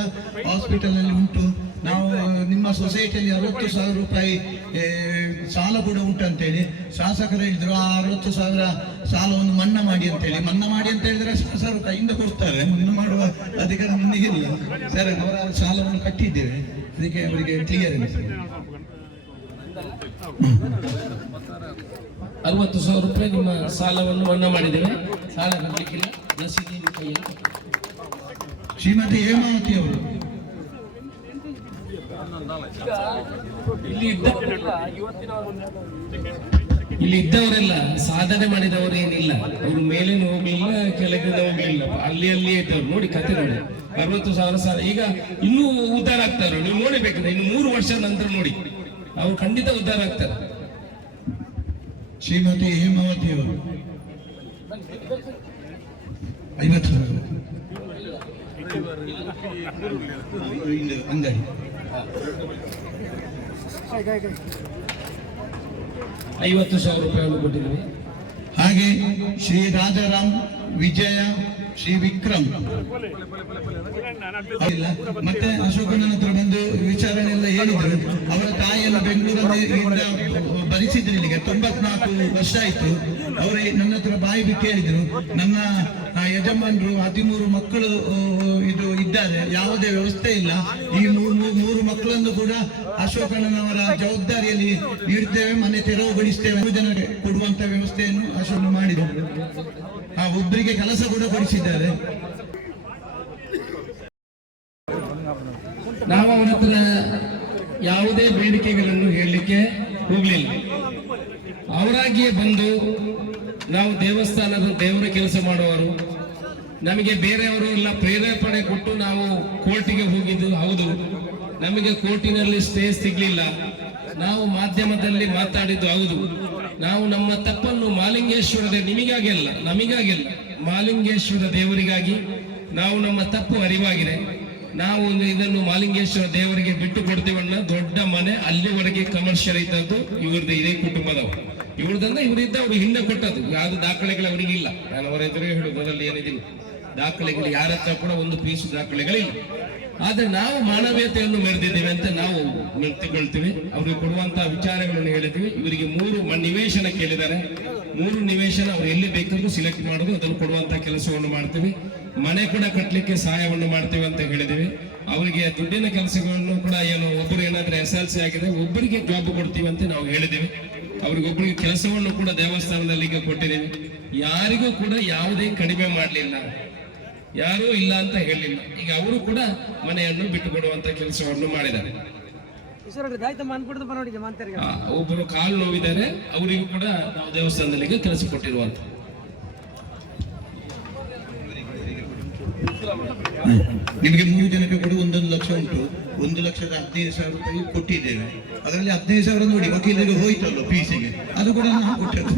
ಹಾಸ್ಪಿಟಲ್ ಅಲ್ಲಿ ಉಂಟು, ನಾವು ನಿಮ್ಮ ಸೊಸೈಟಿಯಲ್ಲಿ 60,000 ರೂಪಾಯಿ ಸಾಲ ಕೂಡ ಉಂಟಂತೇಳಿ ಶಾಸಕರು ಹೇಳಿದ್ರು. ಆ 60,000 ಸಾಲವನ್ನು ಮನ್ನಾ ಮಾಡಿ ಅಂತೇಳಿ, ಮನ್ನಾ ಮಾಡಿ ಅಂತ ಹೇಳಿದ್ರೆ ಶಾಸಕರು ಕೈಯಿಂದ ಕೊಡ್ತಾರೆ, ಮನ್ನಾ ಮಾಡುವ ಅಧಿಕಾರ ನಮಗಿಲ್ಲ ಸರ್. ಅವರ ಸಾಲವನ್ನು ಕಟ್ಟಿದ್ದೇವೆ, ಅದಕ್ಕೆ ಅವರಿಗೆ ಕ್ಲಿಯರ್ ಇದೆ. 60,000 ರೂಪಾಯಿ ನಿಮ್ಮ ಸಾಲವನ್ನು ಮನ್ನಾ ಮಾಡಿದ್ದೇವೆ. ಸಾಲ ಕಟ್ಟಲಿಕ್ಕಿಲ್ಲ, ರಸೀದಿ ಕೈಯಲ್ಲಿ. ಶ್ರೀಮತಿ ಹೇಮಾವತಿ ಅವರು ಇಲ್ಲಿ ಇದ್ದವರೆಲ್ಲ ಸಾಧನೆ ಮಾಡಿದವರು ಏನಿಲ್ಲ, ಅವರು ಮೇಲೇನು ಹೋಗ್ಲಿಲ್ಲ, ಕೆಳಗಿನ ಹೋಗ್ಲಿಲ್ಲ, ಅಲ್ಲಿ ಇದ್ದವ್ರು ನೋಡಿ ಕತೆ ನೋಡಿ. 60,000 ಸಾಲ ಈಗ ಇನ್ನೂ ಉದ್ಧಾರ ಆಗ್ತಾರೆ. ನೀವು ನೋಡಿಬೇಕಂದ್ರೆ ಇನ್ನು 3 ವರ್ಷ ನಂತರ ನೋಡಿ, ಅವ್ರು ಖಂಡಿತ ಉದ್ಧಾರ ಆಗ್ತಾರೆ. ಶ್ರೀಮತಿ ಹೇಮಾವತಿ ಅವರು 50,000 ಅಂಗಡಿ 50,000 ರೂಪಾಯಿಯನ್ನು ಕೊಟ್ಟಿದ್ದೀವಿ. ಹಾಗೆ ಶ್ರೀ ರಾಜಾರಾಮ್, ವಿಜಯ, ಶ್ರೀ ವಿಕ್ರಮ್ ಮತ್ತೆ ಅಶೋಕನ ಹತ್ರ ಬಂದು ವಿಚಾರಣೆ ಎಲ್ಲ ಹೇಳಿದ್ರು. ಅವರ ತಾಯಿಯನ್ನು ಬೆಂಗಳೂರಲ್ಲಿ ಭರಿಸಿದ್ರು, ಇಲ್ಲಿಗೆ 94 ವರ್ಷ ಆಯ್ತು. ಅವರೇ ನನ್ನ ಹತ್ರ ಬಾಯಿ ಬಿಟ್ಟು ಹೇಳಿದ್ರು, ನನ್ನ ಯಜಮಾನರು 13 ಮಕ್ಕಳು ಇದು ಇದ್ದಾರೆ, ಯಾವುದೇ ವ್ಯವಸ್ಥೆ ಇಲ್ಲ. ಈ ಮೂರು ಮಕ್ಕಳನ್ನು ಕೂಡ ಅಶೋಕಣ್ಣನವರ ಜವಾಬ್ದಾರಿಯಲ್ಲಿ ನೀಡುತ್ತೇವೆ, ಮನೆ ತೆರವುಗೊಳಿಸ್ತೇವೆ. ಜನರಿಗೆ ಕೊಡುವಂತ ವ್ಯವಸ್ಥೆಯನ್ನು ಅಶೋಕ ಮಾಡಿದರು. ಒಬ್ಬರಿಗೆ ಕೆಲಸ ಕೂಡ ಕೊಡಿಸಿದ್ದಾರೆ. ನಾವು ಅವರ ಹತ್ರ ಯಾವುದೇ ಬೇಡಿಕೆಗಳನ್ನು ಹೇಳಲಿಕ್ಕೆ ಹೋಗ್ಲಿಲ್ಲ. ಅವರಾಗಿಯೇ ಬಂದು ನಾವು ದೇವಸ್ಥಾನದ ದೇವರ ಕೆಲಸ ಮಾಡುವವರು, ನಮಗೆ ಬೇರೆಯವರು ಎಲ್ಲ ಪ್ರೇರೇಪಣೆ ಕೊಟ್ಟು ನಾವು ಕೋರ್ಟಿಗೆ ಹೋಗಿದ್ದು ಹೌದು. ನಮಗೆ ಕೋರ್ಟಿನಲ್ಲಿ ಸ್ಟೇ ಸಿಗ್ಲಿಲ್ಲ. ನಾವು ಮಾಧ್ಯಮದಲ್ಲಿ ಮಾತಾಡಿದ್ದು ಹೌದು. ನಾವು ನಮ್ಮ ತಪ್ಪನ್ನು ಮಾಲಿಂಗೇಶ್ವರದ ನಿಮಗಾಗಿಲ್ಲ, ನಮಗಾಗಿಲ್ಲ, ಮಾಲಿಂಗೇಶ್ವರ ದೇವರಿಗಾಗಿ ನಾವು ನಮ್ಮ ತಪ್ಪು ಅರಿವಾಗಿದೆ. ನಾವು ಇದನ್ನು ಮಾಲಿಂಗೇಶ್ವರ ದೇವರಿಗೆ ಬಿಟ್ಟು ಕೊಡ್ತೀವನ್ನ. ದೊಡ್ಡ ಮನೆ ಅಲ್ಲಿವರೆಗೆ ಕಮರ್ಷಿಯಲ್ ಇದ್ದದ್ದು ಇವ್ರದ್ದು, ಇದೇ ಕುಟುಂಬದವರು. ಇವ್ರದಂದ್ರೆ ಇವರಿದ್ದ ಅವ್ರು ಹಿಂದೆ ಕೊಟ್ಟದ್ದು. ಯಾವ್ದು ದಾಖಲೆಗಳು ಅವರಿಗಿಲ್ಲ. ನಾನು ಅವರ ಎದುರಿಗೆ ಹೇಳುದು ಅದರಲ್ಲಿ ಏನಿದಿಲ್ಲ ದಾಖಲೆಗಳು, ಯಾರ ಹತ್ರ ಕೂಡ ಒಂದು ಪೀಸು ದಾಖಲೆಗಳಿಲ್ಲ. ಆದ್ರೆ ನಾವು ಮಾನವೀಯತೆಯನ್ನು ಮೆರೆದಿದ್ದೇವೆ ಅಂತ ನಾವು ಮೆತ್ತಿಕೊಳ್ತೀವಿ. ಅವ್ರಿಗೆ ಕೊಡುವಂತಹ ವಿಚಾರಗಳನ್ನು ಹೇಳಿದ್ವಿ. ಇವರಿಗೆ 3 ನಿವೇಶನ ಕೇಳಿದ್ದಾರೆ. 3 ನಿವೇಶನ ಅವ್ರು ಎಲ್ಲಿ ಬೇಕಾದ್ರೂ ಸಿಲೆಕ್ಟ್ ಮಾಡೋದು, ಅದನ್ನು ಕೊಡುವಂತ ಕೆಲಸವನ್ನು ಮಾಡ್ತೀವಿ. ಮನೆ ಕೂಡ ಕಟ್ಟಲಿಕ್ಕೆ ಸಹಾಯವನ್ನು ಮಾಡ್ತೀವಿ ಅಂತ ಹೇಳಿದೀವಿ. ಅವರಿಗೆ ದುಡ್ಡಿನ ಕೆಲಸಗಳನ್ನು ಕೂಡ ಏನು ಒಬ್ಬರು ಏನಾದ್ರೆ SLC ಆಗಿದೆ, ಒಬ್ಬರಿಗೆ ಜಾಬ್ ಕೊಡ್ತೀವಿ ಅಂತ ನಾವು ಹೇಳಿದ್ದೀವಿ. ಅವ್ರಿಗೊಬ್ಬರಿಗೆ ಕೆಲಸವನ್ನು ಕೂಡ ದೇವಸ್ಥಾನದಲ್ಲಿ ಈಗ ಕೊಟ್ಟಿದ್ದೀವಿ. ಯಾರಿಗೂ ಕೂಡ ಯಾವುದೇ ಕಡಿಮೆ ಮಾಡಲಿಲ್ಲ, ಯಾರೂ ಇಲ್ಲ ಅಂತ ಹೇಳಿಲ್ಲ. ಈಗ ಅವರು ಕೂಡ ಮನೆಯನ್ನು ಬಿಟ್ಟು ಕೊಡುವಂತ ಕೆಲಸವನ್ನು ಮಾಡಿದ್ದಾರೆ. ಒಬ್ಬರು ಕಾಲು ನೋವಿದ್ದಾರೆ, ಅವರಿಗೂ ಕೂಡ ನಾವು ದೇವಸ್ಥಾನದಲ್ಲಿ ಈಗ ಕೆಲಸ ಕೊಟ್ಟಿರುವಂತ. ನಿಮಗೆ 3 ಜನಕ್ಕೆ ಕೂಡ 1 ಲಕ್ಷ ಉಂಟು. 1,15,000 ರೂಪಾಯಿ ಕೊಟ್ಟಿದ್ದೇವೆ. ಅದರಲ್ಲಿ 15,000 ನೋಡಿ ವಕೀಲರಿಗೆ ಹೋಯ್ತಲ್ಲ ಫೀಸಿಗೆ, ಅದು ಕೂಡ ನಾವು ಕೊಟ್ಟದ್ದು.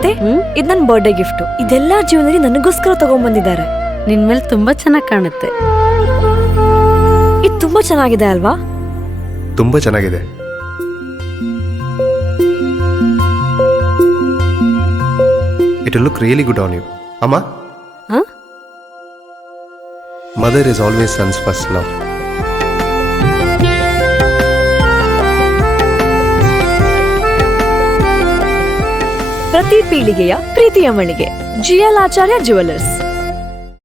ಅತ್ತೆ ಇದ್ ನನ್ ಬರ್ಡೇ ಗಿಫ್ಟ್. ಇದೆಲ್ಲಾ ಜೀವನದಲ್ಲಿ ನನಗೋಸ್ಕರ ತಗೊಂಡ್ಬಂದಿದ್ದಾರೆ. ನಿನ್ ಮೇಲೆ ತುಂಬಾ ಚೆನ್ನಾಗಿ ಕಾಣುತ್ತೆ. ಇದು ತುಂಬಾ ಚೆನ್ನಾಗಿದೆ ಅಲ್ವಾ? ತುಂಬ ಚೆನ್ನಾಗಿದೆ. It will look really good on you. ಅಮ್ಮ, ಹ? Mother is always son's first love. ಪ್ರತಿ ಪೀಳಿಗೆಯ ಪ್ರೀತಿಯ ಮಳಿಗೆ GL ಆಚಾರ್ಯ ಜ್ಯುವೆಲರ್ಸ್.